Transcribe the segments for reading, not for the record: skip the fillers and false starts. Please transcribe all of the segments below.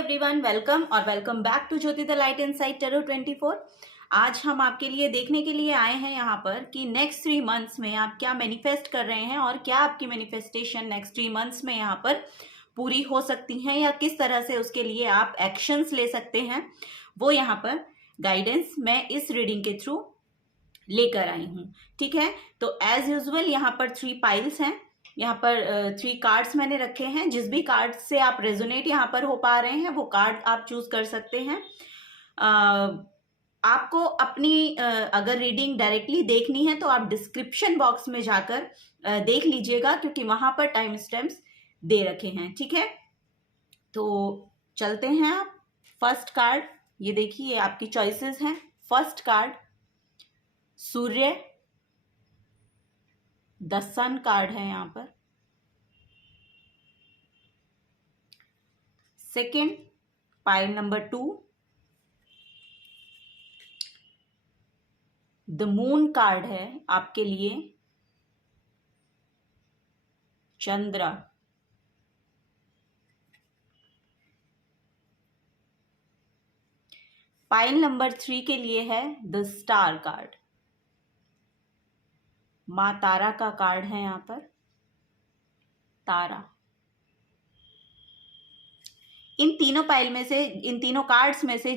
Everyone, welcome और welcome back to Jyoti the light inside tarot 24। आज हम आपके लिए देखने के लिए आए हैं यहाँ पर कि नेक्स्ट 3 मंथ्स में आप क्या मैनिफेस्ट कर रहे हैं और क्या आपकी मैनिफेस्टेशन नेक्स्ट 3 मंथ्स में यहाँ पर पूरी हो सकती हैं या किस तरह से उसके लिए आप एक्शंस ले सकते हैं, वो यहाँ पर गाइडेंस मैं इस रीडिंग के थ्रू लेकर आई हूँ। ठीक है, तो एज यूजुअल यहाँ पर 3 पाइल्स हैं। यहाँ पर 3 कार्ड्स मैंने रखे हैं। जिस भी कार्ड से आप रेजोनेट यहाँ पर हो पा रहे हैं वो कार्ड आप चूज कर सकते हैं। आपको अपनी अगर रीडिंग डायरेक्टली देखनी है तो आप डिस्क्रिप्शन बॉक्स में जाकर देख लीजिएगा, क्योंकि वहां पर टाइम स्टैम्प्स दे रखे हैं। ठीक है, तो चलते हैं। आप फर्स्ट कार्ड ये देखिए, आपकी चॉइसेस हैं। फर्स्ट कार्ड सूर्य, द सन कार्ड है यहाँ पर। Second pile number 2 the moon card है आपके लिए, चंद्र। पाइल नंबर 3 के लिए है द स्टार कार्ड, मां तारा का कार्ड है यहाँ पर, तारा। इन तीनों पाइल में से, इन तीनों कार्ड्स में से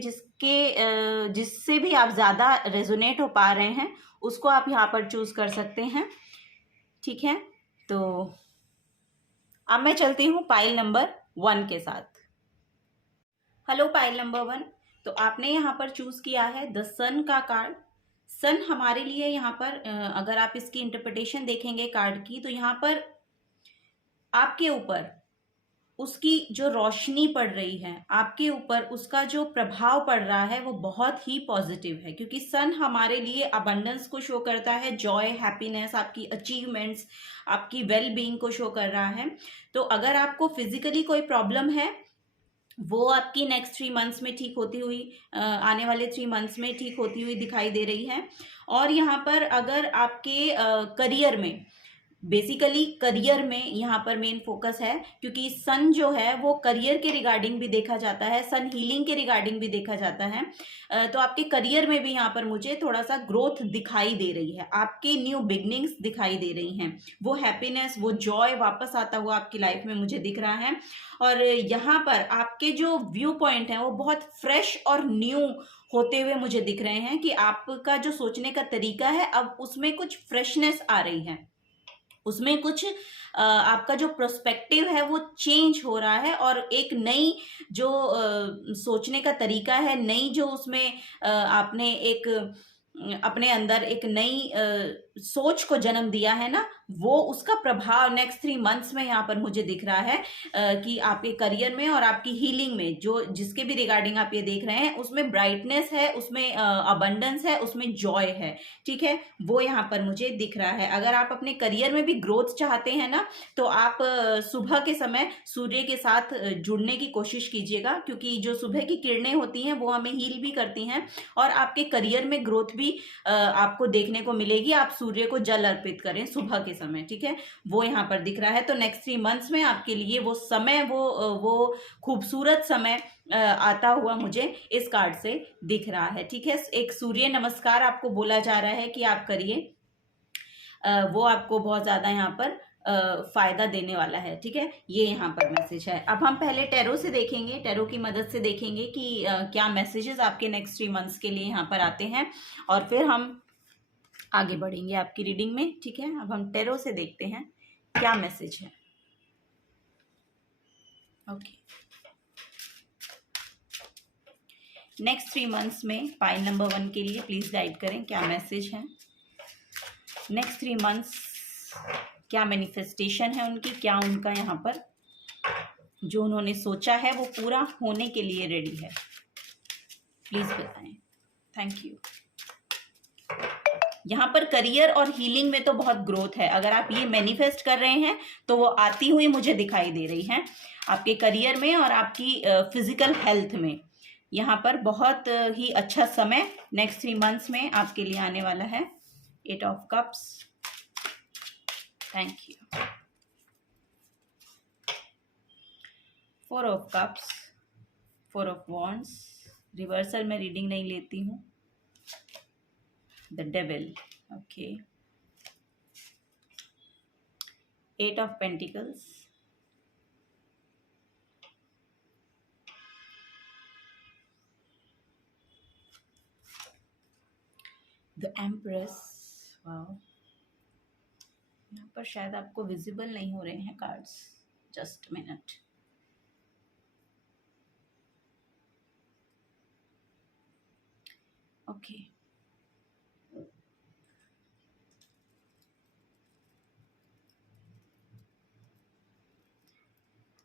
जिससे भी आप ज्यादा रेजोनेट हो पा रहे हैं उसको आप यहाँ पर चूज कर सकते हैं। ठीक है, तो अब मैं चलती हूँ पाइल नंबर 1 के साथ। हेलो पाइल नंबर 1, तो आपने यहाँ पर चूज किया है द सन का कार्ड। सन हमारे लिए यहाँ पर अगर आप इसकी इंटरप्रिटेशन देखेंगे कार्ड की, तो यहाँ पर आपके ऊपर उसकी जो रोशनी पड़ रही है, आपके ऊपर उसका जो प्रभाव पड़ रहा है वो बहुत ही पॉजिटिव है, क्योंकि सन हमारे लिए अबंडेंस को शो करता है, जॉय, हैप्पीनेस, आपकी अचीवमेंट्स, आपकी वेल बीइंग को शो कर रहा है। तो अगर आपको फिजिकली कोई प्रॉब्लम है वो आपकी नेक्स्ट 3 मंथ्स में ठीक होती हुई, आने वाले 3 मंथ्स में ठीक होती हुई दिखाई दे रही है। और यहाँ पर अगर आपके करियर में, बेसिकली करियर में यहाँ पर मेन फोकस है, क्योंकि सन जो है वो करियर के रिगार्डिंग भी देखा जाता है, सन हीलिंग के रिगार्डिंग भी देखा जाता है। तो आपके करियर में भी यहाँ पर मुझे थोड़ा सा ग्रोथ दिखाई दे रही है, आपकी न्यू बिगनिंग्स दिखाई दे रही हैं, वो हैप्पीनेस, वो जॉय वापस आता हुआ आपकी लाइफ में मुझे दिख रहा है। और यहाँ पर आपके जो व्यू पॉइंट है वो बहुत फ्रेश और न्यू होते हुए मुझे दिख रहे हैं, कि आपका जो सोचने का तरीका है अब उसमें कुछ फ्रेशनेस आ रही है, उसमें कुछ आपका जो प्रोस्पेक्टिव है वो चेंज हो रहा है, और एक नई जो सोचने का तरीका है, नई जो उसमें आपने एक अपने अंदर एक नई सोच को जन्म दिया है ना, वो उसका प्रभाव नेक्स्ट 3 मंथ्स में यहाँ पर मुझे दिख रहा है कि आपके करियर में और आपकी हीलिंग में जो जिसके भी रिगार्डिंग आप ये देख रहे हैं उसमें ब्राइटनेस है, उसमें अबंडेंस है, उसमें जॉय है। ठीक है, वो यहाँ पर मुझे दिख रहा है। अगर आप अपने करियर में भी ग्रोथ चाहते हैं ना, तो आप सुबह के समय सूर्य के साथ जुड़ने की कोशिश कीजिएगा, क्योंकि जो सुबह की किरणें होती हैं वो हमें हील भी करती हैं और आपके करियर में ग्रोथ भी आपको देखने को मिलेगी। आप सूर्य को जल अर्पित करें सुबह के समय। ठीक है, वो यहाँ पर दिख रहा है। तो नेक्स्ट 3 मंथ्स में आपके लिए वो समय, वो खूबसूरत समय आता हुआ मुझे इस कार्ड से दिख रहा है। ठीक है, एक सूर्य नमस्कार आपको बोला जा रहा है कि आप करिए, वो आपको बहुत ज्यादा यहाँ पर फायदा देने वाला है। ठीक है, ये यहाँ पर मैसेज है। अब हम पहले टैरो से देखेंगे, टैरो की मदद से देखेंगे कि क्या मैसेजेस आपके नेक्स्ट 3 मंथ्स के लिए यहाँ पर आते हैं, और फिर हम आगे बढ़ेंगे आपकी रीडिंग में। ठीक है, अब हम टैरो से देखते हैं क्या मैसेज है। ओके, नेक्स्ट 3 मंथ्स में पाइल नंबर 1 के लिए प्लीज गाइड करें क्या मैसेज है। नेक्स्ट 3 मंथ्स क्या मैनिफेस्टेशन है उनकी, क्या उनका यहाँ पर जो उन्होंने सोचा है वो पूरा होने के लिए रेडी है, प्लीज बताएं। Thank you. यहाँ पर करियर और हीलिंग में तो बहुत ग्रोथ है। अगर आप ये मैनिफेस्ट कर रहे हैं तो वो आती हुई मुझे दिखाई दे रही है आपके करियर में और आपकी फिजिकल हेल्थ में। यहाँ पर बहुत ही अच्छा समय नेक्स्ट 3 मंथ्स में आपके लिए आने वाला है। 8 of cups, thank you. 4 of cups, 4 of wands, reversal में रीडिंग नहीं लेती हूँ। The devil, okay. 8 of pentacles, the empress. Wow, यहाँ पर शायद आपको विजिबल नहीं हो रहे हैं cards, just minute. Okay,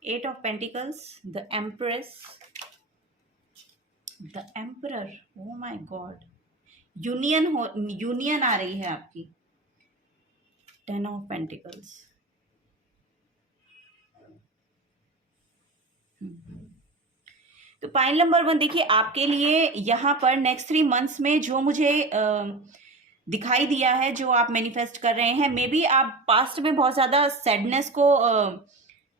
eight of pentacles, the empress, the emperor. Oh my God, union आ रही है आपकी। 10 ऑफ पेंटिकल्स। तो पाइल नंबर 1 देखिए, आपके लिए यहाँ पर नेक्स्ट 3 मंथ्स में जो मुझे दिखाई दिया है, जो आप मैनिफेस्ट कर रहे हैं, मे बी आप पास्ट में बहुत ज़्यादा सैडनेस को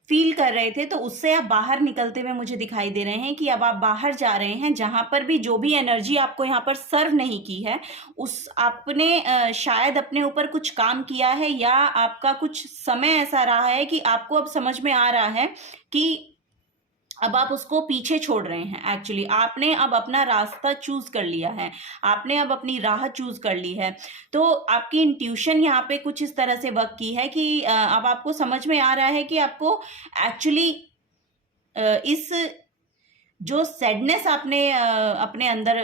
फील कर रहे थे, तो उससे आप बाहर निकलते हुए मुझे दिखाई दे रहे हैं कि अब आप बाहर जा रहे हैं। जहां पर भी जो भी एनर्जी आपको यहाँ पर सर्व नहीं की है, उस आपने शायद अपने ऊपर कुछ काम किया है, या आपका कुछ समय ऐसा रहा है कि आपको अब समझ में आ रहा है कि अब आप उसको पीछे छोड़ रहे हैं। एक्चुअली आपने अब अपना रास्ता चूज कर लिया है, आपने अब अपनी राह चूज कर ली है। तो आपकी इंट्यूशन यहाँ पे कुछ इस तरह से वर्क की है कि अब आपको समझ में आ रहा है कि आपको एक्चुअली इस जो सैडनेस आपने अपने अंदर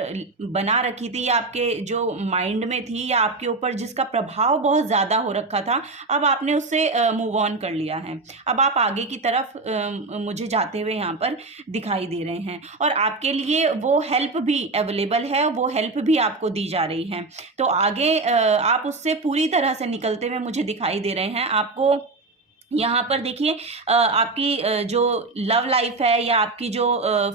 बना रखी थी, या आपके जो माइंड में थी, या आपके ऊपर जिसका प्रभाव बहुत ज़्यादा हो रखा था, अब आपने उससे मूव ऑन कर लिया है। अब आप आगे की तरफ मुझे जाते हुए यहाँ पर दिखाई दे रहे हैं, और आपके लिए वो हेल्प भी अवेलेबल है, वो हेल्प भी आपको दी जा रही है। तो आगे आप उससे पूरी तरह से निकलते हुए मुझे दिखाई दे रहे हैं। आपको यहाँ पर देखिए आपकी जो लव लाइफ है, या आपकी जो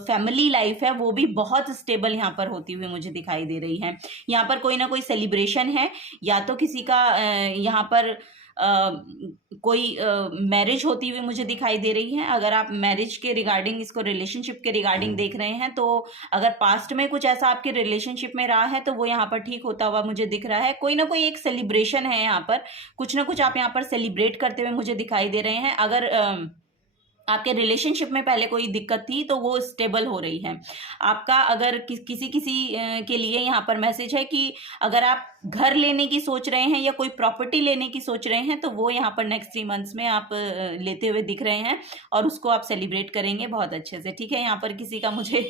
फैमिली लाइफ है, वो भी बहुत स्टेबल यहाँ पर होती हुई मुझे दिखाई दे रही है। यहाँ पर कोई ना कोई सेलिब्रेशन है, या तो किसी का यहाँ पर कोई मैरिज होती हुई मुझे दिखाई दे रही है। अगर आप मैरिज के रिगार्डिंग, इसको रिलेशनशिप के रिगार्डिंग देख रहे हैं, तो अगर पास्ट में कुछ ऐसा आपके रिलेशनशिप में रहा है, तो वो यहाँ पर ठीक होता हुआ मुझे दिख रहा है। कोई ना कोई एक सेलिब्रेशन है यहाँ पर, कुछ ना कुछ आप यहाँ पर सेलिब्रेट करते हुए मुझे दिखाई दे रहे हैं। अगर आपके रिलेशनशिप में पहले कोई दिक्कत थी, तो वो स्टेबल हो रही है। आपका अगर किसी के लिए यहाँ पर मैसेज है कि अगर आप घर लेने की सोच रहे हैं, या कोई प्रॉपर्टी लेने की सोच रहे हैं, तो वो यहाँ पर नेक्स्ट 3 मंथ्स में आप लेते हुए दिख रहे हैं, और उसको आप सेलिब्रेट करेंगे बहुत अच्छे से। ठीक है, यहाँ पर किसी का मुझे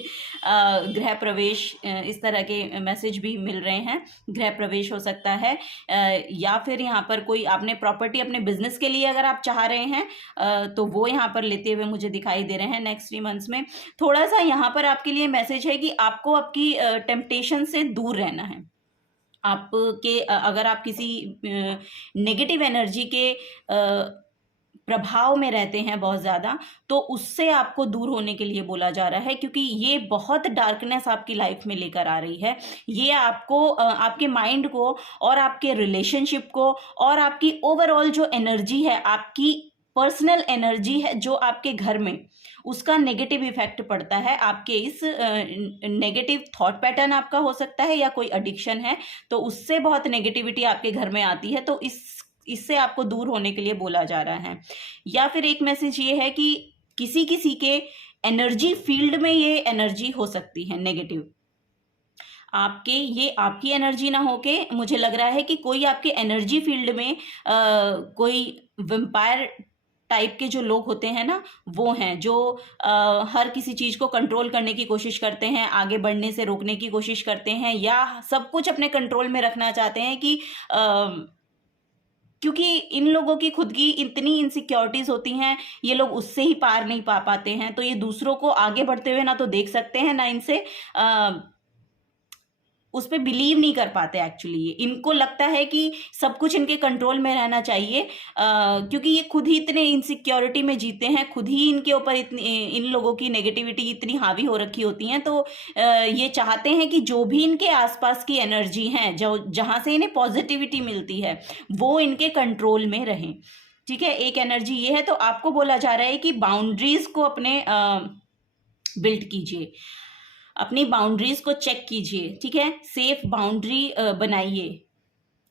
गृह प्रवेश, इस तरह के मैसेज भी मिल रहे हैं। गृह प्रवेश हो सकता है, या फिर यहाँ पर कोई आपने प्रॉपर्टी अपने बिजनेस के लिए अगर आप चाह रहे हैं, तो वो यहाँ पर लेते हुए मुझे दिखाई दे रहे हैं नेक्स्ट 3 मंथ्स में। थोड़ा सा यहाँ पर आपके लिए मैसेज है कि आपको आपकी टेम्पटेशन से दूर रहना है। आपके अगर आप किसी नेगेटिव एनर्जी के प्रभाव में रहते हैं बहुत ज़्यादा, तो उससे आपको दूर होने के लिए बोला जा रहा है, क्योंकि ये बहुत डार्कनेस आपकी लाइफ में लेकर आ रही है। ये आपको आपके माइंड को, और आपके रिलेशनशिप को, और आपकी ओवरऑल जो एनर्जी है, आपकी पर्सनल एनर्जी है जो आपके घर में, उसका नेगेटिव इफेक्ट पड़ता है। आपके इस नेगेटिव थॉट पैटर्न आपका हो सकता है, या कोई एडिक्शन है, तो उससे बहुत नेगेटिविटी आपके घर में आती है। तो इससे आपको दूर होने के लिए बोला जा रहा है। या फिर एक मैसेज ये है कि किसी के एनर्जी फील्ड में ये एनर्जी हो सकती है नेगेटिव। ये आपकी एनर्जी ना होके मुझे लग रहा है कि कोई आपके एनर्जी फील्ड में कोई वेम्पायर टाइप के जो लोग होते हैं ना, वो हैं जो हर किसी चीज़ को कंट्रोल करने की कोशिश करते हैं, आगे बढ़ने से रोकने की कोशिश करते हैं, या सब कुछ अपने कंट्रोल में रखना चाहते हैं कि क्योंकि इन लोगों की खुद की इतनी इनसिक्योरिटीज होती हैं, ये लोग उससे ही पार नहीं पा पाते हैं। तो ये दूसरों को आगे बढ़ते हुए ना तो देख सकते हैं, ना इनसे उस पर बिलीव नहीं कर पाते। एक्चुअली इनको लगता है कि सब कुछ इनके कंट्रोल में रहना चाहिए, क्योंकि ये खुद ही इतने इनसिक्योरिटी में जीते हैं, खुद ही इनके ऊपर इन लोगों की नेगेटिविटी इतनी हावी हो रखी होती हैं। तो ये चाहते हैं कि जो भी इनके आसपास की एनर्जी हैं, जो जहाँ से इन्हें पॉजिटिविटी मिलती है, वो इनके कंट्रोल में रहें। ठीक है, एक एनर्जी ये है। तो आपको बोला जा रहा है कि बाउंड्रीज को अपने बिल्ड कीजिए, अपनी बाउंड्रीज को चेक कीजिए, ठीक है, सेफ बाउंड्री बनाइए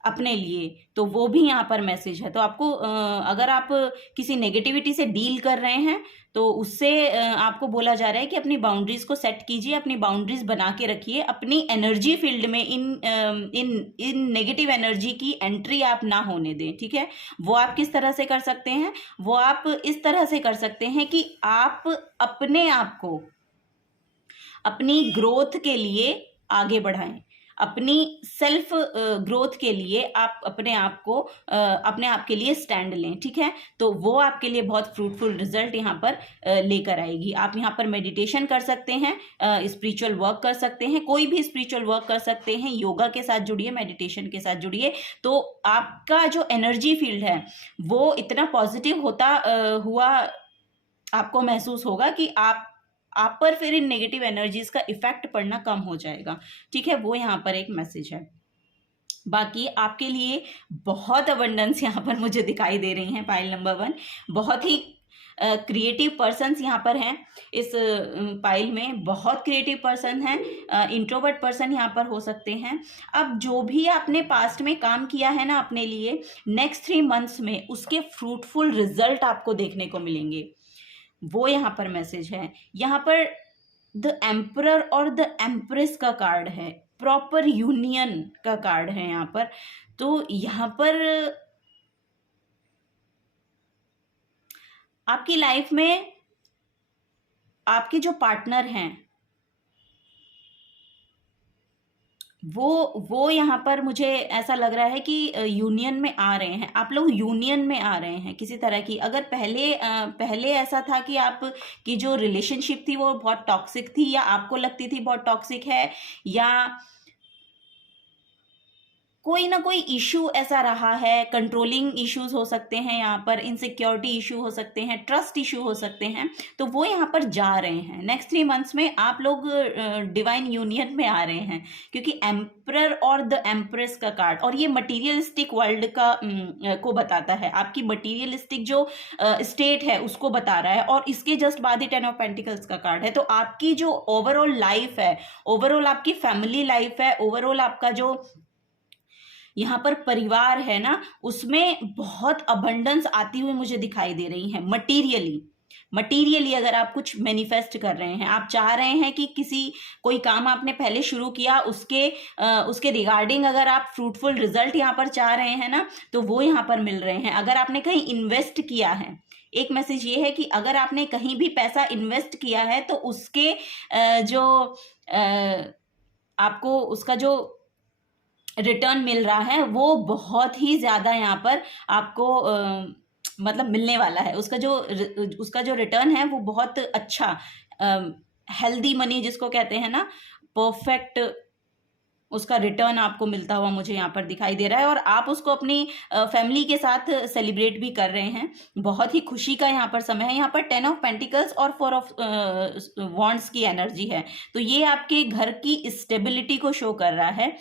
अपने लिए। तो वो भी यहाँ पर मैसेज है। तो आपको अगर आप किसी नेगेटिविटी से डील कर रहे हैं तो उससे आपको बोला जा रहा है कि अपनी बाउंड्रीज को सेट कीजिए, अपनी बाउंड्रीज बना के रखिए, अपनी एनर्जी फील्ड में इन नेगेटिव एनर्जी की एंट्री आप ना होने दें, ठीक है। वो आप किस तरह से कर सकते हैं? वो आप इस तरह से कर सकते हैं कि आप अपने आप को अपनी ग्रोथ के लिए आगे बढ़ाएं, अपनी सेल्फ ग्रोथ के लिए आप अपने आप को अपने आप के लिए स्टैंड लें, ठीक है। तो वो आपके लिए बहुत फ्रूटफुल रिजल्ट यहाँ पर लेकर आएगी। आप यहाँ पर मेडिटेशन कर सकते हैं, स्पिरिचुअल वर्क कर सकते हैं, कोई भी स्पिरिचुअल वर्क कर सकते हैं, योगा के साथ जुड़िए, मेडिटेशन के साथ जुड़िए। तो आपका जो एनर्जी फील्ड है वो इतना पॉजिटिव होता हुआ आपको महसूस होगा कि आप पर फिर इन नेगेटिव एनर्जीज का इफेक्ट पड़ना कम हो जाएगा, ठीक है। वो यहाँ पर एक मैसेज है। बाकी आपके लिए बहुत अबंडेंस यहाँ पर मुझे दिखाई दे रही हैं पाइल नंबर 1। बहुत ही क्रिएटिव पर्सन्स यहाँ पर हैं इस पाइल में, बहुत क्रिएटिव पर्सन हैं, इंट्रोवर्ट पर्सन यहाँ पर हो सकते हैं। अब जो भी आपने पास्ट में काम किया है ना अपने लिए, नेक्स्ट 3 मंथ्स में उसके फ्रूटफुल रिजल्ट आपको देखने को मिलेंगे, वो यहाँ पर मैसेज है। यहाँ पर द एम्परर और द एम्प्रेस का कार्ड है, प्रॉपर यूनियन का कार्ड है यहाँ पर। तो यहाँ पर आपकी लाइफ में आपके जो पार्टनर हैं वो यहाँ पर मुझे ऐसा लग रहा है कि यूनियन में आ रहे हैं, आप लोग यूनियन में आ रहे हैं किसी तरह की। अगर पहले ऐसा था कि आप की जो रिलेशनशिप थी वो बहुत टॉक्सिक थी, या आपको लगती थी बहुत टॉक्सिक है, या कोई ना कोई इशू ऐसा रहा है, कंट्रोलिंग इश्यूज हो सकते हैं यहाँ पर, इनसिक्योरिटी इशू हो सकते हैं, ट्रस्ट इशू हो सकते हैं, तो वो यहाँ पर जा रहे हैं। नेक्स्ट 3 मंथ्स में आप लोग डिवाइन यूनियन में आ रहे हैं, क्योंकि एम्परर और द एम्प्रेस का कार्ड, और ये मटीरियलिस्टिक वर्ल्ड का को बताता है, आपकी मटीरियलिस्टिक जो स्टेट है उसको बता रहा है। और इसके जस्ट बाद ही 10 ऑफ पेंटिकल्स का कार्ड है। तो आपकी जो ओवरऑल लाइफ है, ओवरऑल आपकी फैमिली लाइफ है, ओवरऑल आपका जो यहाँ पर परिवार है ना, उसमें बहुत अबंडेंस आती हुई मुझे दिखाई दे रही है। मटीरियली अगर आप कुछ मैनिफेस्ट कर रहे हैं, आप चाह रहे हैं कि कोई काम आपने पहले शुरू किया, उसके रिगार्डिंग अगर आप फ्रूटफुल रिजल्ट यहाँ पर चाह रहे हैं ना, तो वो यहाँ पर मिल रहे हैं। अगर आपने कहीं इन्वेस्ट किया है, एक मैसेज ये है कि अगर आपने कहीं भी पैसा इन्वेस्ट किया है तो उसके जो आपको उसका जो रिटर्न मिल रहा है वो बहुत ही ज़्यादा यहाँ पर आपको मतलब मिलने वाला है। उसका जो रिटर्न है वो बहुत अच्छा, हेल्दी मनी जिसको कहते हैं ना, परफेक्ट उसका रिटर्न आपको मिलता हुआ मुझे यहाँ पर दिखाई दे रहा है। और आप उसको अपनी फैमिली के साथ सेलिब्रेट भी कर रहे हैं। बहुत ही खुशी का यहाँ पर समय है। यहाँ पर 10 ऑफ पेंटिकल्स और 4 ऑफ वॉन्ड्स की एनर्जी है। तो ये आपके घर की स्टेबिलिटी को शो कर रहा है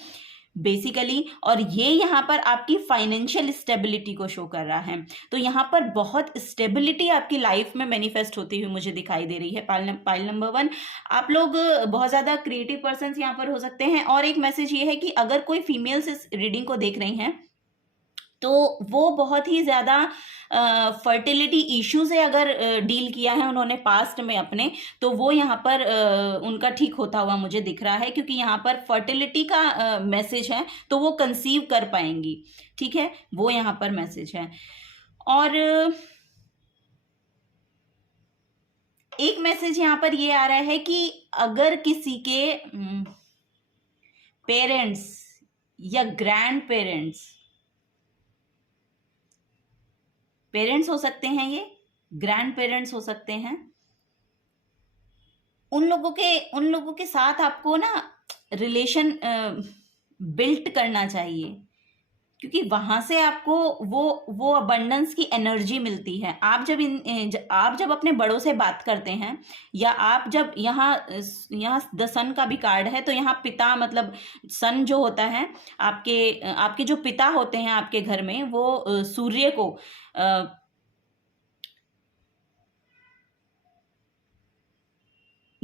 बेसिकली, और ये यहाँ पर आपकी फाइनेंशियल स्टेबिलिटी को शो कर रहा है। तो यहाँ पर बहुत स्टेबिलिटी आपकी लाइफ में मैनिफेस्ट होती हुई मुझे दिखाई दे रही है। पाइल नंबर 1, आप लोग बहुत ज़्यादा क्रिएटिव पर्सन्स यहाँ पर हो सकते हैं। और एक मैसेज ये है कि अगर कोई फीमेल्स इस रीडिंग को देख रही हैं तो वो बहुत ही ज़्यादा फर्टिलिटी इशू से अगर डील किया है उन्होंने पास्ट में अपने, तो वो यहाँ पर उनका ठीक होता हुआ मुझे दिख रहा है, क्योंकि यहाँ पर फर्टिलिटी का मैसेज है, तो वो कंसीव कर पाएंगी, ठीक है, वो यहाँ पर मैसेज है। और एक मैसेज यहाँ पर ये आ रहा है कि अगर किसी के पेरेंट्स या ग्रैंड पेरेंट्स हो सकते हैं, ये ग्रैंड पेरेंट्स हो सकते हैं, उन लोगों के साथ आपको ना रिलेशन बिल्ट करना चाहिए, क्योंकि वहां से आपको वो अबंडेंस की एनर्जी मिलती है। आप जब अपने बड़ों से बात करते हैं, या आप जब यहाँ द सन का भी कार्ड है, तो यहाँ पिता मतलब सन जो होता है, आपके जो पिता होते हैं आपके घर में, वो सूर्य को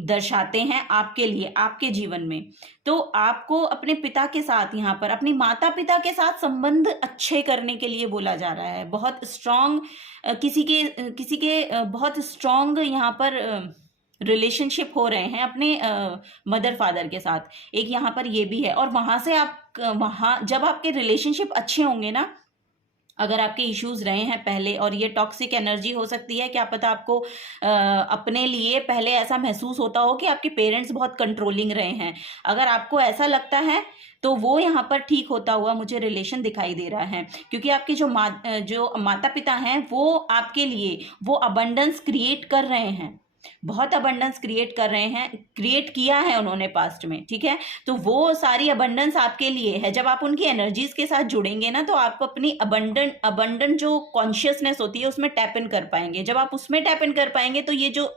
दर्शाते हैं आपके लिए, आपके जीवन में। तो आपको अपने पिता के साथ, यहाँ पर अपने माता पिता के साथ संबंध अच्छे करने के लिए बोला जा रहा है। बहुत स्ट्रांग किसी के बहुत स्ट्रांग यहाँ पर रिलेशनशिप हो रहे हैं अपने मदर फादर के साथ, एक यहाँ पर ये भी है। और वहां से आप वहां जब आपके रिलेशनशिप अच्छे होंगे ना, अगर आपके इश्यूज रहे हैं पहले, और ये टॉक्सिक एनर्जी हो सकती है, क्या पता आपको अपने लिए पहले ऐसा महसूस होता हो कि आपके पेरेंट्स बहुत कंट्रोलिंग रहे हैं। अगर आपको ऐसा लगता है तो वो यहाँ पर ठीक होता हुआ मुझे रिलेशन दिखाई दे रहा है, क्योंकि आपके जो माता पिता हैं वो आपके लिए वो अबंडेंस क्रिएट कर रहे हैं, बहुत अबंडेंस क्रिएट कर रहे हैं, क्रिएट किया है उन्होंने पास्ट में, ठीक है। तो वो सारी अबंडेंस आपके लिए है। जब आप उनकी एनर्जीज के साथ जुड़ेंगे ना, तो आप अपनी अबंडेंट जो कॉन्शियसनेस होती है उसमें टैप इन कर पाएंगे। जब आप उसमें टैप इन कर पाएंगे तो ये जो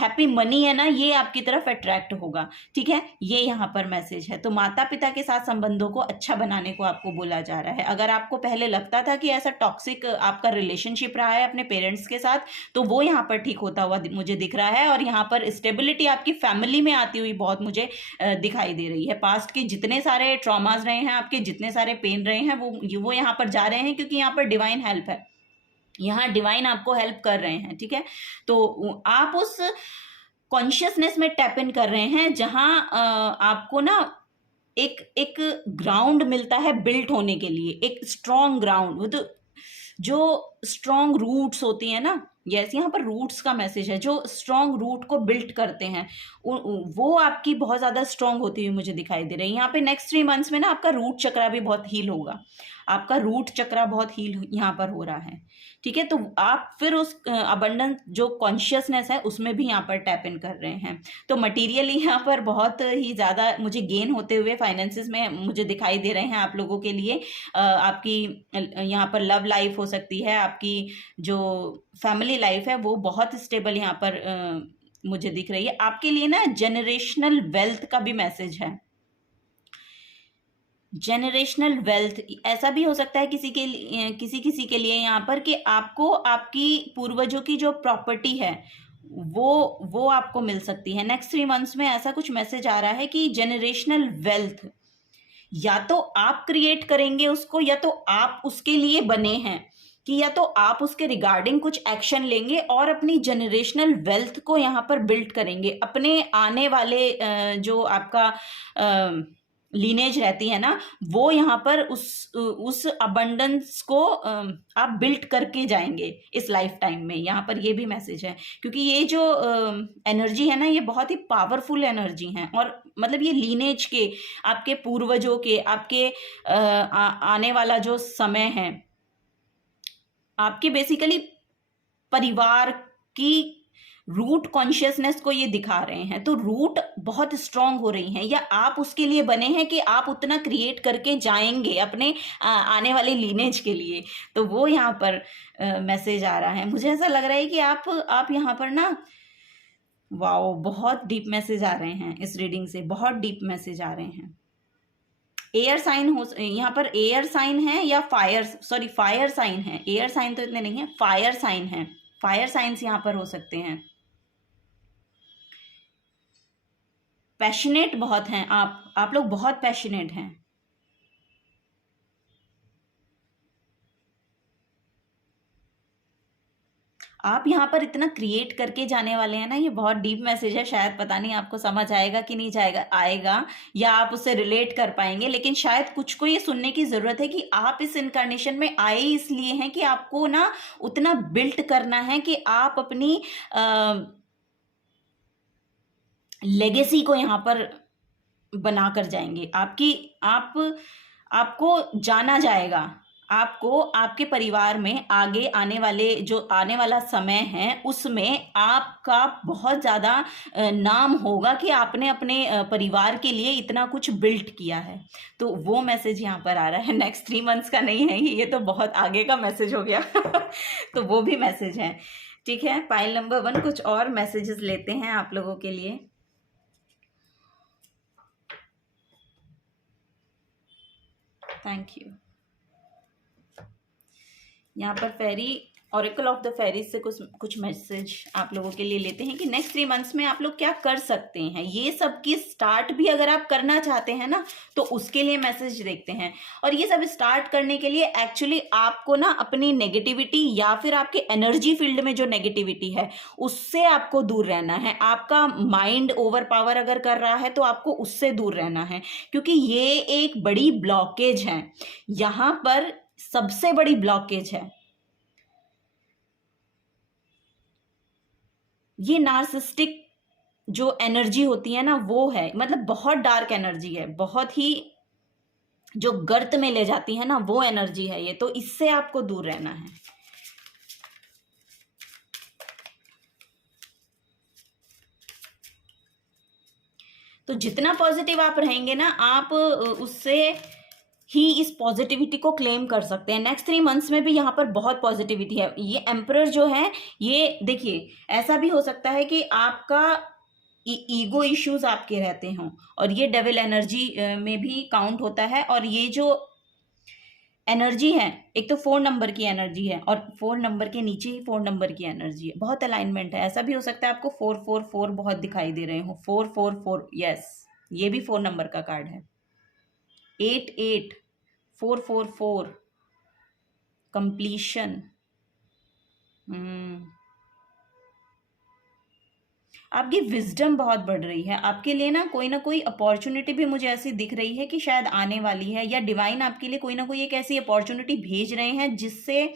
हैप्पी मनी है ना, ये आपकी तरफ अट्रैक्ट होगा, ठीक है। ये यहाँ पर मैसेज है। तो माता पिता के साथ संबंधों को अच्छा बनाने को आपको बोला जा रहा है। अगर आपको पहले लगता था कि ऐसा टॉक्सिक आपका रिलेशनशिप रहा है अपने पेरेंट्स के साथ, तो वो यहाँ पर ठीक होता हुआ मुझे दिख रहा है। और यहाँ पर स्टेबिलिटी आपकी फैमिली में आती हुई बहुत मुझे दिखाई दे रही है। पास्ट के जितने सारे ट्रॉमास रहे हैं आपके, जितने सारे पेन रहे हैं, वो यहाँ पर जा रहे हैं, क्योंकि यहाँ पर डिवाइन हेल्प है, यहाँ डिवाइन आपको हेल्प कर रहे हैं, ठीक है। तो आप उस कॉन्शियसनेस में टैप इन कर रहे हैं जहां आपको ना एक एक ग्राउंड मिलता है बिल्ट होने के लिए, एक स्ट्रॉन्ग ग्राउंड। वो तो जो स्ट्रॉन्ग रूट्स होती है ना, यस, यहाँ पर रूट्स का मैसेज है, जो स्ट्रॉन्ग रूट को बिल्ट करते हैं वो आपकी बहुत ज्यादा स्ट्रॉन्ग होती हुई मुझे दिखाई दे रही है। यहाँ पे नेक्स्ट 3 मंथ्स में ना आपका रूट चक्रा भी बहुत हील होगा, आपका रूट चक्रा बहुत हील यहाँ पर हो रहा है, ठीक है। तो आप फिर उस अबंडेंस जो कॉन्शियसनेस है उसमें भी यहाँ पर टैप इन कर रहे हैं। तो मटीरियली यहाँ पर बहुत ही ज़्यादा मुझे गेन होते हुए फाइनेंसिस में मुझे दिखाई दे रहे हैं आप लोगों के लिए। आपकी यहाँ पर लव लाइफ हो सकती है, आपकी जो फैमिली लाइफ है वो बहुत स्टेबल यहाँ पर मुझे दिख रही है। आपके लिए ना जनरेशनल वेल्थ का भी मैसेज है। जेनरेशनल वेल्थ ऐसा भी हो सकता है किसी के लिए यहाँ पर, कि आपको आपकी पूर्वजों की जो प्रॉपर्टी है वो आपको मिल सकती है। नेक्स्ट 3 मंथ्स में ऐसा कुछ मैसेज आ रहा है कि जेनरेशनल वेल्थ या तो आप क्रिएट करेंगे उसको, या तो आप उसके लिए बने हैं, कि या तो आप उसके रिगार्डिंग कुछ एक्शन लेंगे और अपनी जनरेशनल वेल्थ को यहाँ पर बिल्ड करेंगे। अपने आने वाले जो आपका लीनेज रहती है ना, वो यहाँ पर उस अबंडेंस को आप बिल्ड करके जाएंगे इस लाइफ टाइम में। यहाँ पर ये भी मैसेज है, क्योंकि ये जो एनर्जी है ना, ये बहुत ही पावरफुल एनर्जी है। और मतलब ये लीनेज के, आपके पूर्वजों के, आपके आने वाला जो समय है, आपके बेसिकली परिवार की रूट कॉन्शियसनेस को ये दिखा रहे हैं। तो रूट बहुत स्ट्रांग हो रही हैं, या आप उसके लिए बने हैं कि आप उतना क्रिएट करके जाएंगे अपने आने वाले लीनेज के लिए। तो वो यहाँ पर मैसेज आ रहा है। मुझे ऐसा लग रहा है कि आप यहाँ पर ना, वाओ, बहुत डीप मैसेज आ रहे हैं इस रीडिंग से, बहुत डीप मैसेज आ रहे हैं। एयर साइन हो, यहाँ पर एयर साइन है या फायर साइन है। एयर साइन तो इतने नहीं है, फायर साइन है, फायर साइंस यहाँ पर हो सकते हैं। पैशनेट बहुत हैं आप लोग, बहुत पैशनेट हैं। आप यहाँ पर इतना क्रिएट करके जाने वाले हैं ना, ये बहुत डीप मैसेज है। शायद पता नहीं आपको समझ आएगा कि नहीं आएगा, या आप उससे रिलेट कर पाएंगे, लेकिन शायद कुछ को ये सुनने की जरूरत है कि आप इस इनकारनेशन में आए इसलिए हैं कि आपको ना उतना बिल्ड करना है कि आप अपनी लेगेसी को यहाँ पर बना कर जाएंगे। आपको जाना जाएगा, आपको आपके परिवार में आने वाला समय है उसमें आपका बहुत ज़्यादा नाम होगा कि आपने अपने परिवार के लिए इतना कुछ बिल्ड किया है। तो वो मैसेज यहाँ पर आ रहा है। नेक्स्ट 3 मंथ्स का नहीं है ये तो बहुत आगे का मैसेज हो गया तो वो भी मैसेज है, ठीक है। पाइल नंबर 1 कुछ और मैसेजेस लेते हैं आप लोगों के लिए। Thank you. यहाँ पर फेरी ऑरेकल ऑफ द फेरीज से कुछ मैसेज आप लोगों के लिए लेते हैं कि नेक्स्ट 3 मंथ्स में आप लोग क्या कर सकते हैं। ये सब की स्टार्ट भी अगर आप करना चाहते हैं ना तो उसके लिए मैसेज देखते हैं। और ये सब स्टार्ट करने के लिए एक्चुअली आपको ना अपनी नेगेटिविटी या फिर आपके एनर्जी फील्ड में जो नेगेटिविटी है उससे आपको दूर रहना है। आपका माइंड ओवर पावर अगर कर रहा है तो आपको उससे दूर रहना है, क्योंकि ये एक बड़ी ब्लॉकेज है। यहां पर सबसे बड़ी ब्लॉकेज है ये नार्सिस्टिक जो एनर्जी होती है ना, वो है, मतलब बहुत डार्क एनर्जी है, बहुत ही जो गर्त में ले जाती है ना वो एनर्जी है ये। तो इससे आपको दूर रहना है। तो जितना पॉजिटिव आप रहेंगे ना, आप उससे ही इस पॉजिटिविटी को क्लेम कर सकते हैं। नेक्स्ट 3 मंथ्स में भी यहाँ पर बहुत पॉजिटिविटी है। ये एम्परर जो है, ये देखिए, ऐसा भी हो सकता है कि आपका ईगो इश्यूज आपके रहते हों, और ये डेविल एनर्जी में भी काउंट होता है। और ये जो एनर्जी है, एक तो 4 नंबर की एनर्जी है और 4 नंबर के नीचे ही 4 नंबर की एनर्जी है, बहुत अलाइनमेंट है। ऐसा भी हो सकता है आपको 444 बहुत दिखाई दे रहे हो, 444, यस, ये भी 4 नंबर का कार्ड है। 88, 444, कंप्लीशन। आपकी विजडम बहुत बढ़ रही है। आपके लिए ना कोई अपॉर्चुनिटी भी मुझे ऐसी दिख रही है कि शायद आने वाली है, या डिवाइन आपके लिए कोई ना कोई एक ऐसी अपॉर्चुनिटी भेज रहे हैं जिससे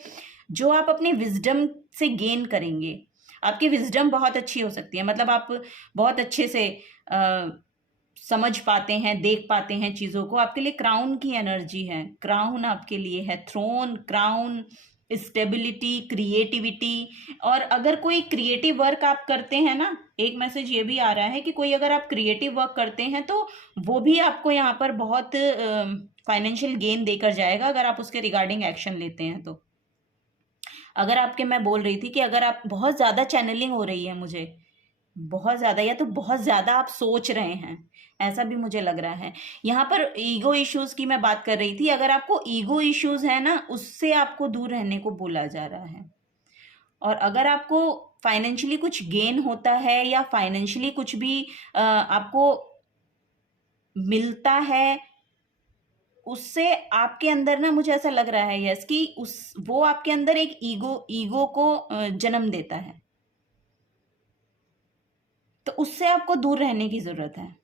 जो आप अपने विजडम से गेन करेंगे। आपकी विजडम बहुत अच्छी हो सकती है, मतलब आप बहुत अच्छे से समझ पाते हैं, देख पाते हैं चीज़ों को। आपके लिए क्राउन की एनर्जी है, क्राउन आपके लिए है, थ्रोन, क्राउन, स्टेबिलिटी, क्रिएटिविटी। और अगर कोई क्रिएटिव वर्क आप करते हैं ना, एक मैसेज ये भी आ रहा है कि कोई अगर आप क्रिएटिव वर्क करते हैं तो वो भी आपको यहाँ पर बहुत फाइनेंशियल गेन देकर जाएगा अगर आप उसके रिगार्डिंग एक्शन लेते हैं तो। अगर आपके, मैं बोल रही थी कि अगर आप बहुत ज़्यादा चैनलिंग हो रही है मुझे, बहुत ज़्यादा, या तो बहुत ज़्यादा आप सोच रहे हैं, ऐसा भी मुझे लग रहा है। यहाँ पर ईगो इश्यूज की मैं बात कर रही थी। अगर आपको ईगो इश्यूज है ना, उससे आपको दूर रहने को बोला जा रहा है। और अगर आपको फाइनेंशियली कुछ गेन होता है या फाइनेंशियली कुछ भी आपको मिलता है, उससे आपके अंदर ना, मुझे ऐसा लग रहा है यस कि वो आपके अंदर एक ईगो को जन्म देता है। तो उससे आपको दूर रहने की जरूरत है।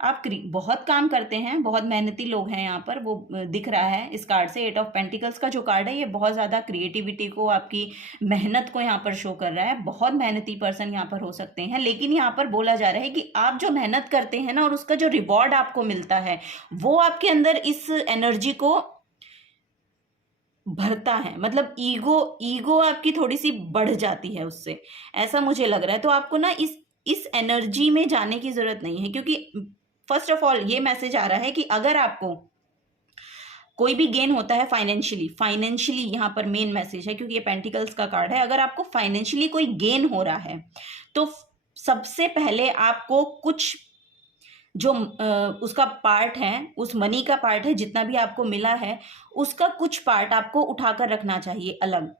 आप बहुत काम करते हैं, बहुत मेहनती लोग हैं यहाँ पर, वो दिख रहा है इस कार्ड से। 8 ऑफ पेंटिकल्स का जो कार्ड है, ये बहुत ज़्यादा क्रिएटिविटी को, आपकी मेहनत को यहाँ पर शो कर रहा है। बहुत मेहनती पर्सन यहाँ पर हो सकते हैं, लेकिन यहाँ पर बोला जा रहा है कि आप जो मेहनत करते हैं ना, और उसका जो रिवॉर्ड आपको मिलता है, वो आपके अंदर इस एनर्जी को भरता है। मतलब ईगो आपकी थोड़ी सी बढ़ जाती है उससे, ऐसा मुझे लग रहा है। तो आपको ना इस एनर्जी में जाने की जरूरत नहीं है, क्योंकि फर्स्ट ऑफ ऑल ये मैसेज आ रहा है कि अगर आपको कोई भी गेन होता है फाइनेंशियली यहाँ पर मेन मैसेज है, क्योंकि ये पेंटिकल्स का कार्ड है। अगर आपको फाइनेंशियली कोई गेन हो रहा है तो सबसे पहले आपको कुछ जो उसका पार्ट है, उस मनी का पार्ट है, जितना भी आपको मिला है उसका कुछ पार्ट आपको उठाकर रखना चाहिए अलग,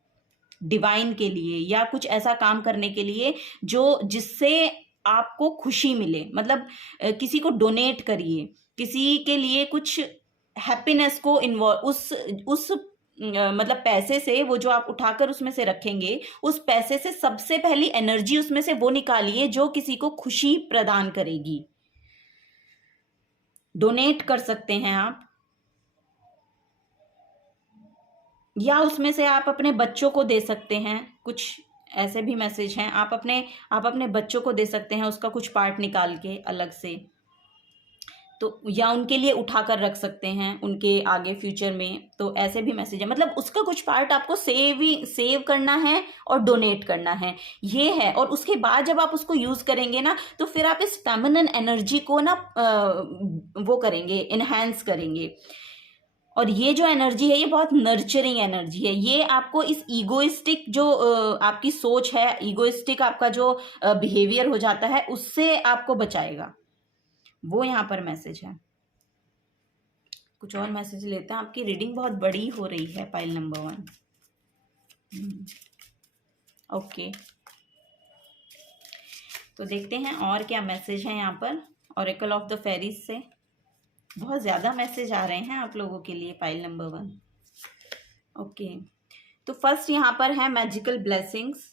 डिवाइन के लिए या कुछ ऐसा काम करने के लिए जो जिससे आपको खुशी मिले। मतलब किसी को डोनेट करिए, किसी के लिए कुछ हैप्पीनेस को इन्वॉल्व, उस मतलब पैसे से, वो जो आप उठाकर उसमें से रखेंगे, उस पैसे से सबसे पहली एनर्जी उसमें से वो निकालिए जो किसी को खुशी प्रदान करेगी। डोनेट कर सकते हैं आप, या उसमें से आप अपने बच्चों को दे सकते हैं। कुछ ऐसे भी मैसेज हैं, आप अपने बच्चों को दे सकते हैं उसका कुछ पार्ट निकाल के अलग से, तो या उनके लिए उठाकर रख सकते हैं उनके आगे फ्यूचर में। तो ऐसे भी मैसेज है, मतलब उसका कुछ पार्ट आपको सेव करना है और डोनेट करना है, ये है। और उसके बाद जब आप उसको यूज करेंगे ना, तो फिर आप इस फेमिनिन एनर्जी को ना वो करेंगे, इनहैंस करेंगे। और ये जो एनर्जी है, ये बहुत नर्चरिंग एनर्जी है। ये आपको इस ईगोइस्टिक जो आपकी सोच है, ईगोइस्टिक आपका जो बिहेवियर हो जाता है, उससे आपको बचाएगा। वो यहाँ पर मैसेज है। कुछ और मैसेज लेते हैं। आपकी रीडिंग बहुत बड़ी हो रही है पाइल नंबर 1। ओके, तो देखते हैं और क्या मैसेज है यहाँ पर ऑरेकल ऑफ द फेरीज से। बहुत ज़्यादा मैसेज आ रहे हैं आप लोगों के लिए पाइल नंबर 1। ओके, तो फर्स्ट यहाँ पर है मैजिकल ब्लेसिंग्स।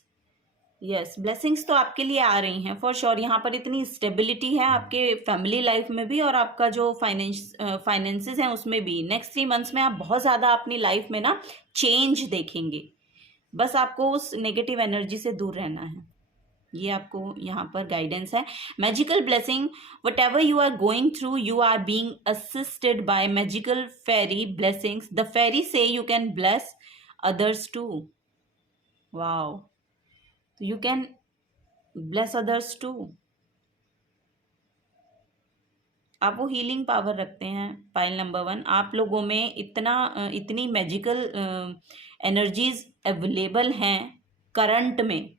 यस, ब्लेसिंग्स तो आपके लिए आ रही हैं फॉर श्योर। यहाँ पर इतनी स्टेबिलिटी है आपके फैमिली लाइफ में भी और आपका जो फाइनेंसेस हैं उसमें भी। नेक्स्ट 3 मंथ्स में आप बहुत ज़्यादा अपनी लाइफ में ना चेंज देखेंगे। बस आपको उस नेगेटिव एनर्जी से दूर रहना है, ये आपको यहाँ पर गाइडेंस है। Magical blessing, whatever you are going through you are being assisted by magical fairy blessings. The fairy से you can bless others too. Wow, तो you can bless others too. आप वो हीलिंग पावर रखते हैं pile number 1। आप लोगों में इतनी मैजिकल एनर्जीज अवेलेबल हैं करंट में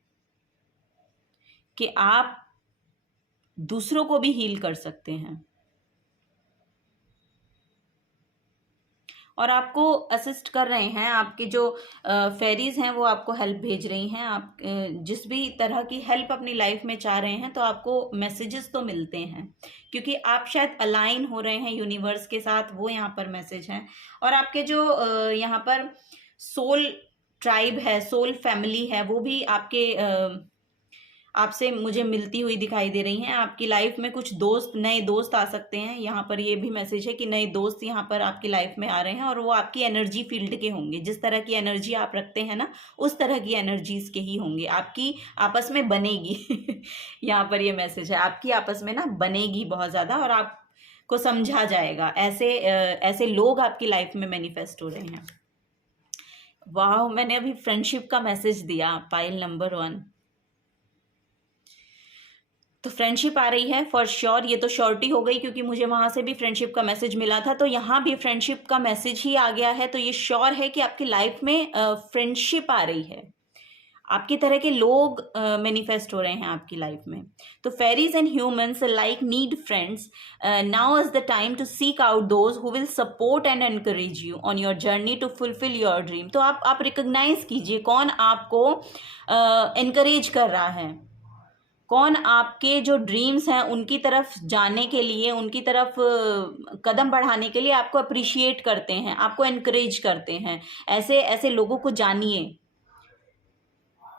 कि आप दूसरों को भी हील कर सकते हैं और आपको असिस्ट कर रहे हैं। आपके जो फेरीज हैं वो आपको हेल्प भेज रही हैं। आप जिस भी तरह की हेल्प अपनी लाइफ में चाह रहे हैं तो आपको मैसेजेस तो मिलते हैं, क्योंकि आप शायद अलाइन हो रहे हैं यूनिवर्स के साथ, वो यहाँ पर मैसेज है। और आपके जो यहाँ पर सोल ट्राइब है, सोल फैमिली है, वो भी आपसे मुझे मिलती हुई दिखाई दे रही हैं। आपकी लाइफ में कुछ दोस्त, नए दोस्त आ सकते हैं। यहाँ पर ये भी मैसेज है कि नए दोस्त यहाँ पर आपकी लाइफ में आ रहे हैं और वो आपकी एनर्जी फील्ड के होंगे। जिस तरह की एनर्जी आप रखते हैं ना, उस तरह की एनर्जीज के ही होंगे। आपकी आपस में बनेगी यहाँ पर ये मैसेज है, आपकी आपस में ना बनेगी बहुत ज़्यादा और आपको समझा जाएगा। ऐसे लोग आपकी लाइफ में मैनिफेस्ट हो रहे हैं। वाह, मैंने अभी फ्रेंडशिप का मैसेज दिया पाइल नंबर 1। तो फ्रेंडशिप आ रही है फॉर श्योर। ये तो श्योरिटी हो गई क्योंकि मुझे वहां से भी फ्रेंडशिप का मैसेज मिला था, तो यहाँ भी फ्रेंडशिप का मैसेज ही आ गया है। तो ये श्योर है कि आपकी लाइफ में फ्रेंडशिप आ रही है। आपकी तरह के लोग मैनिफेस्ट हो रहे हैं आपकी लाइफ में। तो fairies and humans like need friends. Now is the time to seek out those who will support and encourage you on your journey to fulfil your dream. तो आप रिकॉग्नाइज कीजिए कौन आपको एनकरेज कर रहा है, कौन आपके जो ड्रीम्स हैं उनकी तरफ जाने के लिए, उनकी तरफ कदम बढ़ाने के लिए आपको अप्रिशिएट करते हैं, आपको एनकरेज करते हैं। ऐसे ऐसे लोगों को जानिए,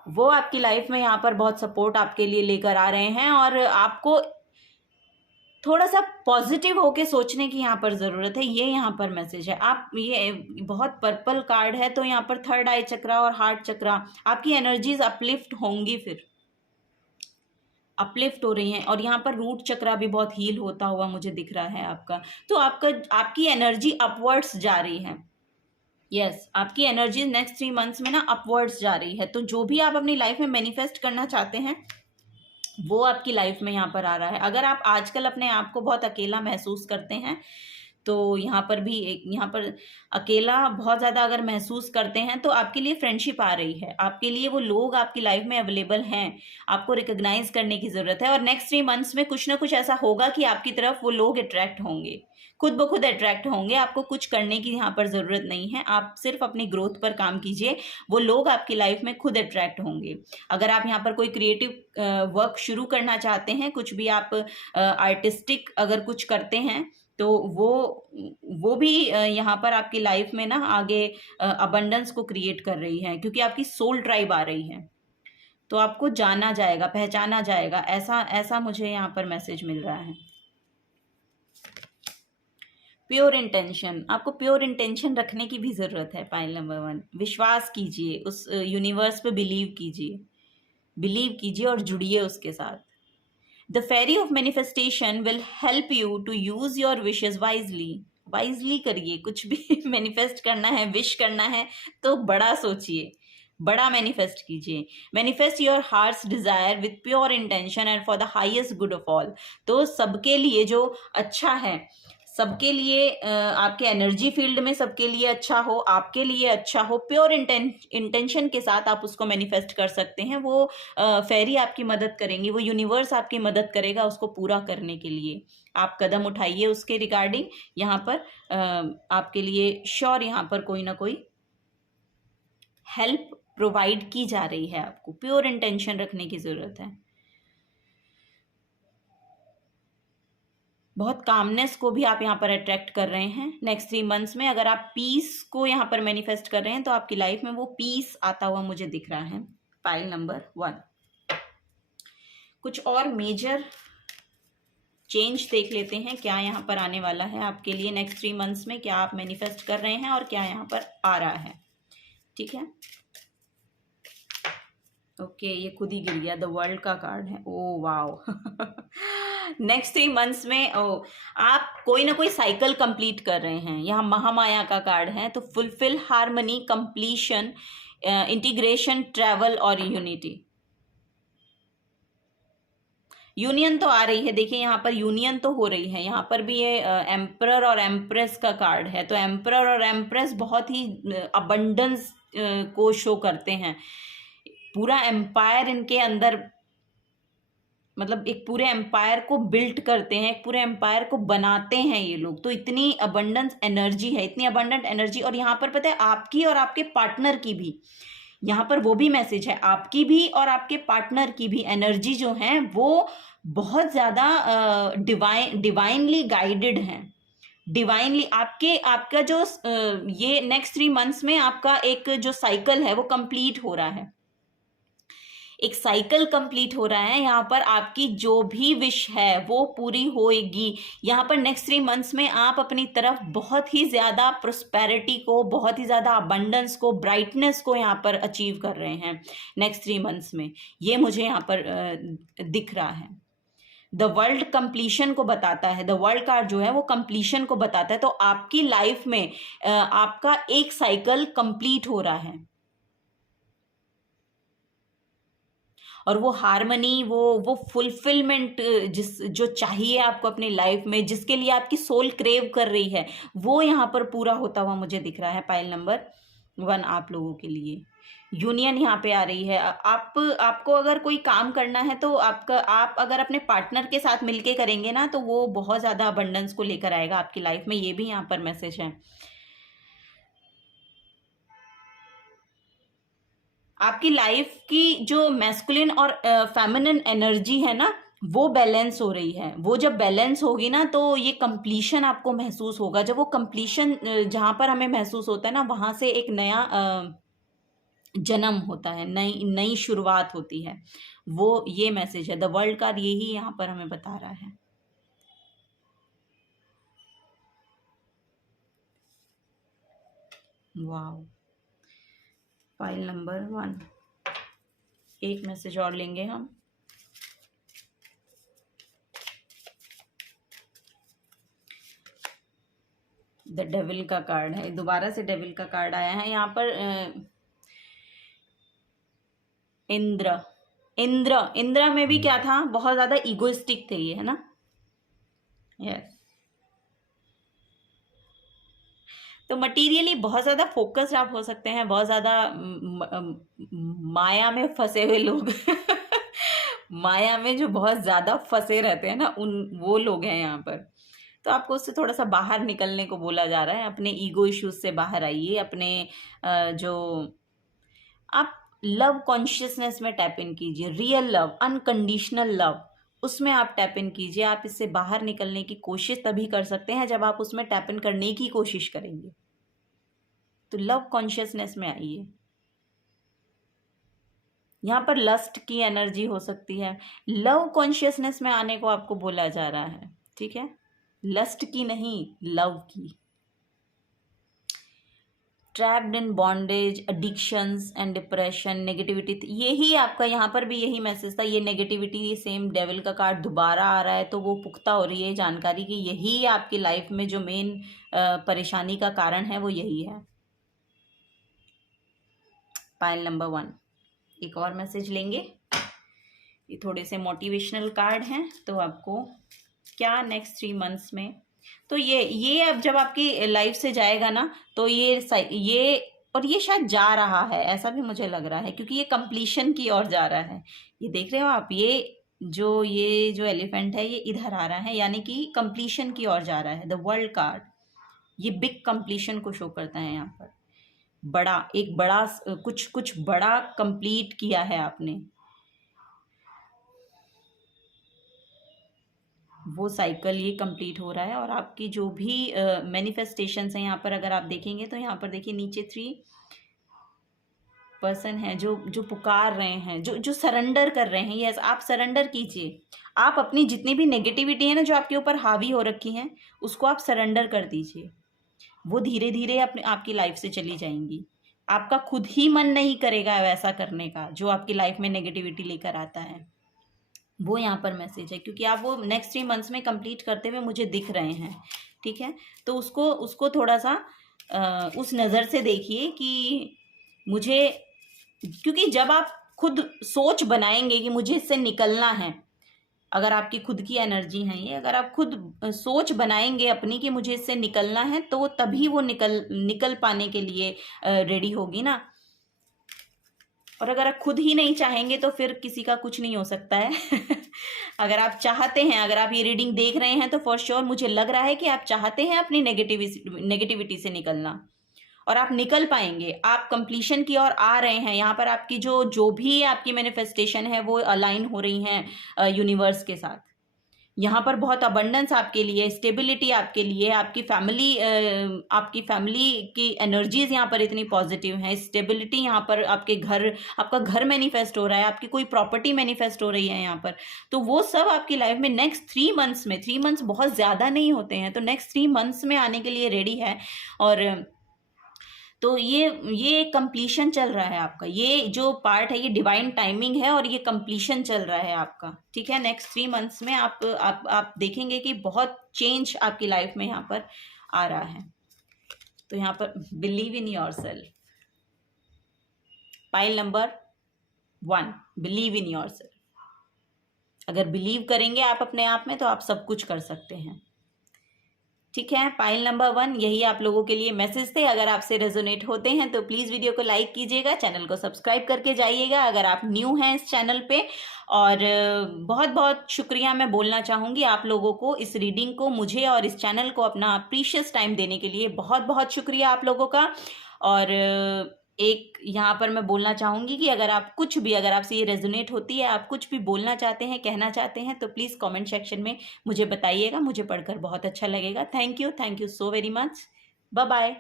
वो आपकी लाइफ में यहाँ पर बहुत सपोर्ट आपके लिए लेकर आ रहे हैं और आपको थोड़ा सा पॉजिटिव होके सोचने की यहाँ पर ज़रूरत है। ये यहाँ पर मैसेज है। आप ये बहुत पर्पल कार्ड है, तो यहाँ पर थर्ड आई चक्रा और हार्ट चक्रा, आपकी एनर्जीज अपलिफ्ट होंगी, फिर अपलिफ्ट हो रही हैं। और यहाँ पर रूट चक्रा भी बहुत हील होता हुआ मुझे दिख रहा है आपका। तो आपकी एनर्जी अपवर्ड्स जा रही है। यस, आपकी एनर्जी नेक्स्ट 3 मंथ्स में ना अपवर्ड्स जा रही है। तो जो भी आप अपनी लाइफ में मैनिफेस्ट करना चाहते हैं वो आपकी लाइफ में यहाँ पर आ रहा है। अगर आप आजकल अपने आप को बहुत अकेला महसूस करते हैं तो यहाँ पर भी यहाँ पर अकेला बहुत ज़्यादा अगर महसूस करते हैं तो आपके लिए फ्रेंडशिप आ रही है। आपके लिए वो लोग आपकी लाइफ में अवेलेबल हैं, आपको रिकॉग्नाइज करने की ज़रूरत है। और नेक्स्ट 3 मंथ्स में कुछ ना कुछ ऐसा होगा कि आपकी तरफ वो लोग अट्रैक्ट होंगे, खुद ब खुद अट्रैक्ट होंगे। आपको कुछ करने की यहाँ पर ज़रूरत नहीं है, आप सिर्फ अपनी ग्रोथ पर काम कीजिए, वो लोग आपकी लाइफ में खुद अट्रैक्ट होंगे। अगर आप यहाँ पर कोई क्रिएटिव वर्क शुरू करना चाहते हैं, कुछ भी आप आर्टिस्टिक अगर कुछ करते हैं तो वो भी यहाँ पर आपकी लाइफ में ना आगे अबंडेंस को क्रिएट कर रही है, क्योंकि आपकी सोल ट्राइब आ रही है। तो आपको जाना जाएगा, पहचाना जाएगा, ऐसा मुझे यहाँ पर मैसेज मिल रहा है। प्योर इंटेंशन, आपको प्योर इंटेंशन रखने की भी ज़रूरत है पाइल नंबर 1। विश्वास कीजिए, उस यूनिवर्स पे बिलीव कीजिए और जुड़िए उसके साथ। The fairy of manifestation will help you to use your wishes wisely. Wisely करिए, कुछ भी मैनिफेस्ट करना है, विश करना है तो बड़ा सोचिए, बड़ा मैनिफेस्ट कीजिए। Manifest your heart's desire with pure intention and for the highest good of all. तो सबके लिए जो अच्छा है, सबके लिए आपके एनर्जी फील्ड में सबके लिए अच्छा हो, आपके लिए अच्छा हो, प्योर इंटेंशन के साथ आप उसको मैनिफेस्ट कर सकते हैं। वो फेरी आपकी मदद करेंगी, वो यूनिवर्स आपकी मदद करेगा उसको पूरा करने के लिए। आप कदम उठाइए उसके रिगार्डिंग। यहाँ पर आपके लिए श्योर यहाँ पर कोई ना कोई हेल्प प्रोवाइड की जा रही है आपको। प्योर इंटेंशन रखने की ज़रूरत है। बहुत कामनेस को भी आप यहाँ पर अट्रैक्ट कर रहे हैं नेक्स्ट 3 मंथ्स में। अगर आप पीस को यहाँ पर मैनिफेस्ट कर रहे हैं तो आपकी लाइफ में वो पीस आता हुआ मुझे दिख रहा है। Pile number 1। कुछ और मेजर चेंज देख लेते हैं क्या यहाँ पर आने वाला है आपके लिए नेक्स्ट 3 मंथ्स में, क्या आप मैनिफेस्ट कर रहे हैं और क्या यहाँ पर आ रहा है। ठीक है, ओके ये खुद ही गिर गया, द वर्ल्ड का कार्ड है। ओ वाओ नेक्स्ट 3 मंथ्स में आप कोई ना कोई साइकिल कंप्लीट कर रहे हैं। यहाँ महामाया का कार्ड है, तो fulfil, harmony, completion, integration, travel और यूनिटी। यूनियन तो आ रही है, देखिए यहाँ पर यूनियन तो हो रही है। यहाँ पर भी ये एम्परर और एम्प्रेस का कार्ड है, तो एम्परर और एम्प्रेस बहुत ही अबंडेंस को शो करते हैं। पूरा एम्पायर इनके अंदर, मतलब एक पूरे एम्पायर को बिल्ड करते हैं, एक पूरे एम्पायर को बनाते हैं ये लोग। तो इतनी अबंडेंस एनर्जी है, इतनी अबंडेंट एनर्जी। और यहाँ पर पता है आपकी और आपके पार्टनर की भी, यहाँ पर वो भी मैसेज है, आपकी भी और आपके पार्टनर की भी एनर्जी जो है वो बहुत ज़्यादा डिवाइनली गाइडेड हैं। डिवाइनली आपका जो ये नेक्स्ट 3 मंथ्स में आपका एक जो साइकिल है वो कंप्लीट हो रहा है। एक साइकिल कंप्लीट हो रहा है। यहाँ पर आपकी जो भी विश है वो पूरी होएगी। यहाँ पर नेक्स्ट 3 मंथ्स में आप अपनी तरफ बहुत ही ज़्यादा प्रोस्पेरिटी को, बहुत ही ज़्यादा अबंडेंस को, ब्राइटनेस को यहाँ पर अचीव कर रहे हैं नेक्स्ट 3 मंथ्स में। ये मुझे यहाँ पर दिख रहा है। द वर्ल्ड कंप्लीशन को बताता है, द वर्ल्ड कार्ड जो है वो कंप्लीशन को बताता है। तो आपकी लाइफ में आपका एक साइकिल कंप्लीट हो रहा है और वो हार्मनी, वो फुलफिलमेंट जो चाहिए आपको अपनी लाइफ में, जिसके लिए आपकी सोल क्रेव कर रही है, वो यहाँ पर पूरा होता हुआ मुझे दिख रहा है। पाइल नंबर 1 आप लोगों के लिए यूनियन यहाँ पे आ रही है। आपको अगर कोई काम करना है तो आप अगर अपने पार्टनर के साथ मिलके करेंगे ना तो वो बहुत ज़्यादा अबंडेंस को लेकर आएगा आपकी लाइफ में। ये भी यहाँ पर मैसेज है। आपकी लाइफ की जो मैस्कुलिन और फेमिनिन एनर्जी है ना वो बैलेंस हो रही है। वो जब बैलेंस होगी ना तो ये कंप्लीशन आपको महसूस होगा। जब वो कंप्लीशन जहाँ पर हमें महसूस होता है ना, वहाँ से एक नया जन्म होता है, नई शुरुआत होती है। वो ये मैसेज है। द वर्ल्ड कार्ड यही यहाँ पर हमें बता रहा है। Wow, file number 1। एक मैसेज और लेंगे हम। द डेविल का कार्ड है, दोबारा से डेविल का कार्ड आया है यहाँ पर। इंद्र में भी क्या था, बहुत ज्यादा इगोइस्टिक थे ये, है ना। यस, तो मटीरियली बहुत ज़्यादा फोकस्ड आप हो सकते हैं, बहुत ज़्यादा माया में फंसे हुए लोग माया में जो बहुत ज़्यादा फंसे रहते हैं ना, वो लोग हैं यहाँ पर। तो आपको उससे थोड़ा सा बाहर निकलने को बोला जा रहा है। अपने ईगो इश्यूज से बाहर आइए। अपने जो आप लव कॉन्शियसनेस में टैप इन कीजिए। रियल लव, अनकंडीशनल लव, उसमें आप टैप इन कीजिए। आप इससे बाहर निकलने की कोशिश तभी कर सकते हैं जब आप उसमें टैप इन करने की कोशिश करेंगे। तो लव कॉन्शियसनेस में आइए। यहाँ पर लस्ट की एनर्जी हो सकती है। लव कॉन्शियसनेस में आने को आपको बोला जा रहा है। ठीक है, लस्ट की नहीं, लव की। Trapped in bondage, addictions and depression, negativity, यही आपका यहाँ पर भी यही मैसेज था। ये नेगेटिविटी, सेम डेविल का कार्ड दोबारा आ रहा है। तो वो पुख्ता हो रही है जानकारी कि यही आपकी लाइफ में जो मेन परेशानी का कारण है वो यही है। Pile number 1। एक और मैसेज लेंगे। ये थोड़े से मोटिवेशनल कार्ड हैं। तो आपको क्या नेक्स्ट 3 मंथ्स में, तो ये अब जब आपकी लाइफ से जाएगा ना तो ये और ये शायद जा रहा है, ऐसा भी मुझे लग रहा है, क्योंकि ये कंप्लीशन की ओर जा रहा है। ये देख रहे हो आप, ये जो एलिफेंट है ये इधर आ रहा है, यानी कि कंप्लीशन की ओर जा रहा है। द वर्ल्ड कार्ड ये बिग कंप्लीशन को शो करता है यहाँ पर। बड़ा, एक बड़ा कुछ कुछ बड़ा कंप्लीट किया है आपने, वो साइकिल ये कंप्लीट हो रहा है। और आपकी जो भी मैनिफेस्टेशंस हैं यहाँ पर अगर आप देखेंगे तो यहाँ पर देखिए नीचे 3 पर्सन हैं जो जो पुकार रहे हैं, जो जो सरेंडर कर रहे हैं। यस, आप सरेंडर कीजिए। आप अपनी जितनी भी नेगेटिविटी है ना जो आपके ऊपर हावी हो रखी हैं, उसको आप सरेंडर कर दीजिए। वो धीरे धीरे अपने आपकी लाइफ से चली जाएंगी। आपका खुद ही मन नहीं करेगा वैसा करने का जो आपकी लाइफ में नेगेटिविटी लेकर आता है। वो यहाँ पर मैसेज है, क्योंकि आप वो नेक्स्ट 3 मंथ्स में कंप्लीट करते हुए मुझे दिख रहे हैं। ठीक है, तो उसको उसको थोड़ा सा उस नज़र से देखिए कि मुझे, क्योंकि जब आप खुद सोच बनाएंगे कि मुझे इससे निकलना है, अगर आपकी खुद की एनर्जी है ये, अगर आप खुद सोच बनाएंगे अपनी कि मुझे इससे निकलना है, तो तभी वो निकल पाने के लिए रेडी होगी ना। और अगर आप खुद ही नहीं चाहेंगे तो फिर किसी का कुछ नहीं हो सकता है। अगर आप चाहते हैं, अगर आप ये रीडिंग देख रहे हैं तो फॉर श्योर मुझे लग रहा है कि आप चाहते हैं अपनी नेगेटिविटी से निकलना, और आप निकल पाएंगे। आप कंप्लीशन की ओर आ रहे हैं। यहाँ पर आपकी जो जो भी आपकी मैनिफेस्टेशन है वो अलाइन हो रही हैं यूनिवर्स के साथ। यहाँ पर बहुत अबंडेंस आपके लिए, स्टेबिलिटी आपके लिए, आपकी फैमिली की एनर्जीज यहाँ पर इतनी पॉजिटिव हैं, स्टेबिलिटी यहाँ पर आपका घर मैनिफेस्ट हो रहा है, आपकी कोई प्रॉपर्टी मैनिफेस्ट हो रही है यहाँ पर। तो वो सब आपकी लाइफ में नेक्स्ट 3 मंथ्स में, 3 मंथ्स बहुत ज़्यादा नहीं होते हैं, तो नेक्स्ट 3 मंथ्स में आने के लिए रेडी है। और तो ये कंप्लीशन चल रहा है आपका, ये जो पार्ट है ये डिवाइन टाइमिंग है और ये कंप्लीशन चल रहा है आपका। ठीक है, नेक्स्ट 3 मंथ्स में आप देखेंगे कि बहुत चेंज आपकी लाइफ में यहाँ पर आ रहा है। तो यहाँ पर believe in your self, pile number 1, believe in your self. अगर बिलीव करेंगे आप अपने आप में तो आप सब कुछ कर सकते हैं। ठीक है, पाइल नंबर 1, यही आप लोगों के लिए मैसेज थे। अगर आपसे रेजोनेट होते हैं तो प्लीज़ वीडियो को लाइक कीजिएगा, चैनल को सब्सक्राइब करके जाइएगा अगर आप न्यू हैं इस चैनल पे। और बहुत बहुत शुक्रिया मैं बोलना चाहूँगी आप लोगों को, इस रीडिंग को, मुझे और इस चैनल को अपना प्रीशियस टाइम देने के लिए बहुत बहुत शुक्रिया आप लोगों का। और एक यहाँ पर मैं बोलना चाहूँगी कि अगर आपसे ये रेजोनेट होती है, आप कुछ भी बोलना चाहते हैं, कहना चाहते हैं, तो प्लीज़ कमेंट सेक्शन में मुझे बताइएगा, मुझे पढ़कर बहुत अच्छा लगेगा। Thank you so very much. Bye bye.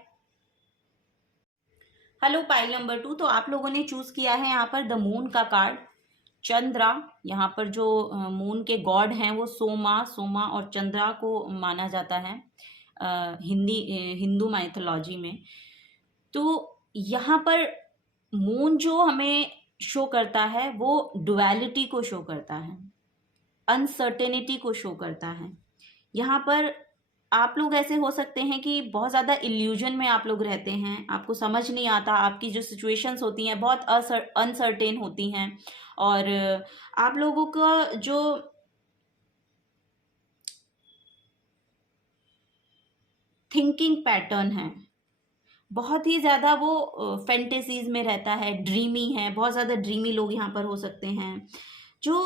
Hello pile number 2, तो आप लोगों ने चूज़ किया है यहाँ पर द मून का कार्ड, चंद्रा। यहाँ पर जो मून के गॉड हैं वो सोमा और चंद्रा को माना जाता है हिंदू माइथोलॉजी में। तो यहाँ पर मून जो हमें शो करता है वो डुअलिटी को शो करता है, अनसर्टेनिटी को शो करता है। यहाँ पर आप लोग ऐसे हो सकते हैं कि बहुत ज़्यादा इल्यूजन में आप लोग रहते हैं, आपको समझ नहीं आता, आपकी जो सिचुएशंस होती हैं बहुत अनसर्टेन होती हैं, और आप लोगों का जो थिंकिंग पैटर्न है बहुत ही ज़्यादा वो फैंटेसीज में रहता है, ड्रीमी है, बहुत ज़्यादा ड्रीमी लोग यहाँ पर हो सकते हैं। जो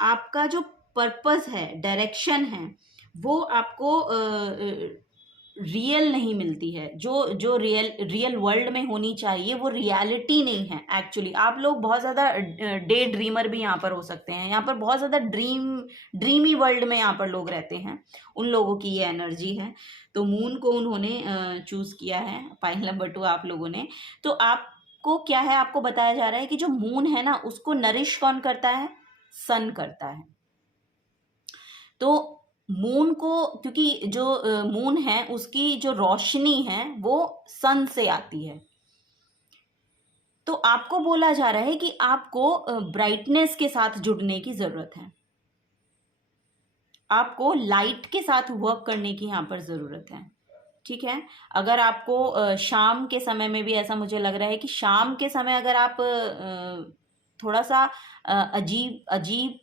आपका जो पर्पस है, डायरेक्शन है, वो आपको रियल नहीं मिलती है। जो जो रियल वर्ल्ड में होनी चाहिए वो रियलिटी नहीं है एक्चुअली। आप लोग बहुत ज़्यादा डे ड्रीमर भी यहाँ पर हो सकते हैं। यहाँ पर बहुत ज़्यादा ड्रीमी वर्ल्ड में यहाँ पर लोग रहते हैं, उन लोगों की ये एनर्जी है। तो मून को उन्होंने चूज़ किया है, पाइल नंबर 2 आप लोगों ने। तो आपको क्या है, आपको बताया जा रहा है कि जो मून है ना उसको नरिश कौन करता है, सन करता है। तो मून को, क्योंकि जो मून है उसकी जो रोशनी है वो सन से आती है, तो आपको बोला जा रहा है कि आपको ब्राइटनेस के साथ जुड़ने की ज़रूरत है, आपको लाइट के साथ वर्क करने की यहाँ पर ज़रूरत है। ठीक है, अगर आपको शाम के समय में भी ऐसा मुझे लग रहा है कि शाम के समय अगर आप थोड़ा सा अजीब अजीब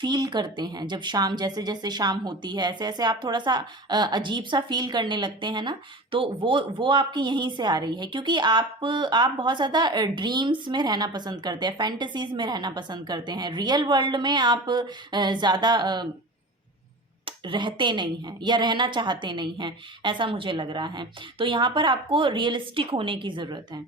फील करते हैं, जब शाम, जैसे जैसे शाम होती है ऐसे ऐसे आप थोड़ा सा अजीब सा फील करने लगते हैं ना, तो वो आपकी यहीं से आ रही है, क्योंकि आप बहुत ज़्यादा ड्रीम्स में रहना पसंद करते हैं, फैंटेसीज में रहना पसंद करते हैं। रियल वर्ल्ड में आप ज़्यादा रहते नहीं हैं या रहना चाहते नहीं हैं, ऐसा मुझे लग रहा है। तो यहाँ पर आपको रियलिस्टिक होने की ज़रूरत है,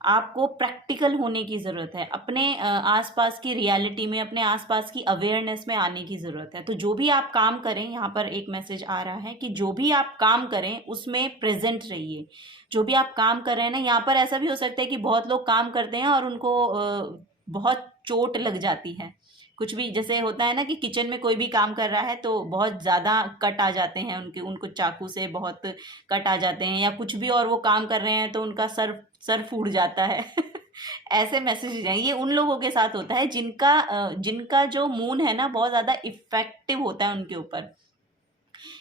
आपको प्रैक्टिकल होने की ज़रूरत है, अपने आसपास की रियलिटी में, अपने आसपास की अवेयरनेस में आने की ज़रूरत है। तो जो भी आप काम करें, यहाँ पर एक मैसेज आ रहा है कि जो भी आप काम करें उसमें प्रेजेंट रहिए। जो भी आप काम कर रहे हैं ना, यहाँ पर ऐसा भी हो सकता है कि बहुत लोग काम करते हैं और उनको बहुत चोट लग जाती है। कुछ भी जैसे होता है ना कि किचन में कोई भी काम कर रहा है तो बहुत ज़्यादा कट आ जाते हैं उनको चाकू से बहुत कट आ जाते हैं, या कुछ भी और वो काम कर रहे हैं तो उनका सर फूट जाता है ऐसे मैसेज हैं, ये उन लोगों के साथ होता है जिनका जो मून है ना बहुत ज़्यादा इफेक्टिव होता है उनके ऊपर,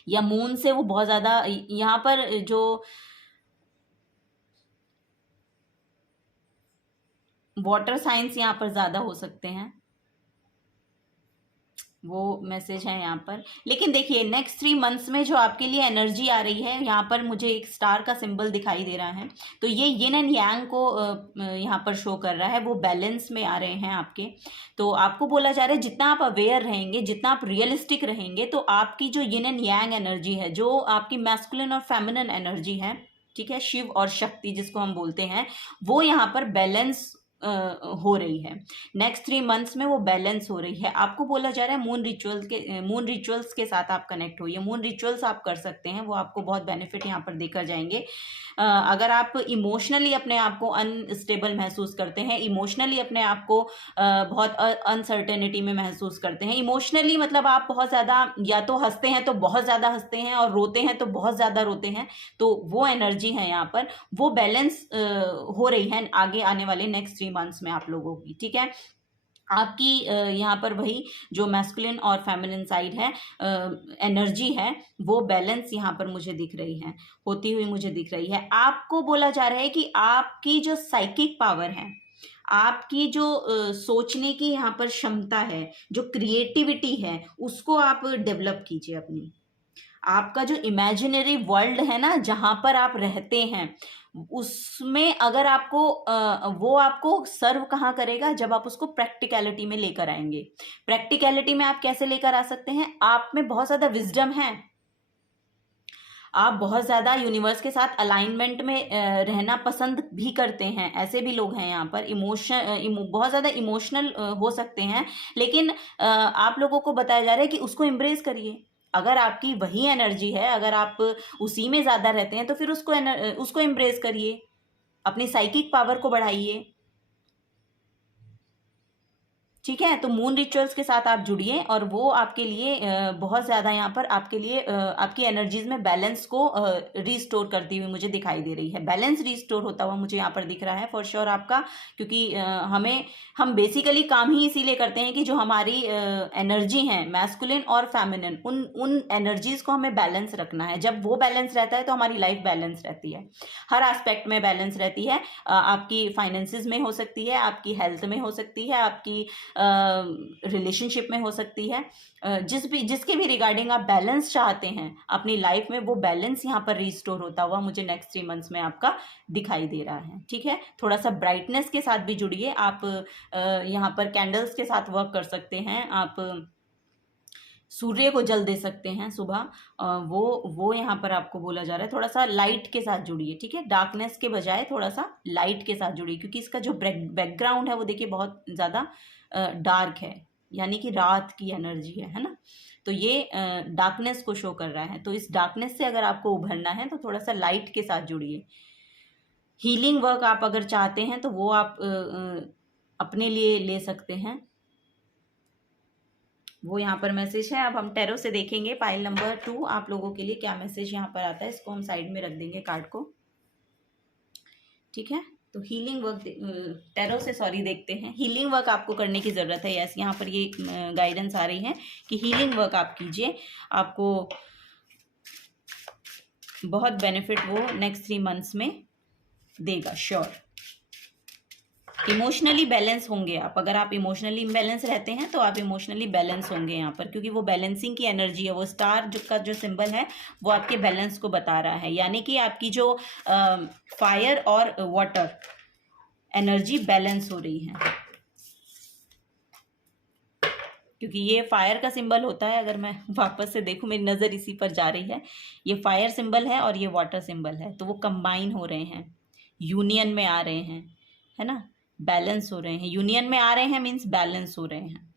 या मून से वो बहुत ज़्यादा, यहाँ पर जो वाटर साइंस यहाँ पर ज़्यादा हो सकते हैं, वो मैसेज है यहाँ पर। लेकिन देखिए नेक्स्ट 3 मंथ्स में जो आपके लिए एनर्जी आ रही है, यहाँ पर मुझे एक स्टार का सिंबल दिखाई दे रहा है, तो ये यिन एंड यांग को यहाँ पर शो कर रहा है, वो बैलेंस में आ रहे हैं आपके। तो आपको बोला जा रहा है जितना आप अवेयर रहेंगे, जितना आप रियलिस्टिक रहेंगे, तो आपकी जो यिन एंड यांग एनर्जी है, जो आपकी मैस्कुलिन और फेमिनिन एनर्जी है, ठीक है, शिव और शक्ति जिसको हम बोलते हैं, वो यहाँ पर बैलेंस हो रही है। नेक्स्ट 3 मंथ्स में वो बैलेंस हो रही है। आपको बोला जा रहा है मून रिचुअल्स के साथ आप कनेक्ट होइए। मून रिचुअल्स आप कर सकते हैं, वो आपको बहुत बेनिफिट यहाँ पर देकर जाएंगे। अगर आप इमोशनली अपने आप को अनस्टेबल महसूस करते हैं, इमोशनली अपने आप को बहुत अनसर्टेनिटी में महसूस करते हैं, इमोशनली मतलब आप बहुत ज़्यादा या तो हंसते हैं तो बहुत ज़्यादा हंसते हैं और रोते हैं तो बहुत ज़्यादा रोते हैं, तो वो एनर्जी है यहाँ पर, वो बैलेंस हो रही है आगे आने वाले नेक्स्ट 3 मंथ्स में आप लोगों की, ठीक है। आपकी यहाँ पर वही जो मैस्कुलिन और फेमिनिन साइड है, एनर्जी है, वो बैलेंस यहाँ पर मुझे दिख रही है, होती हुई मुझे दिख रही है। आपको बोला जा रहा है कि आपकी जो साइकिक पावर है, आपकी जो सोचने की यहाँ पर क्षमता है, जो क्रिएटिविटी है, उसको आप डेवलप कीजिए अपनी। आपका जो इमेजिनरी वर्ल्ड है ना, जहाँ पर आप रहते हैं, उसमें अगर आपको वो आपको सर्व कहाँ करेगा, जब आप उसको प्रैक्टिकलिटी में लेकर आएंगे। प्रैक्टिकलिटी में आप कैसे लेकर आ सकते हैं, आप में बहुत ज़्यादा विजडम है, आप बहुत ज़्यादा यूनिवर्स के साथ अलाइनमेंट में रहना पसंद भी करते हैं, ऐसे भी लोग हैं यहाँ पर। बहुत ज़्यादा इमोशनल हो सकते हैं, लेकिन आप लोगों को बताया जा रहा है कि उसको एम्ब्रेस करिए। अगर आपकी वही एनर्जी है, अगर आप उसी में ज़्यादा रहते हैं, तो फिर उसको एम्ब्रेस करिए, अपनी साइकिक पावर को बढ़ाइए, ठीक है। तो मून रिचुअल्स के साथ आप जुड़िए और वो आपके लिए बहुत ज़्यादा यहाँ पर आपके लिए आपकी एनर्जीज में बैलेंस को रीस्टोर करती हुई मुझे दिखाई दे रही है। बैलेंस रीस्टोर होता हुआ मुझे यहाँ पर दिख रहा है फॉर श्योर आपका, क्योंकि हम बेसिकली काम ही इसीलिए करते हैं कि जो हमारी एनर्जी है मैस्कुलिन और फेमिनिन, उन एनर्जीज को हमें बैलेंस रखना है। जब वो बैलेंस रहता है तो हमारी लाइफ बैलेंस रहती है, हर एस्पेक्ट में बैलेंस रहती है। आपकी फाइनेंसिस में हो सकती है, आपकी हेल्थ में हो सकती है, आपकी रिलेशनशिप में हो सकती है, जिसके भी रिगार्डिंग आप बैलेंस चाहते हैं अपनी लाइफ में, वो बैलेंस यहाँ पर रिस्टोर होता हुआ मुझे नेक्स्ट 3 मंथ्स में आपका दिखाई दे रहा है, ठीक है। थोड़ा सा ब्राइटनेस के साथ भी जुड़िए। आप यहाँ पर कैंडल्स के साथ वर्क कर सकते हैं, आप सूर्य को जल दे सकते हैं सुबह, वो यहाँ पर आपको बोला जा रहा है। थोड़ा सा लाइट के साथ जुड़िए, ठीक है, डार्कनेस के बजाय थोड़ा सा लाइट के साथ जुड़िए, क्योंकि इसका जो बैकग्राउंड है वो देखिए बहुत ज़्यादा डार्क है, यानी कि रात की एनर्जी है ना। तो ये डार्कनेस को शो कर रहा है। तो इस डार्कनेस से अगर आपको उभरना है तो थोड़ा सा लाइट के साथ जुड़िए। हीलिंग वर्क आप अगर चाहते हैं तो वो आप अपने लिए ले सकते हैं, वो यहाँ पर मैसेज है। अब हम टैरो से देखेंगे पाइल नंबर 2 आप लोगों के लिए क्या मैसेज यहाँ पर आता है। इसको हम साइड में रख देंगे कार्ड को, ठीक है। तो हीलिंग वर्क टैरो से देखते हैं। हीलिंग वर्क आपको करने की ज़रूरत है, यस, यहाँ पर ये गाइडेंस आ रही है कि हीलिंग वर्क आप कीजिए, आपको बहुत बेनिफिट वो नेक्स्ट 3 मंथ्स में देगा, श्योर। इमोशनली बैलेंस होंगे आप, अगर आप इमोशनली इम्बैलेंस रहते हैं तो आप इमोशनली बैलेंस होंगे यहाँ पर, क्योंकि वो बैलेंसिंग की एनर्जी है। वो स्टार का जो सिंबल है वो आपके बैलेंस को बता रहा है, यानी कि आपकी जो फायर और वाटर एनर्जी बैलेंस हो रही है। क्योंकि ये फायर का सिंबल होता है। अगर मैं वापस से देखूं, मेरी नज़र इसी पर जा रही है, ये फायर सिंबल है और ये वाटर सिंबल है, तो वो कंबाइन हो रहे हैं, यूनियन में आ रहे हैं, है ना, बैलेंस हो रहे हैं। यूनियन में आ रहे हैं मीन्स बैलेंस हो रहे हैं,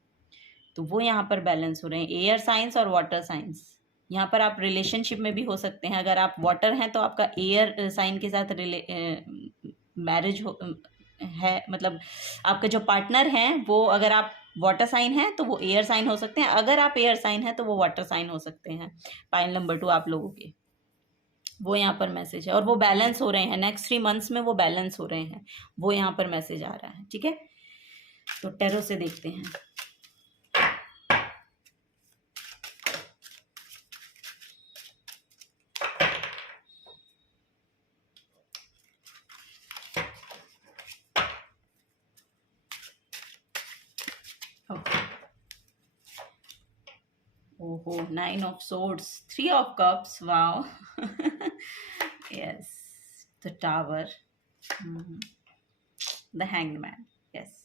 तो वो यहाँ पर बैलेंस हो रहे हैं। एयर साइंस और वाटर साइंस, यहाँ पर आप रिलेशनशिप में भी हो सकते हैं। अगर आप वाटर हैं तो आपका एयर साइन के साथ मैरिज है, मतलब आपके जो पार्टनर हैं वो, अगर आप वाटर साइन है तो वो एयर साइन हो सकते हैं, अगर आप एयर साइन है तो वो वाटर साइन हो सकते हैं। पाइल नंबर 2 आप लोगों के, वो यहाँ पर मैसेज है। और वो बैलेंस हो रहे हैं, नेक्स्ट 3 मंथ्स में वो बैलेंस हो रहे हैं, वो यहाँ पर मैसेज आ रहा है। ठीक है, तो टैरो से देखते हैं। ओहो, 9 of swords, 3 of cups, wow. Yes, the tower, the hanged man, yes.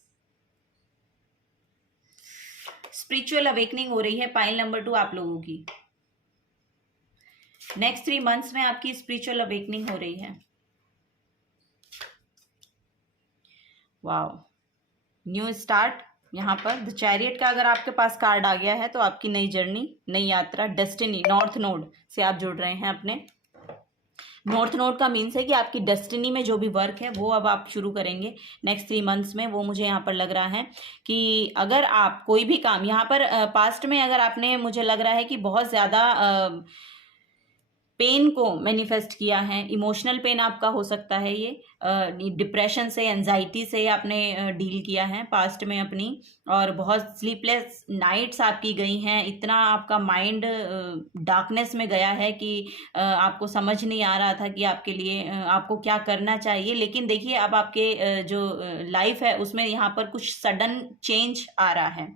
Spiritual awakening हो रही है पाइल नंबर 2 आप लोगों की। नेक्स्ट 3 मंथ्स में आपकी स्पिरिचुअल अवेकनिंग हो रही है। Wow, new start. यहाँ पर द चैरियट का अगर आपके पास कार्ड आ गया है तो आपकी नई जर्नी, नई यात्रा, डेस्टिनी, नॉर्थ नोड से आप जुड़ रहे हैं अपने। नॉर्थ नोड का मीन्स है कि आपकी डेस्टिनी में जो भी वर्क है वो अब आप शुरू करेंगे नेक्स्ट 3 मंथ्स में। वो मुझे यहाँ पर लग रहा है कि अगर आप कोई भी काम यहाँ पर पास्ट में, अगर आपने, मुझे लग रहा है कि बहुत ज़्यादा पेन को मैनिफेस्ट किया है, इमोशनल पेन आपका हो सकता है, ये डिप्रेशन से, एंजाइटी से आपने डील किया है पास्ट में अपनी, और बहुत स्लीपलेस नाइट्स आपकी गई हैं। इतना आपका माइंड डार्कनेस में गया है कि आपको समझ नहीं आ रहा था कि आपके लिए आपको क्या करना चाहिए। लेकिन देखिए अब आपके जो लाइफ है उसमें यहाँ पर कुछ सडन चेंज आ रहा है,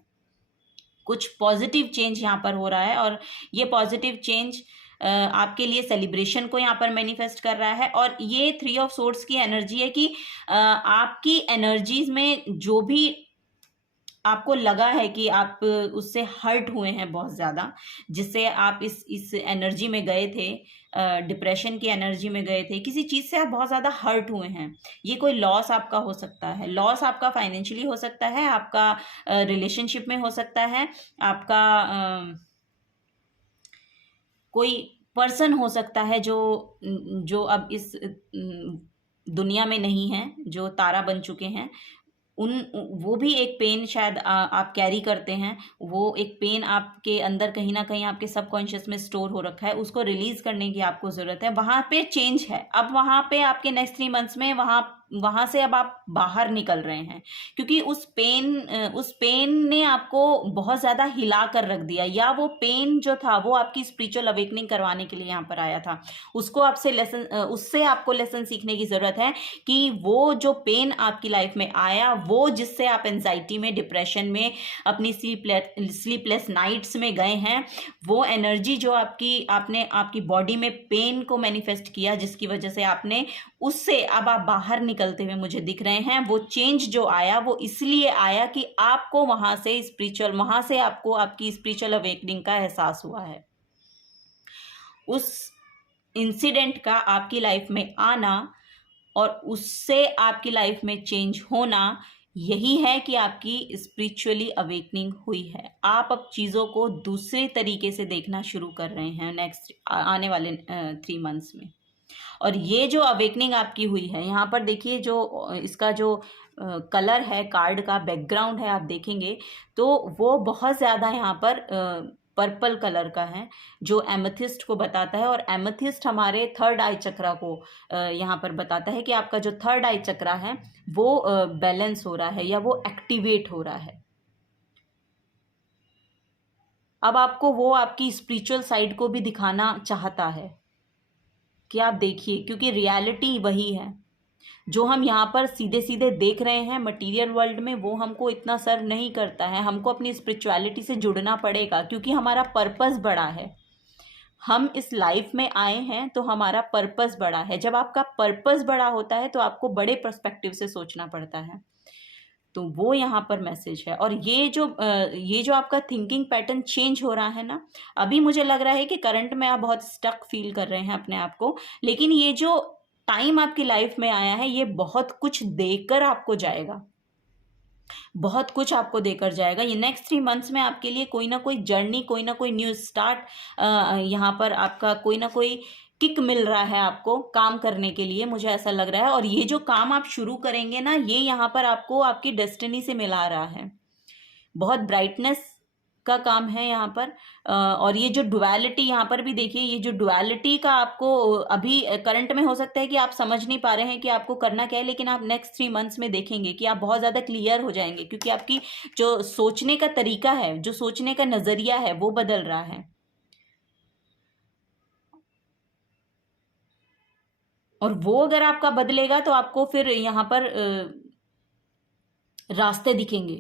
कुछ पॉजिटिव चेंज यहाँ पर हो रहा है, और ये पॉजिटिव चेंज आपके लिए सेलिब्रेशन को यहाँ पर मैनिफेस्ट कर रहा है। और ये 3 ऑफ सोर्ड्स की एनर्जी है कि आपकी एनर्जीज में जो भी आपको लगा है कि आप उससे हर्ट हुए हैं बहुत ज़्यादा, जिससे आप इस एनर्जी में गए थे, डिप्रेशन की एनर्जी में गए थे, किसी चीज़ से आप बहुत ज़्यादा हर्ट हुए हैं। ये कोई लॉस आपका हो सकता है, लॉस आपका फाइनेंशियली हो सकता है, आपका रिलेशनशिप में हो सकता है, आपका कोई पर्सन हो सकता है जो अब इस दुनिया में नहीं है, जो तारा बन चुके हैं। वो भी एक पेन शायद आप कैरी करते हैं, वो एक पेन आपके अंदर कहीं ना कहीं आपके सबकॉन्शियस में स्टोर हो रखा है, उसको रिलीज करने की आपको ज़रूरत है। वहाँ पे चेंज है, अब वहाँ पे आपके नेक्स्ट 3 मंथ्स में वहाँ से अब आप बाहर निकल रहे हैं, क्योंकि उस पेन ने आपको बहुत ज़्यादा हिला कर रख दिया, या वो पेन जो था वो आपकी स्पिरिचुअल अवेकनिंग करवाने के लिए यहाँ पर आया था। उसको उससे आपको लेसन सीखने की ज़रूरत है कि वो जो पेन आपकी लाइफ में आया, वो जिससे आप एंजाइटी में, डिप्रेशन में, अपनी स्लीपलेस नाइट्स में गए हैं, वो एनर्जी जो आपकी बॉडी में पेन को मैनिफेस्ट किया, जिसकी वजह से आपने उससे अब आप बाहर निकलते हुए मुझे दिख रहे हैं। वो चेंज जो आया वो इसलिए आया कि आपको वहां से आपको आपकी स्पिरिचुअल अवेकनिंग का एहसास हुआ है। उस इंसिडेंट का आपकी लाइफ में आना और उससे आपकी लाइफ में चेंज होना, यही है कि आपकी स्पिरिचुअली अवेकनिंग हुई है। आप अब चीज़ों को दूसरे तरीके से देखना शुरू कर रहे हैं नेक्स्ट आने वाले 3 मंथ्स में। और ये जो अवेकनिंग आपकी हुई है, यहाँ पर देखिए जो इसका जो कलर है, कार्ड का बैकग्राउंड है, आप देखेंगे तो वो बहुत ज़्यादा यहाँ पर पर्पल कलर का है, जो एमेथिस्ट को बताता है। और एमेथिस्ट हमारे थर्ड आई चक्रा को यहाँ पर बताता है कि आपका जो थर्ड आई चक्रा है वो बैलेंस हो रहा है, या वो एक्टिवेट हो रहा है। अब आपको वो आपकी स्पिरिचुअल साइड को भी दिखाना चाहता है कि आप देखिए, क्योंकि रियलिटी वही है जो हम यहाँ पर सीधे सीधे देख रहे हैं मटेरियल वर्ल्ड में, वो हमको इतना सर्व नहीं करता है। हमको अपनी स्पिरिचुअलिटी से जुड़ना पड़ेगा, क्योंकि हमारा पर्पस बड़ा है। हम इस लाइफ में आए हैं तो हमारा पर्पस बड़ा है। जब आपका पर्पस बड़ा होता है तो आपको बड़े पर्सपेक्टिव से सोचना पड़ता है। तो वो यहाँ पर मैसेज है। और ये जो आपका थिंकिंग पैटर्न चेंज हो रहा है ना, अभी मुझे लग रहा है कि करंट में आप बहुत स्टक फील कर रहे हैं अपने आप को, लेकिन ये जो टाइम आपकी लाइफ में आया है ये बहुत कुछ देकर आपको जाएगा, बहुत कुछ आपको देकर जाएगा। ये नेक्स्ट 3 मंथ्स में आपके लिए कोई ना कोई जर्नी, कोई ना कोई न्यू स्टार्ट, यहाँ पर आपका कोई ना कोई किक मिल रहा है आपको काम करने के लिए, मुझे ऐसा लग रहा है। और ये जो काम आप शुरू करेंगे ना, ये यहाँ पर आपको आपकी डेस्टिनी से मिला रहा है, बहुत ब्राइटनेस का काम है यहाँ पर। और ये जो डुअलिटी यहाँ पर भी देखिए, ये जो डुअलिटी का आपको अभी करंट में हो सकता है कि आप समझ नहीं पा रहे हैं कि आपको करना क्या है, लेकिन आप नेक्स्ट 3 मंथ्स में देखेंगे कि आप बहुत ज़्यादा क्लियर हो जाएंगे, क्योंकि आपकी जो सोचने का तरीका है, जो सोचने का नज़रिया है, वो बदल रहा है। और वो अगर आपका बदलेगा तो आपको फिर यहाँ पर रास्ते दिखेंगे,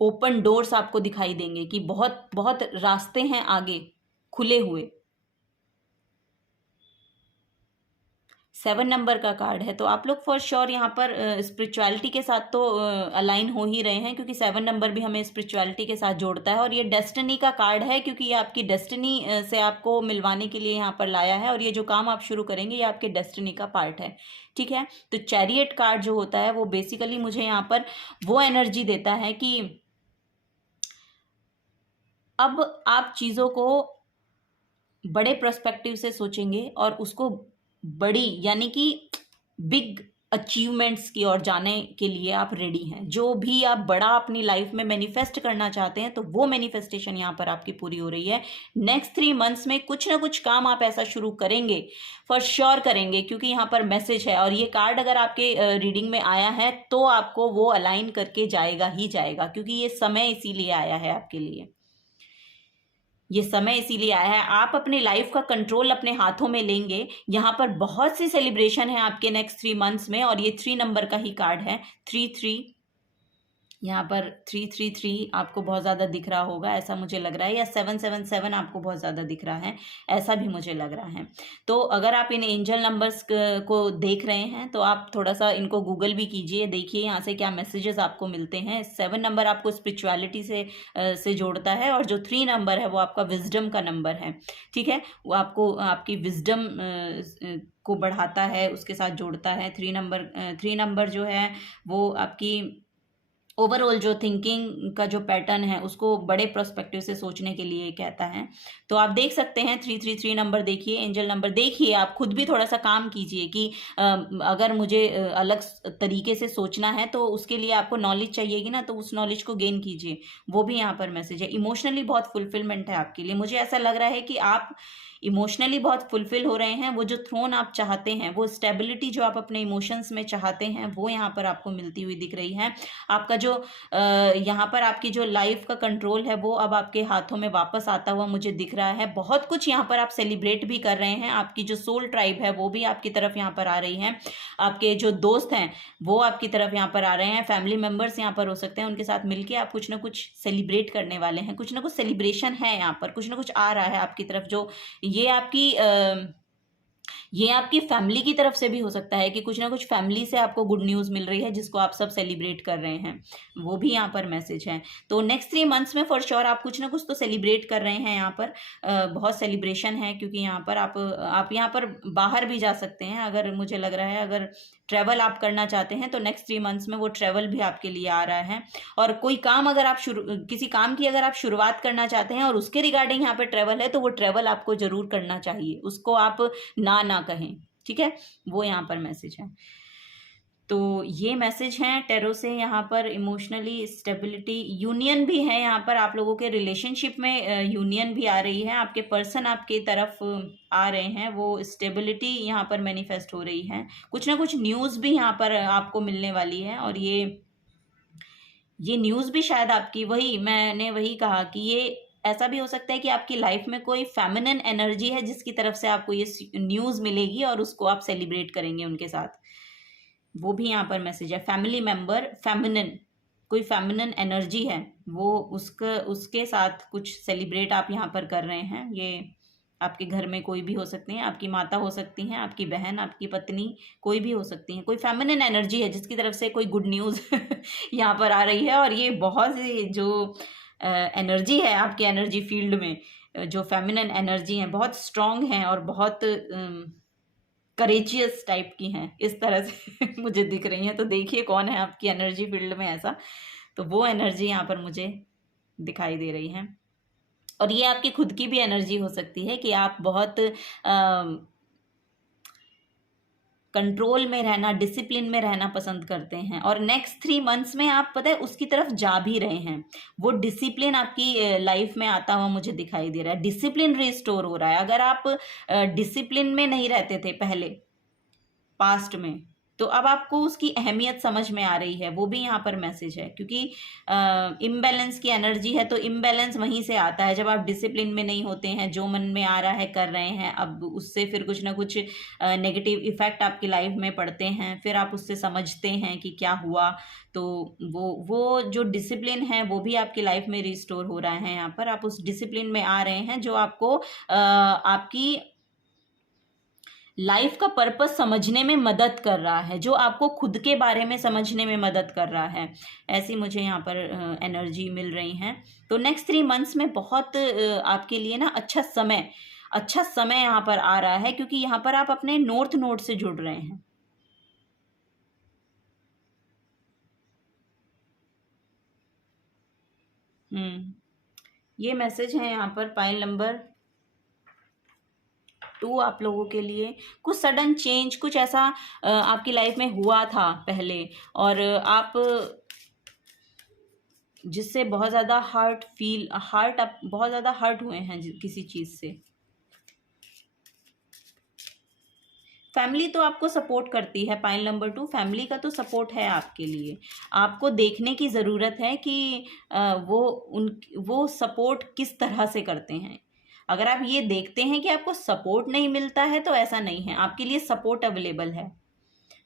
ओपन डोर्स आपको दिखाई देंगे कि बहुत बहुत रास्ते हैं आगे खुले हुए। 7 नंबर का कार्ड है, तो आप लोग फॉर श्योर यहाँ पर स्पिरिचुअलिटी के साथ तो अलाइन हो ही रहे हैं, क्योंकि 7 नंबर भी हमें स्पिरिचुअलिटी के साथ जोड़ता है। और ये डेस्टिनी का कार्ड है, क्योंकि ये आपकी डेस्टिनी से आपको मिलवाने के लिए यहाँ पर लाया है। और ये जो काम आप शुरू करेंगे ये आपके डेस्टिनी का पार्ट है, ठीक है। तो चैरियट कार्ड जो होता है वो बेसिकली मुझे यहाँ पर वो एनर्जी देता है कि अब आप चीज़ों को बड़े पर्सपेक्टिव से सोचेंगे और उसको बड़ी, यानी कि बिग अचीवमेंट्स की ओर जाने के लिए आप रेडी हैं। जो भी आप बड़ा अपनी लाइफ में मैनिफेस्ट करना चाहते हैं, तो वो मैनिफेस्टेशन यहाँ पर आपकी पूरी हो रही है। नेक्स्ट 3 मंथ्स में कुछ ना कुछ काम आप ऐसा शुरू करेंगे, फॉर श्योर करेंगे, क्योंकि यहाँ पर मैसेज है। और ये कार्ड अगर आपके रीडिंग में आया है तो आपको वो अलाइन करके जाएगा ही जाएगा, क्योंकि ये समय इसीलिए आया है आपके लिए, ये समय इसीलिए आया है। आप अपनी लाइफ का कंट्रोल अपने हाथों में लेंगे। यहाँ पर बहुत सी सेलिब्रेशन है आपके नेक्स्ट 3 मंथ्स में। और ये 3 नंबर का ही कार्ड है, 3-3, यहाँ पर 3-3-3 आपको बहुत ज़्यादा दिख रहा होगा, ऐसा मुझे लग रहा है, या 7-7-7 आपको बहुत ज़्यादा दिख रहा है, ऐसा भी मुझे लग रहा है। तो अगर आप इन एंजल नंबर्स को देख रहे हैं तो आप थोड़ा सा इनको गूगल भी कीजिए, देखिए यहाँ से क्या मैसेजेस आपको मिलते हैं। 7 नंबर आपको स्पिरिचुअलिटी से जोड़ता है, और जो 3 नंबर है वो आपका विजडम का नंबर है, ठीक है। वो आपको आपकी विजडम को बढ़ाता है, उसके साथ जोड़ता है। 3 नंबर जो है वो आपकी ओवरऑल जो थिंकिंग का जो पैटर्न है उसको बड़े प्रोस्पेक्टिव से सोचने के लिए कहता है। तो आप देख सकते हैं 3-3-3 नंबर देखिए, एंजल नंबर देखिए, आप खुद भी थोड़ा सा काम कीजिए कि अगर मुझे अलग तरीके से सोचना है तो उसके लिए आपको नॉलेज चाहिएगी ना, तो उस नॉलेज को गेन कीजिए। वो भी यहाँ पर मैसेज है। इमोशनली बहुत फुलफिलमेंट है आपके लिए, मुझे ऐसा लग रहा है कि आप इमोशनली बहुत फुलफिल हो रहे हैं। वो जो थ्रोन आप चाहते हैं, वो स्टेबिलिटी जो आप अपने इमोशंस में चाहते हैं, वो यहाँ पर आपको मिलती हुई दिख रही है। आपका जो यहाँ पर आपकी जो लाइफ का कंट्रोल है वो अब आपके हाथों में वापस आता हुआ मुझे दिख रहा है। बहुत कुछ यहाँ पर आप सेलिब्रेट भी कर रहे हैं। आपकी जो सोल ट्राइब है वो भी आपकी तरफ यहाँ पर आ रही है। आपके जो दोस्त हैं वो आपकी तरफ यहाँ पर आ रहे हैं। फैमिली मेम्बर्स यहाँ पर हो सकते हैं, उनके साथ मिलके आप कुछ ना कुछ सेलिब्रेट करने वाले हैं। कुछ ना कुछ सेलिब्रेशन है यहाँ पर, कुछ ना कुछ आ रहा है आपकी तरफ। जो ये आपकी फैमिली की तरफ से भी हो सकता है कि कुछ ना कुछ फैमिली से आपको गुड न्यूज़ मिल रही है जिसको आप सब सेलिब्रेट कर रहे हैं, वो भी यहाँ पर मैसेज है। तो नेक्स्ट 3 मंथ्स में फॉर श्योर आप कुछ ना कुछ तो सेलिब्रेट कर रहे हैं। यहाँ पर बहुत सेलिब्रेशन है, क्योंकि यहाँ पर आप यहाँ पर बाहर भी जा सकते हैं। अगर मुझे लग रहा है अगर ट्रैवल आप करना चाहते हैं तो नेक्स्ट 3 मंथ्स में वो ट्रैवल भी आपके लिए आ रहा है। और कोई काम अगर आप किसी काम की अगर आप शुरुआत करना चाहते हैं और उसके रिगार्डिंग यहाँ पे ट्रैवल है, तो वो ट्रैवल आपको जरूर करना चाहिए, उसको आप ना कहें, ठीक है। वो यहाँ पर मैसेज है। तो ये मैसेज हैं टेरो से। यहाँ पर इमोशनली स्टेबिलिटी, यूनियन भी है यहाँ पर, आप लोगों के रिलेशनशिप में यूनियन भी आ रही है। आपके पर्सन आपके तरफ आ रहे हैं, वो स्टेबिलिटी यहाँ पर मैनिफेस्ट हो रही है। कुछ ना कुछ न्यूज़ भी यहाँ पर आपको मिलने वाली है। और ये न्यूज़ भी शायद आपकी, मैंने वही कहा कि ये ऐसा भी हो सकता है कि आपकी लाइफ में कोई फेमिनिन एनर्जी है जिसकी तरफ से आपको ये न्यूज़ मिलेगी और उसको आप सेलिब्रेट करेंगे उनके साथ। वो भी यहाँ पर मैसेज है। फैमिली मेंबर फेमिनिन, कोई फेमिनिन एनर्जी है, वो उसके साथ कुछ सेलिब्रेट आप यहाँ पर कर रहे हैं। ये आपके घर में कोई भी हो सकती हैं, आपकी माता हो सकती हैं, आपकी बहन, आपकी पत्नी, कोई भी हो सकती हैं। कोई फेमिनिन एनर्जी है जिसकी तरफ से कोई गुड न्यूज़ यहाँ पर आ रही है। और ये बहुत सी जो एनर्जी है आपके एनर्जी फील्ड में, जो फेमिनिन एनर्जी हैं बहुत स्ट्रांग हैं और बहुत करेजियस टाइप की हैं, इस तरह से मुझे दिख रही हैं। तो देखिए कौन है आपकी एनर्जी फील्ड में ऐसा। तो वो एनर्जी यहाँ पर मुझे दिखाई दे रही है। और ये आपकी खुद की भी एनर्जी हो सकती है कि आप बहुत कंट्रोल में रहना, डिसिप्लिन में रहना पसंद करते हैं। और नेक्स्ट 3 मंथ्स में आप पता है उसकी तरफ जा भी रहे हैं। वो डिसिप्लिन आपकी लाइफ में आता हुआ मुझे दिखाई दे रहा है। डिसिप्लिन रिस्टोर हो रहा है। अगर आप डिसिप्लिन में नहीं रहते थे पहले पास्ट में, तो अब आपको उसकी अहमियत समझ में आ रही है। वो भी यहाँ पर मैसेज है, क्योंकि इम्बैलेंस की एनर्जी है। तो इम्बैलेंस वहीं से आता है जब आप डिसिप्लिन में नहीं होते हैं, जो मन में आ रहा है कर रहे हैं। अब उससे फिर कुछ ना कुछ नेगेटिव इफेक्ट आपकी लाइफ में पड़ते हैं। फिर आप उससे समझते हैं कि क्या हुआ। तो वो जो डिसिप्लिन है वो भी आपकी लाइफ में रिस्टोर हो रहा है। यहाँ पर आप उस डिसिप्लिन में आ रहे हैं जो आपको आपकी लाइफ का पर्पस समझने में मदद कर रहा है, जो आपको खुद के बारे में समझने में मदद कर रहा है। ऐसी मुझे यहाँ पर एनर्जी मिल रही हैं। तो नेक्स्ट 3 मंथ्स में बहुत आपके लिए ना अच्छा समय यहाँ पर आ रहा है, क्योंकि यहाँ पर आप अपने नॉर्थ नोड से जुड़ रहे हैं। ये मैसेज है यहाँ पर पाइल नंबर 2 आप लोगों के लिए। कुछ सडन चेंज, कुछ ऐसा आपकी लाइफ में हुआ था पहले, और आप जिससे बहुत ज़्यादा आप बहुत ज़्यादा हर्ट हुए हैं किसी चीज़ से। फैमिली तो आपको सपोर्ट करती है। पाइल नंबर 2, फैमिली का तो सपोर्ट है आपके लिए। आपको देखने की ज़रूरत है कि वो सपोर्ट किस तरह से करते हैं। अगर आप ये देखते हैं कि आपको सपोर्ट नहीं मिलता है तो ऐसा नहीं है, आपके लिए सपोर्ट अवेलेबल है।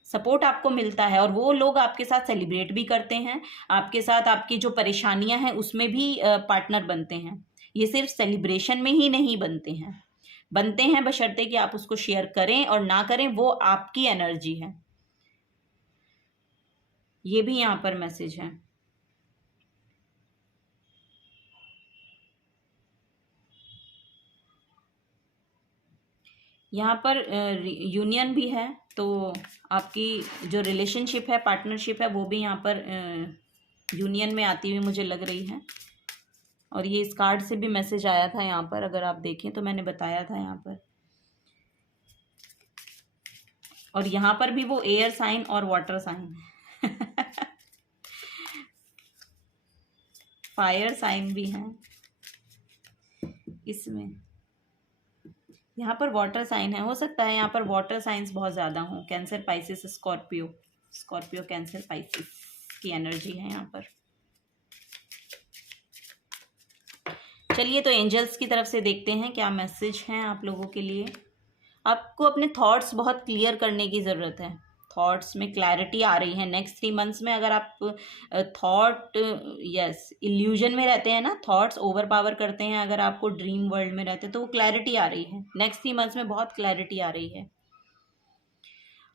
सपोर्ट आपको मिलता है और वो लोग आपके साथ सेलिब्रेट भी करते हैं। आपके साथ आपकी जो परेशानियां हैं उसमें भी पार्टनर बनते हैं। ये सिर्फ सेलिब्रेशन में ही नहीं बनते हैं बशर्ते कि आप उसको शेयर करें और ना करें, वो आपकी एनर्जी है। ये भी यहाँ पर मैसेज है। यहाँ पर यूनियन भी है, तो आपकी जो रिलेशनशिप है, पार्टनरशिप है, वो भी यहाँ पर यूनियन में आती हुई मुझे लग रही है। और ये इस कार्ड से भी मैसेज आया था यहाँ पर, अगर आप देखें तो मैंने बताया था यहाँ पर। और यहाँ पर भी वो एयर साइन और वाटर साइन फायर साइन भी है इसमें। यहाँ पर वाटर साइन है, हो सकता है यहाँ पर वाटर साइंस बहुत ज़्यादा हों। Cancer, Pisces, Scorpio, cancer, Pisces की एनर्जी है यहाँ पर। चलिए तो एंजल्स की तरफ से देखते हैं क्या मैसेज हैं आप लोगों के लिए। आपको अपने थॉट्स बहुत क्लियर करने की ज़रूरत है। थॉट्स में क्लैरिटी आ रही है नेक्स्ट 3 मंथ्स में। अगर आप इल्यूजन में रहते हैं ना, थॉट्स ओवर पावर करते हैं, अगर आपको ड्रीम वर्ल्ड में रहते हैं, तो वो क्लैरिटी आ रही है नेक्स्ट 3 मंथ्स में, बहुत क्लैरिटी आ रही है।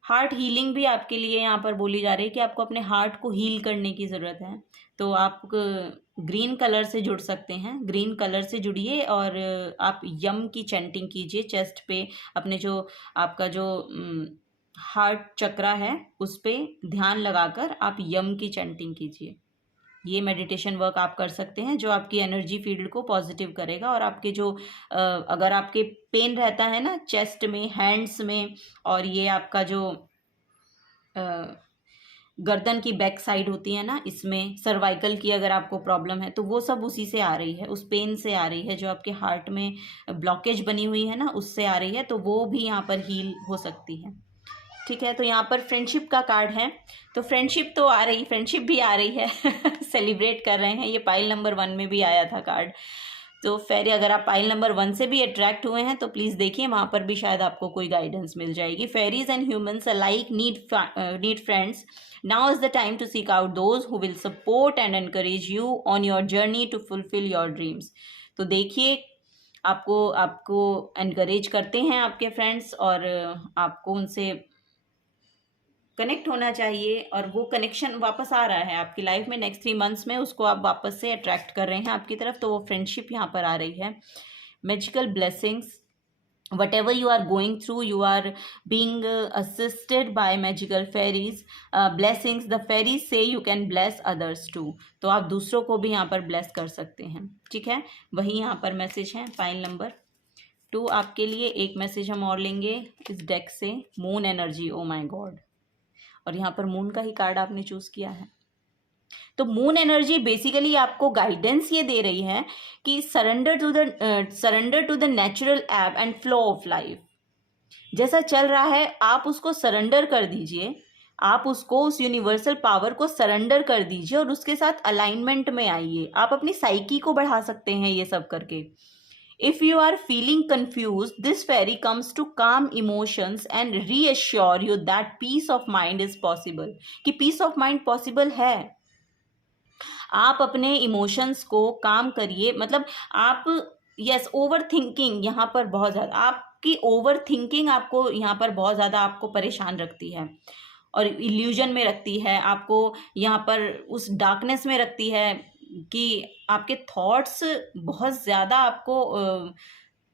हार्ट हीलिंग भी आपके लिए यहाँ पर बोली जा रही है कि आपको अपने हार्ट को हील करने की ज़रूरत है। तो आप ग्रीन कलर से जुड़ सकते हैं, ग्रीन कलर से जुड़िए और आप यम की चैंटिंग कीजिए चेस्ट पे। अपने जो आपका जो हार्ट चक्रा है उस पर ध्यान लगाकर आप यम की चैंटिंग कीजिए। ये मेडिटेशन वर्क आप कर सकते हैं जो आपकी एनर्जी फील्ड को पॉजिटिव करेगा। और आपके जो अगर आपके पेन रहता है ना चेस्ट में, हैंड्स में, और ये आपका जो गर्दन की बैक साइड होती है ना, इसमें सर्वाइकल की अगर आपको प्रॉब्लम है तो वो सब उसी से आ रही है, उस पेन से आ रही है। जो आपके हार्ट में ब्लॉकेज बनी हुई है ना उससे आ रही है, तो वो भी यहाँ पर हील हो सकती है। ठीक है, तो यहाँ पर फ्रेंडशिप का कार्ड है। तो फ्रेंडशिप तो आ रही, फ्रेंडशिप भी आ रही है सेलिब्रेट कर रहे हैं। ये पाइल नंबर 1 में भी आया था कार्ड। तो फेरी, अगर आप पाइल नंबर 1 से भी अट्रैक्ट हुए हैं तो प्लीज़ देखिए, वहाँ पर भी शायद आपको कोई गाइडेंस मिल जाएगी। Fairies and humans alike need friends. Now is the time to seek out those who will support and encourage you on your journey to fulfil your dreams. तो देखिए, आपको आपको एनकरेज करते हैं आपके फ्रेंड्स, और आपको उनसे कनेक्ट होना चाहिए, और वो कनेक्शन वापस आ रहा है आपकी लाइफ में। नेक्स्ट 3 मंथ्स में उसको आप वापस से अट्रैक्ट कर रहे हैं आपकी तरफ, तो वो फ्रेंडशिप यहाँ पर आ रही है। Magical blessings, whatever you are going through, you are being assisted by magical fairies, blessings. The fairies say you can bless others too, तो आप दूसरों को भी यहाँ पर ब्लेस कर सकते हैं, ठीक है। वही यहाँ पर मैसेज है पाइल नंबर 2 आपके लिए। एक मैसेज हम और लेंगे इस डेक से, moon energy. O my God, और यहाँ पर मून का ही कार्ड आपने चूज किया है। तो मून एनर्जी बेसिकली आपको गाइडेंस ये दे रही है कि सरेंडर टू द नेचुरल एब एंड फ्लो ऑफ लाइफ। जैसा चल रहा है आप उसको सरेंडर कर दीजिए, आप उसको, उस यूनिवर्सल पावर को सरेंडर कर दीजिए और उसके साथ अलाइनमेंट में आइए। आप अपनी साइकी को बढ़ा सकते हैं ये सब करके। If you are feeling confused, this fairy comes to calm emotions and reassure you that peace of mind is possible, कि peace of mind possible है। आप अपने इमोशंस को काम करिए, मतलब आप, यस, ओवर थिंकिंग यहाँ पर बहुत ज़्यादा, आपकी ओवर थिंकिंग आपको यहाँ पर बहुत ज़्यादा आपको परेशान रखती है और इल्यूजन में रखती है, आपको यहाँ पर उस डार्कनेस में रखती है कि आपके थॉट्स बहुत ज़्यादा आपको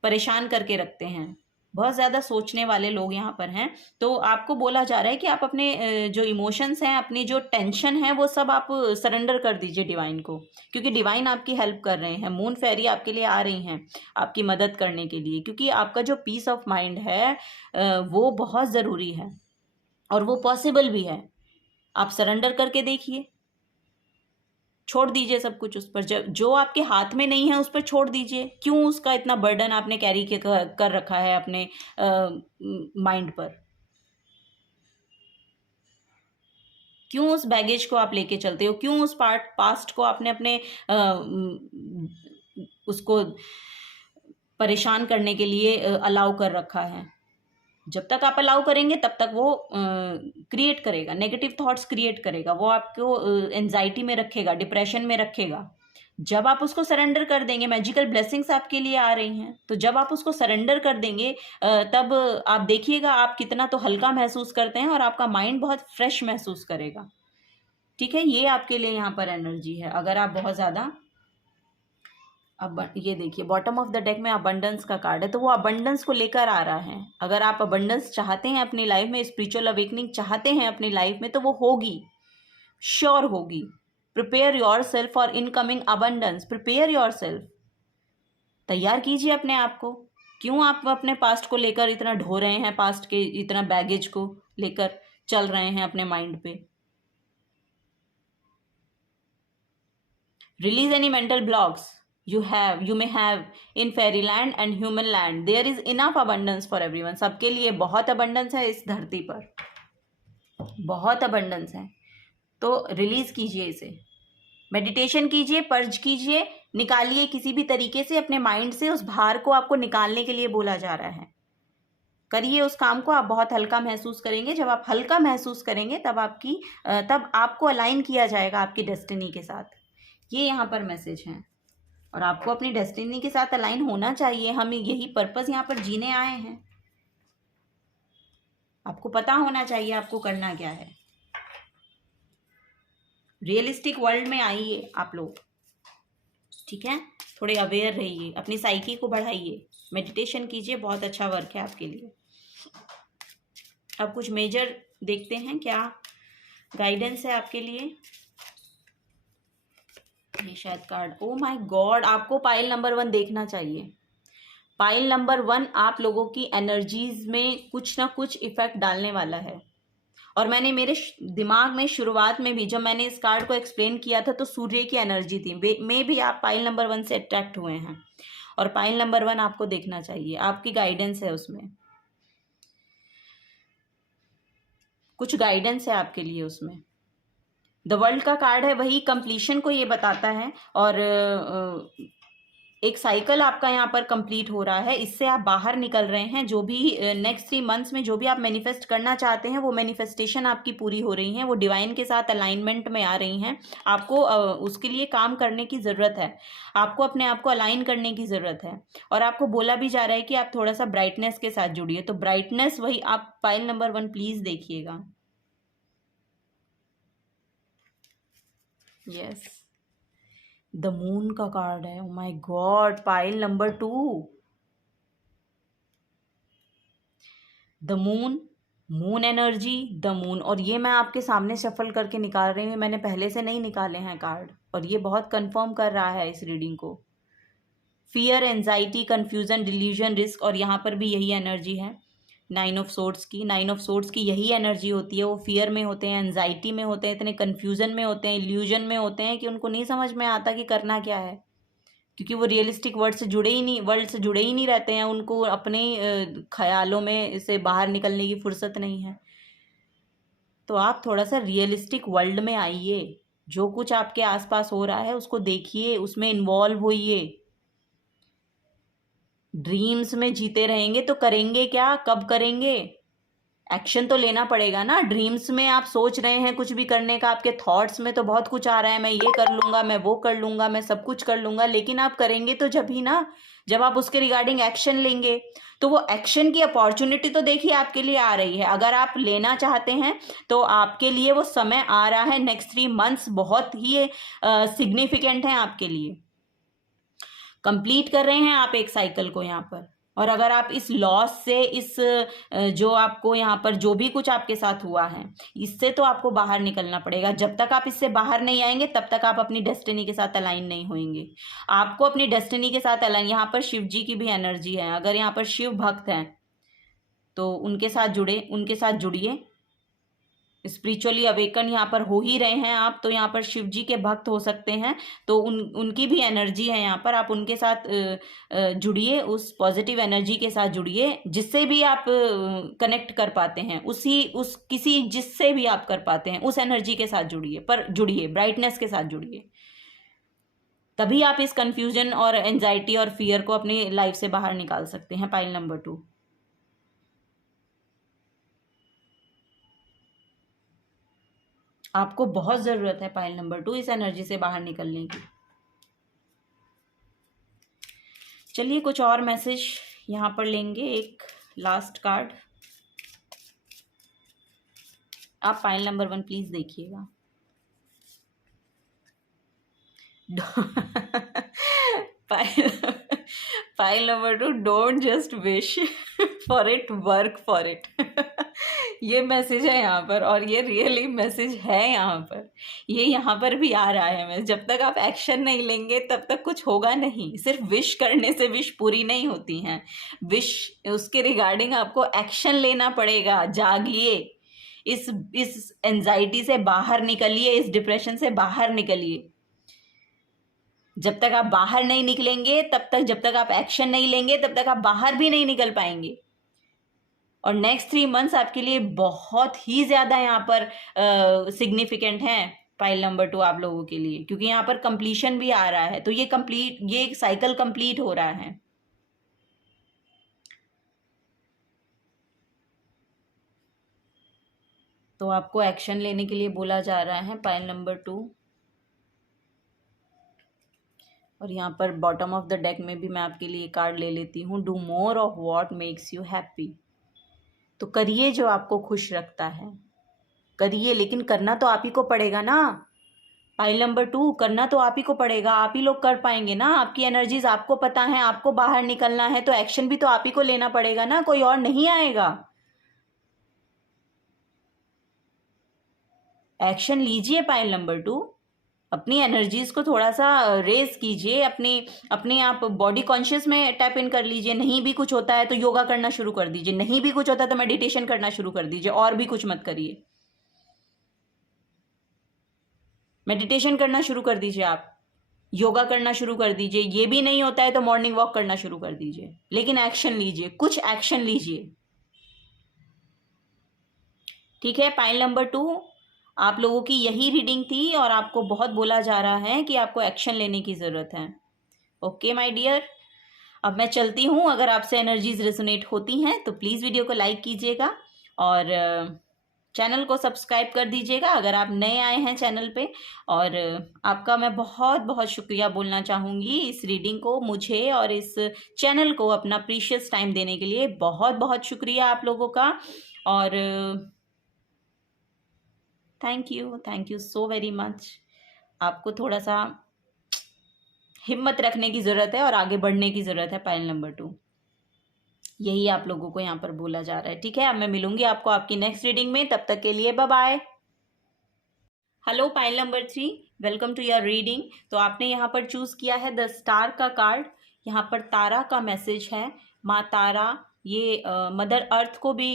परेशान करके रखते हैं। बहुत ज़्यादा सोचने वाले लोग यहाँ पर हैं। तो आपको बोला जा रहा है कि आप अपने जो इमोशंस हैं, अपनी जो टेंशन है, वो सब आप सरेंडर कर दीजिए डिवाइन को, क्योंकि डिवाइन आपकी हेल्प कर रहे हैं। मून फेरी आपके लिए आ रही हैं आपकी मदद करने के लिए, क्योंकि आपका जो पीस ऑफ माइंड है वो बहुत ज़रूरी है और वो पॉसिबल भी है। आप सरेंडर करके देखिए, छोड़ दीजिए सब कुछ उस पर, जो आपके हाथ में नहीं है उस पर छोड़ दीजिए। क्यों उसका इतना बर्डन आपने कैरी कर रखा है अपने माइंड पर? क्यों उस बैगेज को आप लेके चलते हो? क्यों उस पास्ट को आपने अपने उसको परेशान करने के लिए अलाउ कर रखा है? जब तक आप अलाउ करेंगे तब तक वो क्रिएट करेगा, नेगेटिव थॉट्स क्रिएट करेगा, वो आपको एंजाइटी में रखेगा, डिप्रेशन में रखेगा। जब आप उसको सरेंडर कर देंगे, मैजिकल ब्लेसिंग्स आपके लिए आ रही हैं, तो जब आप उसको सरेंडर कर देंगे तब आप देखिएगा आप कितना तो हल्का महसूस करते हैं और आपका माइंड बहुत फ्रेश महसूस करेगा, ठीक है। ये आपके लिए यहाँ पर एनर्जी है। अगर आप बहुत ज़्यादा, अब ये देखिए बॉटम ऑफ द डेक में अबंडेंस का कार्ड है, तो वो अबंडेंस को लेकर आ रहा है। अगर आप अबंडेंस चाहते हैं अपनी लाइफ में, स्पिरिचुअल अवेकनिंग चाहते हैं अपनी लाइफ में, तो वो होगी, श्योर होगी। Prepare your self for incoming abundance, prepare your self, तैयार कीजिए अपने आप को। क्यों आप अपने पास्ट को लेकर इतना ढो रहे हैं, पास्ट के इतना बैगेज को लेकर चल रहे हैं अपने माइंड पे? Release any mental blocks you may have in fairyland and human land. There is enough abundance for everyone. सबके लिए बहुत abundance है इस धरती पर, बहुत abundance है। तो रिलीज कीजिए इसे, मेडिटेशन कीजिए, पर्ज कीजिए, निकालिए किसी भी तरीके से अपने माइंड से उस भार को। आपको निकालने के लिए बोला जा रहा है, करिए उस काम को। आप बहुत हल्का महसूस करेंगे। जब आप हल्का महसूस करेंगे तब आपको अलाइन किया जाएगा आपकी डेस्टिनी के साथ। ये यहाँ पर मैसेज है, और आपको अपनी डेस्टिनी के साथ अलाइन होना चाहिए। हम यही पर्पस यहाँ पर जीने आए हैं। आपको पता होना चाहिए आपको करना क्या है। रियलिस्टिक वर्ल्ड में आइए आप लोग, ठीक है। थोड़े अवेयर रहिए, अपनी साइकी को बढ़ाइए, मेडिटेशन कीजिए, बहुत अच्छा वर्क है आपके लिए। अब कुछ मेजर देखते हैं क्या गाइडेंस है आपके लिए। ये शायद कार्ड, ओ माय गॉड, आपको पाइल नंबर 1 देखना चाहिए। पाइल नंबर 1 आप लोगों की एनर्जीज में कुछ ना कुछ इफेक्ट डालने वाला है। और मैंने मेरे दिमाग में शुरुआत में भी जब मैंने इस कार्ड को एक्सप्लेन किया था तो सूर्य की एनर्जी थी। मे भी आप पाइल नंबर 1 से अट्रैक्ट हुए हैं, और पाइल नंबर 1 आपको देखना चाहिए। आपकी गाइडेंस है उसमें, कुछ गाइडेंस है आपके लिए उसमें। द वर्ल्ड का कार्ड है, वही कंप्लीशन को ये बताता है। और एक साइकिल आपका यहाँ पर कंप्लीट हो रहा है, इससे आप बाहर निकल रहे हैं। जो भी नेक्स्ट 3 मंथ्स में जो भी आप मैनिफेस्ट करना चाहते हैं, वो मैनिफेस्टेशन आपकी पूरी हो रही हैं, वो डिवाइन के साथ अलाइनमेंट में आ रही हैं। आपको उसके लिए काम करने की ज़रूरत है, आपको अपने आप को अलाइन करने की ज़रूरत है। और आपको बोला भी जा रहा है कि आप थोड़ा सा ब्राइटनेस के साथ जुड़िए। तो ब्राइटनेस वही आप पाइल नंबर 1 प्लीज़ देखिएगा। यस, द मून का कार्ड है। ओ my God, pile number 2, the moon, moon energy, the moon. और ये मैं आपके सामने शफल करके निकाल रही हूँ, मैंने पहले से नहीं निकाले हैं कार्ड, और ये बहुत कंफर्म कर रहा है इस रीडिंग को। Fear, anxiety, confusion, delusion, risk, और यहाँ पर भी यही एनर्जी है 9 ऑफ सोर्ड्स की। 9 ऑफ सोर्ड्स की यही एनर्जी होती है। वो फियर में होते हैं, एंजाइटी में होते हैं, इतने कन्फ्यूजन में होते हैं, इल्यूजन में होते हैं कि उनको नहीं समझ में आता कि करना क्या है, क्योंकि वो रियलिस्टिक वर्ल्ड से जुड़े ही नहीं रहते हैं। उनको अपने ख्यालों में से बाहर निकलने की फुर्सत नहीं है। तो आप थोड़ा सा रियलिस्टिक वर्ल्ड में आइए, जो कुछ आपके आसपास हो रहा है उसको देखिए, उसमें इन्वॉल्व होइए। ड्रीम्स में जीते रहेंगे तो करेंगे क्या, कब करेंगे? एक्शन तो लेना पड़ेगा ना। ड्रीम्स में आप सोच रहे हैं कुछ भी करने का, आपके थॉट्स में तो बहुत कुछ आ रहा है, मैं ये कर लूंगा, मैं वो कर लूंगा, मैं सब कुछ कर लूंगा, लेकिन आप करेंगे तो जब ही ना, जब आप उसके रिगार्डिंग एक्शन लेंगे। तो वो एक्शन की अपॉर्चुनिटी तो देखिए आपके लिए आ रही है। अगर आप लेना चाहते हैं तो आपके लिए वो समय आ रहा है। नेक्स्ट 3 मंथ्स बहुत ही सिग्निफिकेंट है आपके लिए। कंप्लीट कर रहे हैं आप एक साइकिल को यहाँ पर। और अगर आप इस लॉस से, इस जो आपको यहाँ पर जो भी कुछ आपके साथ हुआ है, इससे तो आपको बाहर निकलना पड़ेगा। जब तक आप इससे बाहर नहीं आएंगे तब तक आप अपनी डेस्टिनी के साथ अलाइन नहीं होंगे। आपको अपनी डेस्टिनी के साथ अलाइन, यहाँ पर शिव जी की भी एनर्जी है। अगर यहाँ पर शिव भक्त हैं तो उनके साथ जुड़िए। स्पिरिचुअली अवेकन यहाँ पर हो ही रहे हैं आप, तो यहाँ पर शिव जी के भक्त हो सकते हैं। तो उनकी भी एनर्जी है यहाँ पर। आप उनके साथ जुड़िए, उस पॉजिटिव एनर्जी के साथ जुड़िए, जिससे भी आप कनेक्ट कर पाते हैं, जिससे भी आप कर पाते हैं उस एनर्जी के साथ जुड़िए, ब्राइटनेस के साथ जुड़िए। तभी आप इस कंफ्यूजन और एंजाइटी और फियर को अपनी लाइफ से बाहर निकाल सकते हैं। पाइल नंबर 2, आपको बहुत ज़रूरत है पाइल नंबर 2 इस एनर्जी से बाहर निकलने की। चलिए कुछ और मैसेज यहाँ पर लेंगे। एक लास्ट कार्ड आप पाइल नंबर 1 प्लीज देखिएगा। Pile number 2, don't just wish for it, work for it. ये मैसेज है यहाँ पर, और ये रियली मैसेज है यहाँ पर। ये यहाँ पर भी आ रहा है मैसेज। जब तक आप एक्शन नहीं लेंगे तब तक कुछ होगा नहीं। सिर्फ विश करने से विश पूरी नहीं होती हैं। विश, उसके रिगार्डिंग आपको एक्शन लेना पड़ेगा। जागिए, इस एंजाइटी से बाहर निकलिए, इस डिप्रेशन से बाहर निकलिए। जब तक आप बाहर नहीं निकलेंगे तब तक, जब तक आप एक्शन नहीं लेंगे तब तक आप बाहर भी नहीं निकल पाएंगे। और नेक्स्ट 3 मंथ्स आपके लिए बहुत ही ज़्यादा यहाँ पर सिग्निफिकेंट है पाइल नंबर 2 आप लोगों के लिए, क्योंकि यहाँ पर कंप्लीशन भी आ रहा है। तो ये एक साइकिल कंप्लीट हो रहा है। तो आपको एक्शन लेने के लिए बोला जा रहा है पाइल नंबर 2। और यहाँ पर बॉटम ऑफ द डेक में भी मैं आपके लिए कार्ड ले लेती हूँ। Do more of what makes you happy. तो करिए जो आपको खुश रखता है, करिए, लेकिन करना तो आप ही को पड़ेगा ना। पाइल नंबर 2, करना तो आप ही को पड़ेगा। आप ही लोग कर पाएंगे ना। आपकी एनर्जीज आपको पता है, आपको बाहर निकलना है, तो एक्शन भी तो आप ही को लेना पड़ेगा ना, कोई और नहीं आएगा। एक्शन लीजिए पाइल नंबर 2। अपनी एनर्जीज को थोड़ा सा रेज कीजिए, अपने आप बॉडी कॉन्शियस में टैप इन कर लीजिए। नहीं भी कुछ होता है तो योगा करना शुरू कर दीजिए, नहीं भी कुछ होता है तो मेडिटेशन करना शुरू कर दीजिए, और भी कुछ मत करिए। मेडिटेशन करना शुरू कर दीजिए, आप योगा करना शुरू कर दीजिए। ये भी नहीं होता है तो मॉर्निंग वॉक करना शुरू कर दीजिए, लेकिन एक्शन लीजिए, कुछ एक्शन लीजिए। ठीक है, पाइल नंबर 2 आप लोगों की यही रीडिंग थी, और आपको बहुत बोला जा रहा है कि आपको एक्शन लेने की ज़रूरत है। ओके माय डियर, अब मैं चलती हूँ। अगर आपसे एनर्जीज रेजोनेट होती हैं तो प्लीज़ वीडियो को लाइक कीजिएगा और चैनल को सब्सक्राइब कर दीजिएगा अगर आप नए आए हैं चैनल पे। और आपका मैं बहुत बहुत शुक्रिया बोलना चाहूँगी इस रीडिंग को, मुझे और इस चैनल को अपना प्रीशियस टाइम देने के लिए बहुत बहुत शुक्रिया आप लोगों का। और thank you so very much. आपको थोड़ा सा हिम्मत रखने की ज़रूरत है और आगे बढ़ने की ज़रूरत है पाइल नंबर 2। यही आप लोगों को यहाँ पर बोला जा रहा है। ठीक है, अब मैं मिलूंगी आपको आपकी नेक्स्ट रीडिंग में। तब तक के लिए bye bye. Hello pile number 3, welcome to your reading. तो आपने यहाँ पर चूज किया है द स्टार का कार्ड। यहाँ पर तारा का मैसेज है। माँ तारा ये मदर अर्थ को भी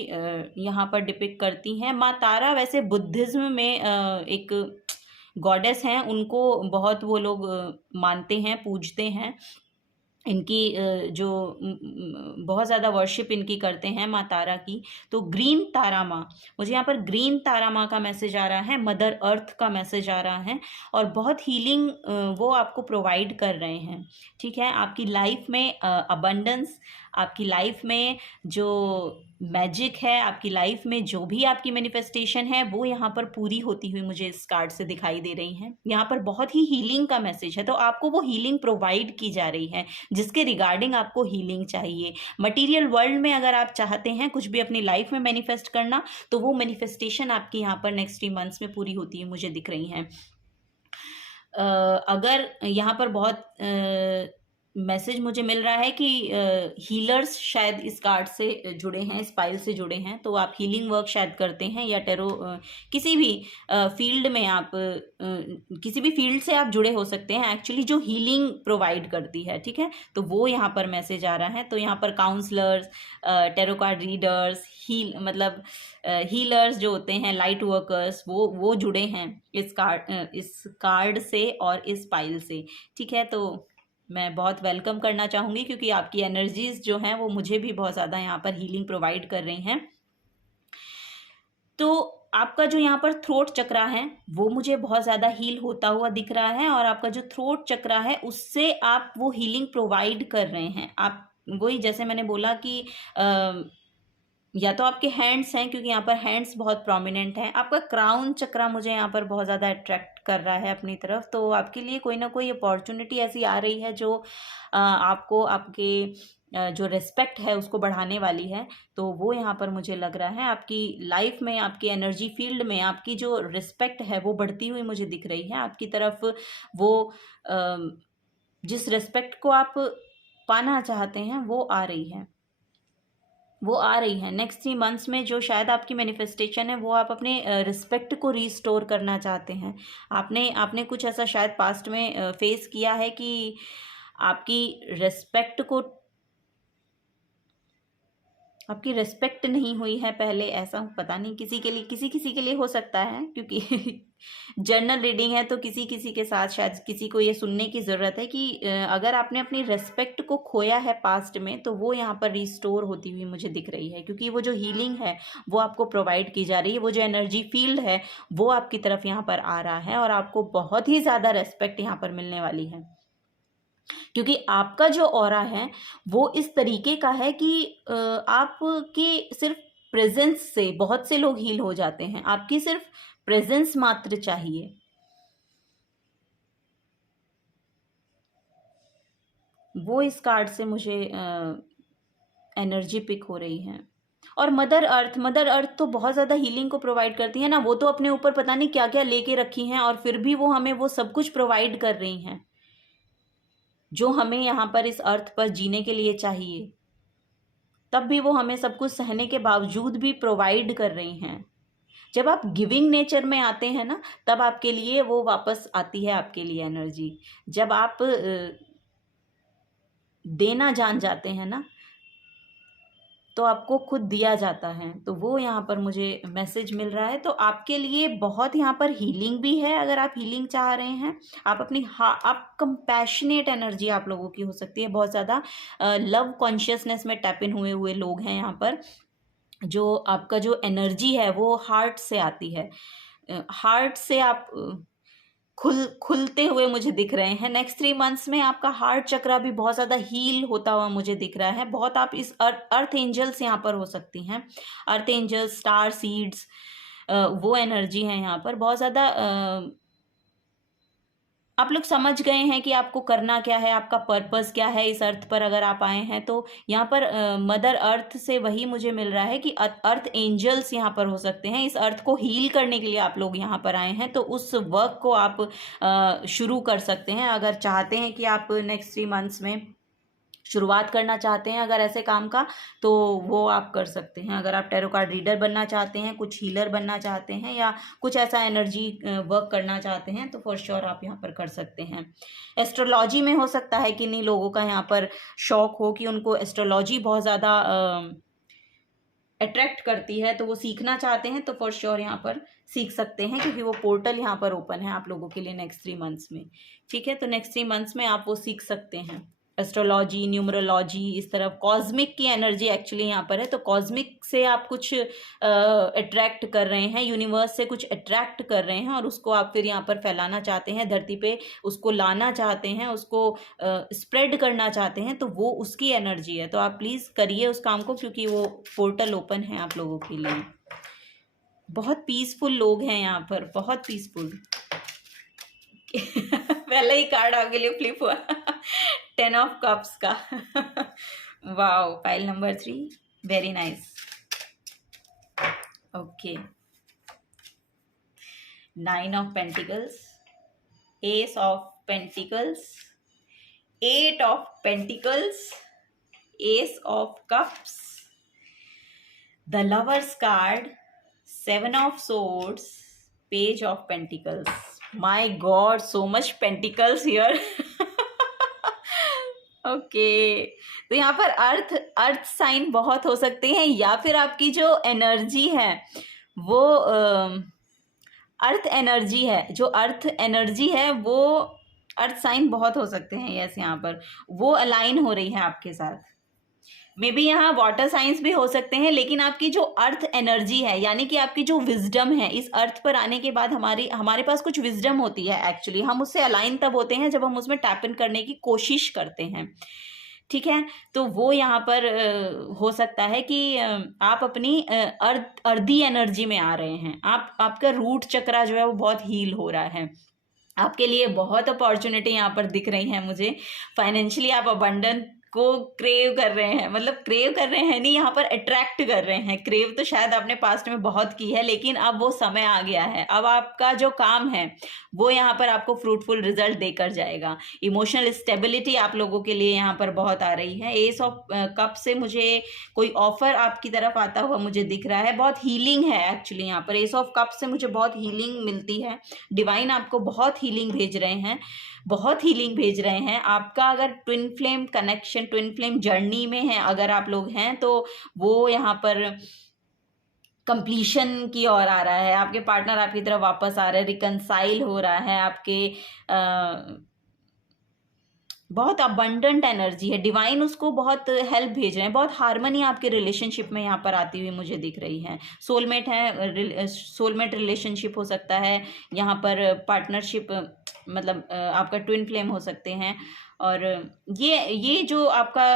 यहाँ पर डिपिक्ट करती हैं। माँ तारा वैसे बुद्धिज्म में एक गॉडेस हैं, उनको बहुत वो लोग मानते हैं, पूजते हैं। इनकी जो बहुत ज़्यादा वर्शिप इनकी करते हैं माँ तारा की। तो ग्रीन तारा माँ, मुझे यहाँ पर ग्रीन तारा माँ का मैसेज आ रहा है, मदर अर्थ का मैसेज आ रहा है और बहुत हीलिंग वो आपको प्रोवाइड कर रहे हैं। ठीक है, आपकी लाइफ में अबंडेंस, आपकी लाइफ में जो मैजिक है, आपकी लाइफ में जो भी आपकी मैनिफेस्टेशन है वो यहाँ पर पूरी होती हुई मुझे इस कार्ड से दिखाई दे रही है। यहाँ पर बहुत ही हीलिंग का मैसेज है, तो आपको वो हीलिंग प्रोवाइड की जा रही है जिसके रिगार्डिंग आपको हीलिंग चाहिए। मटेरियल वर्ल्ड में अगर आप चाहते हैं कुछ भी अपनी लाइफ में मैनिफेस्ट करना, तो वो मैनिफेस्टेशन आपकी यहाँ पर नेक्स्ट 3 मंथ्स में पूरी होती है मुझे दिख रही हैं। अगर यहाँ पर बहुत मैसेज मुझे मिल रहा है कि हीलर्स शायद इस कार्ड से जुड़े हैं, इस पाइल से जुड़े हैं, तो आप हीलिंग वर्क शायद करते हैं या टेरो किसी भी फील्ड में आप किसी भी फील्ड से आप जुड़े हो सकते हैं एक्चुअली, जो हीलिंग प्रोवाइड करती है। ठीक है, तो वो यहाँ पर मैसेज आ रहा है। तो यहाँ पर counsellors, tarot card readers, healers जो होते हैं, लाइट वर्कर्स, वो जुड़े हैं इस कार्ड से और इस पाइल से। ठीक है, तो मैं बहुत वेलकम करना चाहूँगी क्योंकि आपकी एनर्जीज जो हैं वो मुझे भी बहुत ज़्यादा यहाँ पर हीलिंग प्रोवाइड कर रही हैं। तो आपका जो यहाँ पर थ्रोट चक्रा है वो मुझे बहुत ज़्यादा हील होता हुआ दिख रहा है और आपका जो थ्रोट चक्रा है उससे आप वो हीलिंग प्रोवाइड कर रहे हैं। आप वही जैसे मैंने बोला कि या तो आपके हैंड्स हैं, क्योंकि यहाँ पर हैंड्स बहुत प्रोमिनेंट हैं। आपका क्राउन चक्रा मुझे यहाँ पर बहुत ज़्यादा अट्रैक्ट कर रहा है अपनी तरफ। तो आपके लिए कोई ना कोई अपॉर्चुनिटी ऐसी आ रही है जो आपको आपके जो रिस्पेक्ट है उसको बढ़ाने वाली है। तो वो यहाँ पर मुझे लग रहा है आपकी लाइफ में, आपकी एनर्जी फील्ड में आपकी जो रिस्पेक्ट है वो बढ़ती हुई मुझे दिख रही है। आपकी तरफ वो जिस रिस्पेक्ट को आप पाना चाहते हैं वो आ रही है, वो आ रही है। नेक्स्ट 3 मंथ्स में जो शायद आपकी मैनिफेस्टेशन है वो आप अपने रिस्पेक्ट को रीस्टोर करना चाहते हैं। आपने कुछ ऐसा शायद पास्ट में फेस किया है कि आपकी रिस्पेक्ट नहीं हुई है पहले, ऐसा पता नहीं किसी के लिए हो सकता है, क्योंकि जर्नल रीडिंग है तो किसी के साथ शायद किसी को ये सुनने की ज़रूरत है कि अगर आपने अपनी रिस्पेक्ट को खोया है पास्ट में तो वो यहाँ पर रिस्टोर होती हुई मुझे दिख रही है, क्योंकि वो जो हीलिंग है वो आपको प्रोवाइड की जा रही है, वो जो एनर्जी फील्ड है वो आपकी तरफ यहाँ पर आ रहा है और आपको बहुत ही ज़्यादा रेस्पेक्ट यहाँ पर मिलने वाली है। क्योंकि आपका जो ऑरा है वो इस तरीके का है कि आपके सिर्फ प्रेजेंस से बहुत से लोग हील हो जाते हैं। आपकी सिर्फ प्रेजेंस मात्र चाहिए। वो इस कार्ड से मुझे एनर्जी पिक हो रही है। और मदर अर्थ तो बहुत ज़्यादा हीलिंग को प्रोवाइड करती है ना। वो तो अपने ऊपर पता नहीं क्या क्या लेके रखी हैं और फिर भी वो हमें वो सब कुछ प्रोवाइड कर रही हैं जो हमें यहाँ पर इस अर्थ पर जीने के लिए चाहिए। तब भी वो हमें सब कुछ सहने के बावजूद भी प्रोवाइड कर रही हैं। जब आप गिविंग नेचर में आते हैं ना, तब आपके लिए वो वापस आती है आपके लिए एनर्जी। जब आप देना जान जाते हैं ना, तो आपको खुद दिया जाता है। तो वो यहाँ पर मुझे मैसेज मिल रहा है। तो आपके लिए बहुत यहाँ पर हीलिंग भी है। अगर आप हीलिंग चाह रहे हैं, आप कंपैशनेट एनर्जी आप लोगों की हो सकती है। बहुत ज़्यादा लव कॉन्शियसनेस में टैप इन हुए लोग हैं यहाँ पर। जो आपका जो एनर्जी है वो हार्ट से आती है। हार्ट से आप खुलते हुए मुझे दिख रहे हैं। नेक्स्ट 3 मंथ्स में आपका हार्ट चक्रा भी बहुत ज़्यादा हील होता हुआ मुझे दिख रहा है। बहुत आप इस अर्थ एंजल्स यहाँ पर हो सकती हैं। अर्थ एंजल्स, स्टार सीड्स, वो एनर्जी है यहाँ पर बहुत ज़्यादा। आप लोग समझ गए हैं कि आपको करना क्या है, आपका पर्पस क्या है इस अर्थ पर अगर आप आए हैं तो। यहाँ पर मदर अर्थ से वही मुझे मिल रहा है कि अर्थ एंजल्स यहाँ पर हो सकते हैं। इस अर्थ को हील करने के लिए आप लोग यहाँ पर आए हैं, तो उस वर्क को आप शुरू कर सकते हैं अगर चाहते हैं कि आप नेक्स्ट 3 मंथ्स में शुरुआत करना चाहते हैं अगर ऐसे काम का, तो वो आप कर सकते हैं। अगर आप टैरो कार्ड रीडर बनना चाहते हैं, कुछ हीलर बनना चाहते हैं, या कुछ ऐसा एनर्जी वर्क करना चाहते हैं, तो फॉर श्योर आप यहाँ पर कर सकते हैं। एस्ट्रोलॉजी में हो सकता है कि नहीं लोगों का यहाँ पर शौक हो कि उनको एस्ट्रोलॉजी बहुत ज़्यादा अट्रैक्ट करती है, तो वो सीखना चाहते हैं, तो फॉर श्योर यहाँ पर सीख सकते हैं, क्योंकि वो पोर्टल यहाँ पर ओपन है आप लोगों के लिए नेक्स्ट 3 मंथ्स में। ठीक है, तो नेक्स्ट 3 मंथ्स में आप वो सीख सकते हैं। एस्ट्रोलॉजी, न्यूमरोलॉजी, इस तरफ कॉस्मिक की एनर्जी एक्चुअली यहाँ पर है, तो कॉस्मिक से आप कुछ अट्रैक्ट कर रहे हैं, यूनिवर्स से कुछ अट्रैक्ट कर रहे हैं, और उसको आप फिर यहाँ पर फैलाना चाहते हैं धरती पे, उसको लाना चाहते हैं, उसको स्प्रेड करना चाहते हैं, तो वो उसकी एनर्जी है। तो आप प्लीज़ करिए उस काम को, क्योंकि वो पोर्टल ओपन है आप लोगों के लिए। बहुत पीसफुल लोग हैं यहाँ पर, बहुत पीसफुल। पहले ही कार्ड आपके लिए फ्लिप हुआ 10 ऑफ कप्स का। Wow, pile number 3, very nice. Okay, 9 of pentacles, S of pentacles, 8 of pentacles, S of cups, the lovers card, 7 of swords, page of pentacles. My God, so much pentacles here. Okay, तो यहाँ पर अर्थ sign बहुत हो सकते हैं, या फिर आपकी जो एनर्जी है वो अर्थ एनर्जी है, जो अर्थ एनर्जी है वो अर्थ साइन बहुत हो सकते हैं। यस, यहाँ पर वो अलाइन हो रही है आपके साथ। मे बी यहाँ वाटर साइंस भी हो सकते हैं, लेकिन आपकी जो अर्थ एनर्जी है, यानी कि आपकी जो विजडम है, इस अर्थ पर आने के बाद हमारे पास कुछ विजडम होती है एक्चुअली। हम उससे अलाइन तब होते हैं जब हम उसमें टैप इन करने की कोशिश करते हैं। ठीक है, तो वो यहाँ पर हो सकता है कि आप अपनी अर्धी एनर्जी में आ रहे हैं। आपका रूट चक्रा जो है वो बहुत हील हो रहा है। आपके लिए बहुत अपॉर्चुनिटी यहाँ पर दिख रही हैं मुझे। फाइनेंशियली आप अबंडेंट को क्रेव कर रहे हैं, मतलब क्रेव कर रहे हैं नहीं, यहाँ पर अट्रैक्ट कर रहे हैं। क्रेव तो शायद आपने पास्ट में बहुत की है, लेकिन अब वो समय आ गया है। अब आपका जो काम है वो यहाँ पर आपको फ्रूटफुल रिजल्ट देकर जाएगा। इमोशनल स्टेबिलिटी आप लोगों के लिए यहाँ पर बहुत आ रही है। एस ऑफ कप से मुझे कोई ऑफर आपकी तरफ आता हुआ मुझे दिख रहा है। बहुत हीलिंग है एक्चुअली यहाँ पर। एस ऑफ कप से मुझे बहुत हीलिंग मिलती है। डिवाइन आपको बहुत हीलिंग भेज रहे हैं, बहुत हीलिंग भेज रहे हैं। आपका अगर twin flame connection, twin flame journey में है अगर आप लोग हैं, तो वो यहाँ पर कंप्लीशन की ओर आ रहा है। आपके पार्टनर आपकी तरफ वापस आ रहे हैं, रिकनसाइल हो रहा है। आपके बहुत अबंडेंट एनर्जी है। डिवाइन उसको बहुत हेल्प भेज रहे हैं। बहुत हार्मनी आपके रिलेशनशिप में यहाँ पर आती हुई मुझे दिख रही है। सोलमेट है, सोलमेट रिलेशनशिप हो सकता है यहाँ पर। पार्टनरशिप मतलब आपका ट्विन फ्लेम हो सकते हैं। और ये जो आपका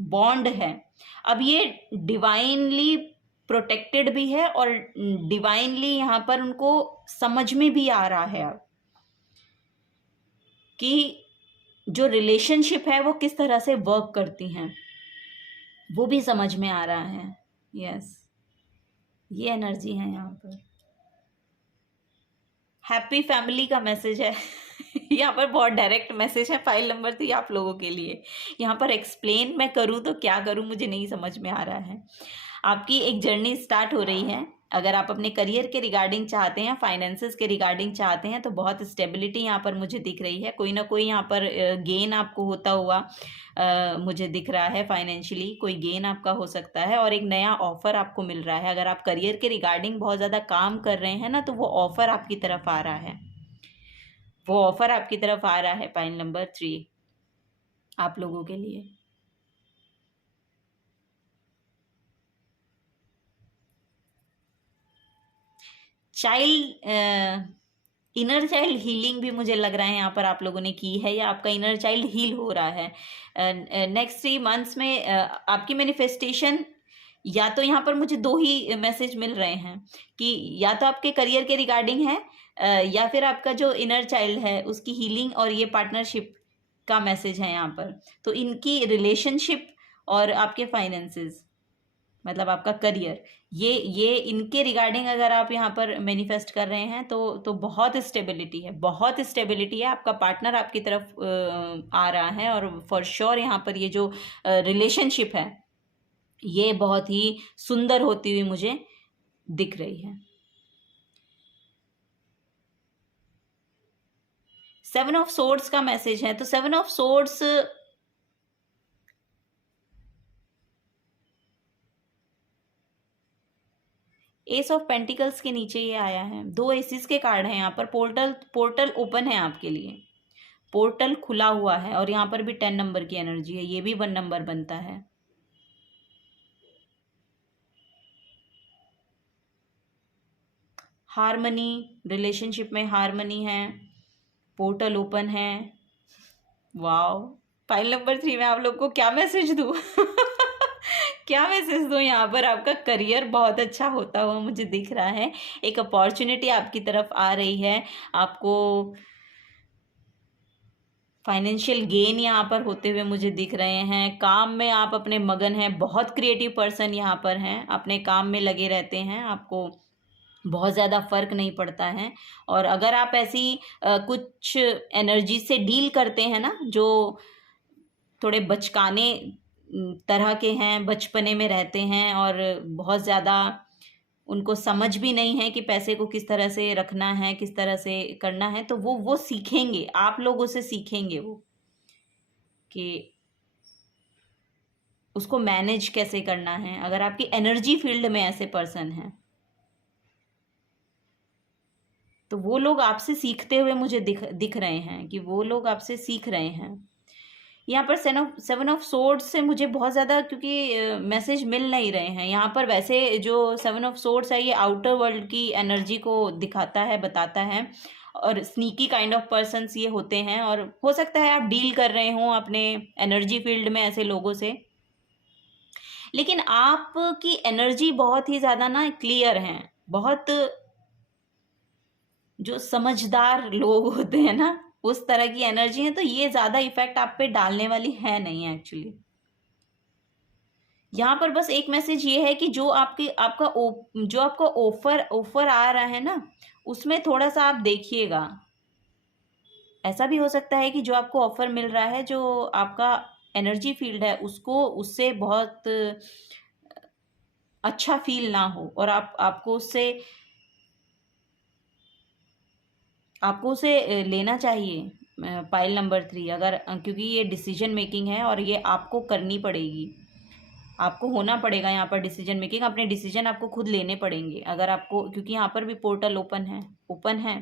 बॉन्ड है, अब ये डिवाइनली प्रोटेक्टेड भी है, और डिवाइनली यहाँ पर उनको समझ में भी आ रहा है अब कि जो रिलेशनशिप है वो किस तरह से वर्क करती हैं, वो भी समझ में आ रहा है। यस, ये एनर्जी है यहाँ पर। हैप्पी फैमिली का मैसेज है। यहाँ पर बहुत डायरेक्ट मैसेज है। फाइल नंबर 3 आप लोगों के लिए। यहाँ पर एक्सप्लेन मैं करूँ तो क्या करूँ, मुझे नहीं समझ में आ रहा है। आपकी एक जर्नी स्टार्ट हो रही है। अगर आप अपने करियर के रिगार्डिंग चाहते हैं, फाइनेंसेस के रिगार्डिंग चाहते हैं, तो बहुत स्टेबिलिटी यहाँ पर मुझे दिख रही है। कोई ना कोई यहाँ पर गेन आपको होता हुआ मुझे दिख रहा है। फाइनेंशियली कोई गेन आपका हो सकता है, और एक नया ऑफर आपको मिल रहा है। अगर आप करियर के रिगार्डिंग बहुत ज़्यादा काम कर रहे हैं ना, तो वो ऑफर आपकी तरफ आ रहा है। वो ऑफर आपकी तरफ आ रहा है। पाइल नंबर 3 आप लोगों के लिए। चाइल्ड इनर चाइल्ड हीलिंग भी मुझे लग रहा है यहाँ पर आप लोगों ने की है, या आपका इनर चाइल्ड हील हो रहा है। नेक्स्ट 3 मंथ्स में आपकी मैनिफेस्टेशन, या तो यहाँ पर मुझे 2 ही मैसेज मिल रहे हैं कि या तो आपके करियर के रिगार्डिंग है, या फिर आपका जो इनर चाइल्ड है उसकी हीलिंग, और ये पार्टनरशिप का मैसेज है यहाँ पर। तो इनकी रिलेशनशिप और आपके फाइनेंसेस, मतलब आपका करियर, ये इनके रिगार्डिंग अगर आप यहाँ पर मैनिफेस्ट कर रहे हैं तो बहुत स्टेबिलिटी है, बहुत स्टेबिलिटी है। आपका पार्टनर आपकी तरफ आ रहा है, और फॉर श्योर यहाँ पर ये जो रिलेशनशिप है ये बहुत ही सुंदर होती हुई मुझे दिख रही है। 7 ऑफ सोर्ड्स का मैसेज है, तो 7 of swords S of pentacles के नीचे ये आया है। 2 एसिस के कार्ड हैं यहाँ पर। पोर्टल ओपन है आपके लिए, पोर्टल खुला हुआ है, और यहाँ पर भी 10 नंबर की एनर्जी है, ये भी 1 नंबर बनता है। हार्मनी, रिलेशनशिप में हार्मनी है, पोर्टल ओपन है। वाओ, फाइल नंबर 3 में आप लोग को क्या मैसेज दूँ क्या मैसेज दूँ यहाँ पर? आपका करियर बहुत अच्छा होता हुआ मुझे दिख रहा है। एक अपॉर्चुनिटी आपकी तरफ आ रही है, आपको फाइनेंशियल गेन यहाँ पर होते हुए मुझे दिख रहे हैं। काम में आप अपने मगन हैं, बहुत क्रिएटिव पर्सन यहाँ पर हैं, अपने काम में लगे रहते हैं, आपको बहुत ज़्यादा फर्क नहीं पड़ता है। और अगर आप ऐसी कुछ एनर्जी से डील करते हैं ना, जो थोड़े बचकाने तरह के हैं, बचपने में रहते हैं, और बहुत ज़्यादा उनको समझ भी नहीं है कि पैसे को किस तरह से रखना है, किस तरह से करना है, तो वो सीखेंगे, आप लोगों से सीखेंगे वो कि उसको मैनेज कैसे करना है। अगर आपकी एनर्जी फील्ड में ऐसे पर्सन हैं तो वो लोग आपसे सीखते हुए मुझे दिख रहे हैं, कि वो लोग आपसे सीख रहे हैं। यहाँ पर 7 ऑफ सोर्ड्स से मुझे बहुत ज़्यादा, क्योंकि मैसेज मिल नहीं रहे हैं यहाँ पर। वैसे जो 7 ऑफ सोर्ड्स है ये आउटर वर्ल्ड की एनर्जी को दिखाता है, बताता है, और स्नीकी काइंड ऑफ पर्सन्स ये होते हैं, और हो सकता है आप डील कर रहे हों अपने एनर्जी फील्ड में ऐसे लोगों से। लेकिन आपकी एनर्जी बहुत ही ज़्यादा ना क्लियर है, बहुत जो समझदार लोग होते हैं ना उस तरह की एनर्जी है, तो ये ज़्यादा इफेक्ट आप पे डालने वाली है नहीं एक्चुअली। यहाँ पर बस एक मैसेज ये है कि जो आपका ऑफर आ रहा है ना, उसमें थोड़ा सा आप देखिएगा। ऐसा भी हो सकता है कि जो आपको ऑफर मिल रहा है, जो आपका एनर्जी फील्ड है, उससे बहुत अच्छा फील ना हो, और आपको उसे लेना चाहिए। पाइल नंबर 3, अगर क्योंकि ये डिसीजन मेकिंग है और ये आपको करनी पड़ेगी, आपको होना पड़ेगा यहाँ पर डिसीजन मेकिंग। अपने डिसीजन आपको खुद लेने पड़ेंगे अगर आपको, क्योंकि यहाँ पर भी पोर्टल ओपन है,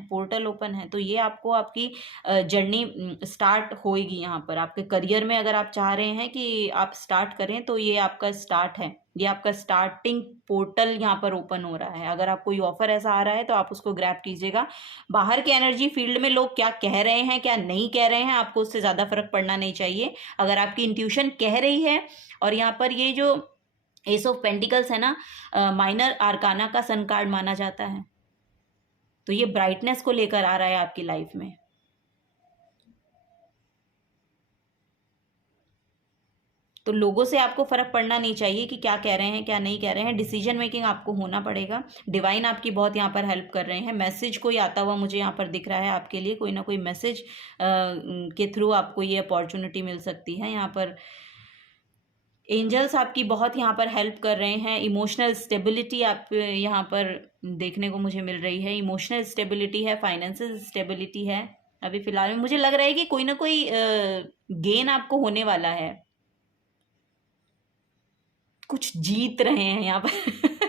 पोर्टल ओपन है, तो ये आपको आपकी जर्नी स्टार्ट होएगी यहाँ पर। आपके करियर में अगर आप चाह रहे हैं कि आप स्टार्ट करें, तो ये आपका स्टार्ट है, ये आपका स्टार्टिंग पोर्टल यहाँ पर ओपन हो रहा है। अगर आप कोई ऑफर ऐसा आ रहा है तो आप उसको ग्रैब कीजिएगा। बाहर के एनर्जी फील्ड में लोग क्या कह रहे हैं, क्या नहीं कह रहे हैं, आपको उससे ज़्यादा फर्क पड़ना नहीं चाहिए। अगर आपकी इंट्यूशन कह रही है, और यहाँ पर ये जो एस ऑफ पेंटिकल्स है ना, माइनर आर्काना का सन कार्ड माना जाता है, तो ये ब्राइटनेस को लेकर आ रहा है आपकी लाइफ में। तो लोगों से आपको फर्क पड़ना नहीं चाहिए कि क्या कह रहे हैं, क्या नहीं कह रहे हैं। डिसीजन मेकिंग आपको होना पड़ेगा। डिवाइन आपकी बहुत यहाँ पर हेल्प कर रहे हैं। मैसेज कोई आता हुआ मुझे यहाँ पर दिख रहा है आपके लिए, कोई ना कोई मैसेज के थ्रू आपको ये अपॉर्चुनिटी मिल सकती है। यहाँ पर एंजल्स आपकी बहुत यहाँ पर हेल्प कर रहे हैं। इमोशनल स्टेबिलिटी आप यहाँ पर देखने को मुझे मिल रही है। इमोशनल स्टेबिलिटी है, फाइनेंशियल स्टेबिलिटी है। अभी फिलहाल में मुझे लग रहा है कि कोई ना कोई गेन आपको होने वाला है, कुछ जीत रहे हैं यहाँ पर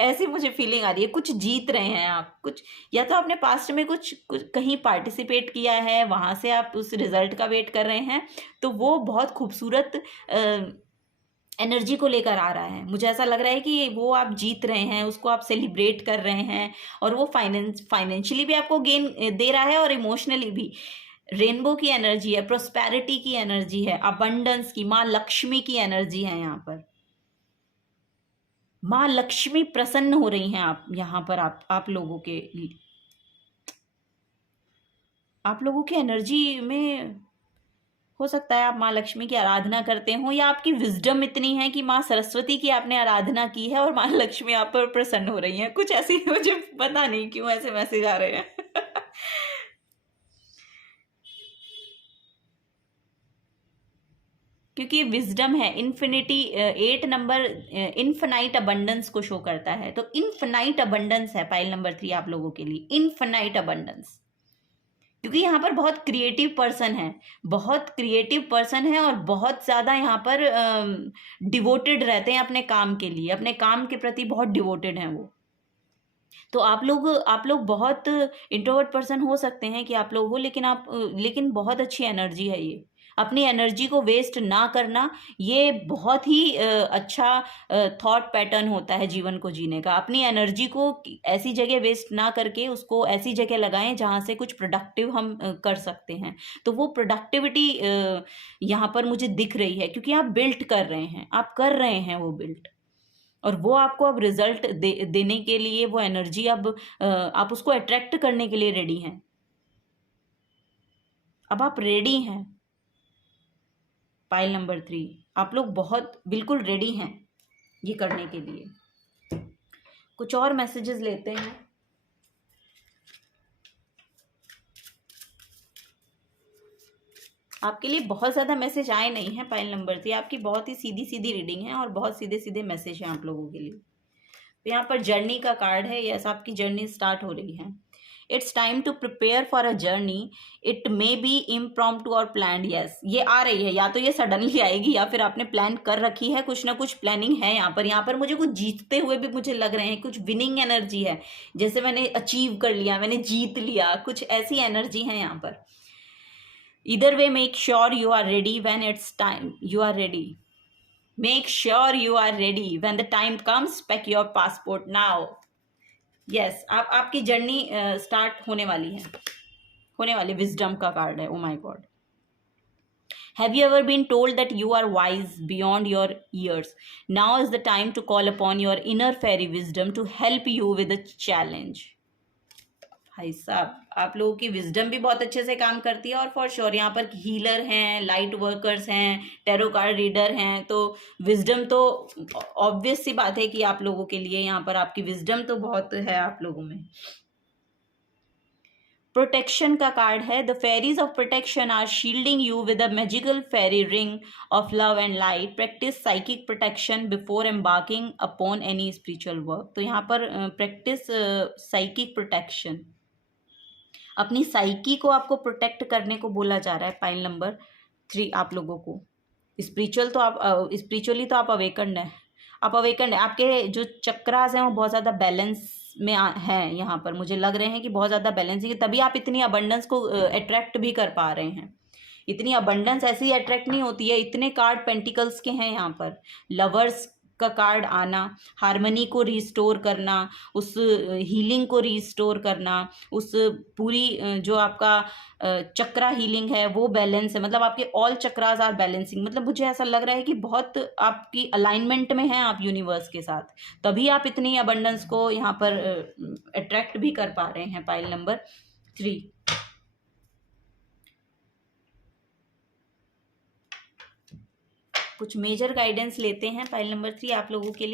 ऐसी मुझे फीलिंग आ रही है, कुछ जीत रहे हैं आप, कुछ या तो आपने पास्ट में कुछ कहीं पार्टिसिपेट किया है, वहाँ से आप उस रिजल्ट का वेट कर रहे हैं, तो वो बहुत खूबसूरत एनर्जी को लेकर आ रहा है। मुझे ऐसा लग रहा है कि वो आप जीत रहे हैं, उसको आप सेलिब्रेट कर रहे हैं, और वो फाइनेंशियली भी आपको गेन दे रहा है और इमोशनली भी। रेनबो की एनर्जी है, प्रोस्पेरिटी की एनर्जी है, अबंडेंस की, माँ लक्ष्मी की एनर्जी है यहाँ पर। माँ लक्ष्मी प्रसन्न हो रही हैं आप यहाँ पर, आप लोगों की एनर्जी में हो सकता है आप माँ लक्ष्मी की आराधना करते हो, या आपकी विजडम इतनी है कि माँ सरस्वती की आपने आराधना की है और माँ लक्ष्मी आप पर प्रसन्न हो रही हैं। कुछ ऐसी, मुझे पता नहीं क्यों ऐसे मैसेज आ रहे हैं। क्योंकि विजडम है, इन्फिनिटी, 8 नंबर इनफिनाइट अबंडेंस को शो करता है। तो इनफिनाइट अबंडेंस है पाइल नंबर 3 आप लोगों के लिए, इनफिनाइट अबंडेंस। क्योंकि यहाँ पर बहुत क्रिएटिव पर्सन है, बहुत क्रिएटिव पर्सन है, और बहुत ज़्यादा यहाँ पर डिवोटेड रहते हैं अपने काम के लिए, अपने काम के प्रति बहुत डिवोटेड हैं वो। तो आप लोग बहुत इंट्रोवर्ट पर्सन हो सकते हैं कि आप लोग हो, लेकिन बहुत अच्छी एनर्जी है ये। अपनी एनर्जी को वेस्ट ना करना, ये बहुत ही अच्छा थॉट पैटर्न होता है जीवन को जीने का। अपनी एनर्जी को ऐसी जगह वेस्ट ना करके उसको ऐसी जगह लगाएं जहाँ से कुछ प्रोडक्टिव हम कर सकते हैं। तो वो प्रोडक्टिविटी यहाँ पर मुझे दिख रही है, क्योंकि आप बिल्ट कर रहे हैं, आप कर रहे हैं वो बिल्ट, और वो आपको अब रिजल्ट देने के लिए, वो एनर्जी अब आप उसको अट्रैक्ट करने के लिए रेडी हैं। अब आप रेडी हैं पाइल नंबर 3, आप लोग बहुत बिल्कुल रेडी हैं ये करने के लिए। कुछ और मैसेजेस लेते हैं। आपके लिए बहुत ज़्यादा मैसेज आए नहीं हैं पाइल नंबर 3, आपकी बहुत ही सीधी सीधी रीडिंग है और बहुत सीधे सीधे मैसेज हैं आप लोगों के लिए। तो यहाँ पर जर्नी का कार्ड है, यस आपकी जर्नी स्टार्ट हो रही है। It's time to prepare for a journey, it may be impromptu और प्लान्ड। यस, ये आ रही है, या तो ये सडनली आएगी या फिर आपने प्लान कर रखी है, कुछ ना कुछ प्लानिंग है यहाँ पर। यहाँ पर मुझे कुछ जीतते हुए भी मुझे लग रहे हैं, कुछ विनिंग एनर्जी है, जैसे मैंने अचीव कर लिया, मैंने जीत लिया, कुछ ऐसी एनर्जी है यहाँ पर। Either way, make sure you are ready when it's time. You are ready. Make sure you are ready when the time comes. Pack your passport now. Yes, आपकी जर्नी स्टार्ट होने वाली है, होने वाली। विजडम का कार्ड है। ओ my God. Have you ever been told that you are wise beyond your years? Now is the time to call upon your inner fairy wisdom to help you with the challenge. भाई साहब, आप लोगों की wisdom भी बहुत अच्छे से काम करती है, और फॉर श्योर यहाँ पर हीलर हैं, लाइट वर्कर्स हैं, टैरो कार्ड रीडर हैं, तो विजडम तो ऑब्वियस सी बात है कि आप लोगों के लिए यहाँ पर आपकी विजडम तो बहुत है आप लोगों में। प्रोटेक्शन का कार्ड है। The fairies of protection are shielding you with a magical fairy ring of love and light. Practice psychic protection before embarking upon any spiritual work. तो यहाँ पर प्रैक्टिस साइकिक प्रोटेक्शन, अपनी साइकी को आपको protect करने को बोला जा रहा है पाइल नंबर 3 आप लोगों को। स्पिरिचुअली तो आप अवेकन्ड हैं, आपके जो चक्रास हैं वो बहुत ज़्यादा बैलेंस में हैं। यहाँ पर मुझे लग रहे हैं कि बहुत ज़्यादा बैलेंसिंग, तभी आप इतनी अबंडेंस को अट्रैक्ट भी कर पा रहे हैं। इतनी अबंडेंस ऐसे ही अट्रैक्ट नहीं होती है। इतने कार्ड पेंटिकल्स के हैं यहाँ पर, लवर्स का कार्ड आना, हार्मनी को रिस्टोर करना, उस हीलिंग को रिस्टोर करना, उस पूरी जो आपका चक्रा हीलिंग है वो बैलेंस है, मतलब आपके ऑल चक्रास आर बैलेंसिंग। मतलब मुझे ऐसा लग रहा है कि बहुत आपकी अलाइनमेंट में हैं आप यूनिवर्स के साथ, तभी आप इतनी अबंडेंस को यहाँ पर अट्रैक्ट भी कर पा रहे हैं पाइल नंबर 3। कुछ मेजर गाइडेंस लेते हैं पाइल नंबर 3 आप लोगों के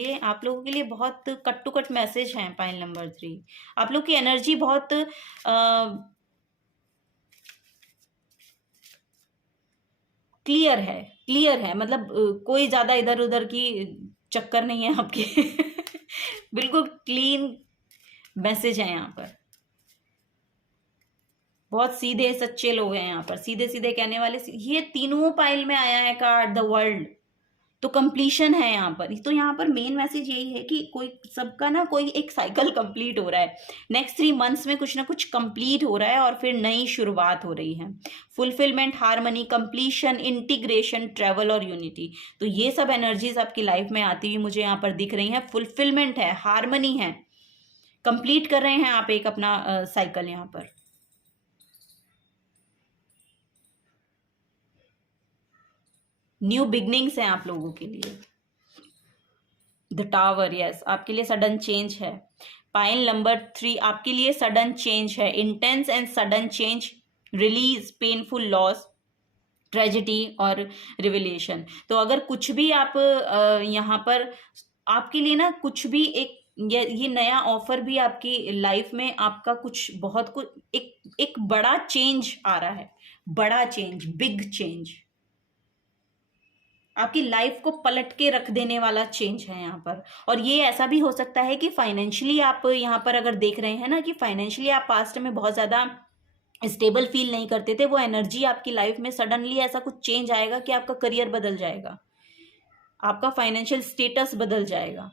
लिए बहुत कट टू कट मैसेज हैं पाइल नंबर 3। आप लोग की एनर्जी बहुत क्लियर है, मतलब कोई ज़्यादा इधर उधर की चक्कर नहीं है आपके। बिल्कुल क्लीन मैसेज है यहाँ पर। बहुत सीधे सच्चे लोग हैं यहाँ पर, सीधे सीधे कहने वाले। ये तीनों पाइल में आया है कार्ड द वर्ल्ड, तो कंप्लीशन है यहाँ पर। तो यहाँ पर मेन मैसेज यही है कि कोई सबका ना कोई एक साइकिल कंप्लीट हो रहा है, नेक्स्ट 3 मंथ्स में कुछ ना कुछ कंप्लीट हो रहा है और फिर नई शुरुआत हो रही है। Fulfilment, harmony, completion, integration, travel और यूनिटी, तो ये सब एनर्जीज आपकी लाइफ में आती हुई मुझे यहाँ पर दिख रही हैं। फुलफिलमेंट है, हार्मनी है, कंप्लीट कर रहे हैं आप एक अपना साइकिल यहाँ पर। न्यू बिगनिंग्स हैं आप लोगों के लिए। द टावर, यस, आपके लिए सडन चेंज है। पाइल नंबर 3 आपके लिए सडन चेंज है, intense and sudden change, release, painful loss, tragedy और रिविलेशन। तो अगर कुछ भी आप यहाँ पर आपके लिए ना कुछ भी एक ये नया ऑफर भी आपकी लाइफ में आपका कुछ बहुत कुछ एक बड़ा चेंज आ रहा है, बड़ा चेंज, बिग चेंज, आपकी लाइफ को पलट के रख देने वाला चेंज है यहाँ पर। और ये ऐसा भी हो सकता है कि फाइनेंशियली आप यहाँ पर अगर देख रहे हैं ना कि फाइनेंशियली आप पास्ट में बहुत ज़्यादा स्टेबल फील नहीं करते थे, वो एनर्जी आपकी लाइफ में सडनली ऐसा कुछ चेंज आएगा कि आपका करियर बदल जाएगा, आपका फाइनेंशियल स्टेटस बदल जाएगा।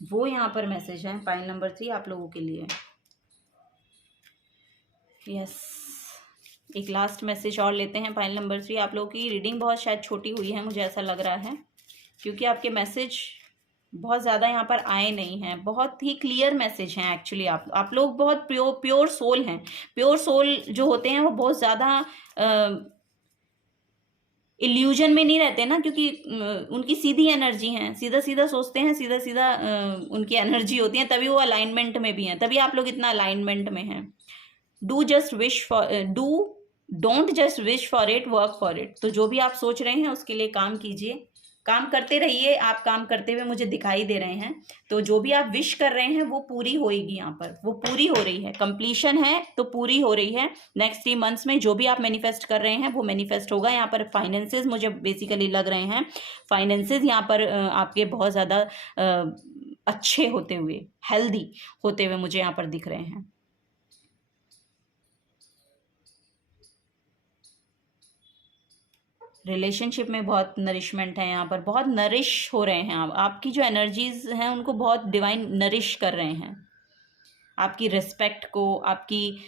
वो यहाँ पर मैसेज है पाइल नंबर 3 आप लोगों के लिए। यस, एक लास्ट मैसेज और लेते हैं पाइल नंबर 3। आप लोगों की रीडिंग बहुत शायद छोटी हुई है, मुझे ऐसा लग रहा है, क्योंकि आपके मैसेज बहुत ज़्यादा यहाँ पर आए नहीं हैं। बहुत ही क्लियर मैसेज हैं एक्चुअली। आप लोग बहुत प्योर सोल हैं। प्योर सोल जो होते हैं वो बहुत ज़्यादा इल्यूजन में नहीं रहते ना, क्योंकि उनकी सीधी एनर्जी हैं, सीधा सीधा सोचते हैं, सीधा सीधा उनकी एनर्जी होती है, तभी वो अलाइनमेंट में भी हैं, तभी आप लोग इतना अलाइनमेंट में हैं। Don't just wish for it, work for it. तो जो भी आप सोच रहे हैं उसके लिए काम कीजिए, काम करते रहिए। आप काम करते हुए मुझे दिखाई दे रहे हैं, तो जो भी आप विश कर रहे हैं वो पूरी होएगी यहाँ पर, वो पूरी हो रही है। कंप्लीशन है तो पूरी हो रही है। नेक्स्ट 3 मंथ्स में जो भी आप मैनिफेस्ट कर रहे हैं वो मैनिफेस्ट होगा। यहाँ पर फाइनेंसेस मुझे बेसिकली लग रहे हैं, फाइनेंसेस यहाँ पर आपके बहुत ज़्यादा अच्छे होते हुए, हेल्दी होते हुए मुझे यहाँ पर दिख रहे हैं। रिलेशनशिप में बहुत नरिशमेंट है यहाँ पर, बहुत नरिश हो रहे हैं आप। आपकी जो एनर्जीज हैं उनको बहुत डिवाइन नरिश कर रहे हैं। आपकी रिस्पेक्ट को, आपकी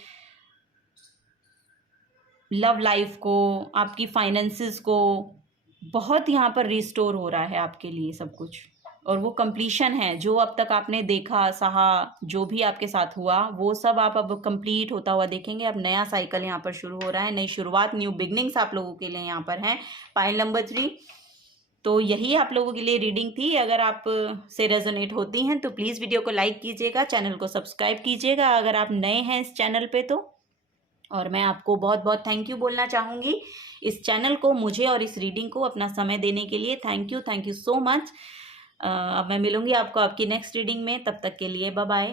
लव लाइफ को, आपकी फाइनेंसेस को बहुत यहाँ पर रिस्टोर हो रहा है आपके लिए सब कुछ। और वो कंप्लीशन है, जो अब तक आपने देखा, सहा, जो भी आपके साथ हुआ वो सब आप अब कंप्लीट होता हुआ देखेंगे। अब नया साइकिल यहाँ पर शुरू हो रहा है, नई शुरुआत, न्यू बिगनिंग्स आप लोगों के लिए यहाँ पर है पाइल नंबर 3। तो यही आप लोगों के लिए रीडिंग थी। अगर आप से रेजोनेट होती हैं तो प्लीज़ वीडियो को लाइक कीजिएगा, चैनल को सब्सक्राइब कीजिएगा अगर आप नए हैं इस चैनल पे तो। और मैं आपको बहुत बहुत थैंक यू बोलना चाहूँगी इस चैनल को, मुझे और इस रीडिंग को अपना समय देने के लिए। Thank you so much. अब मैं मिलूंगी आपको आपकी नेक्स्ट रीडिंग में, तब तक के लिए बाय बाय।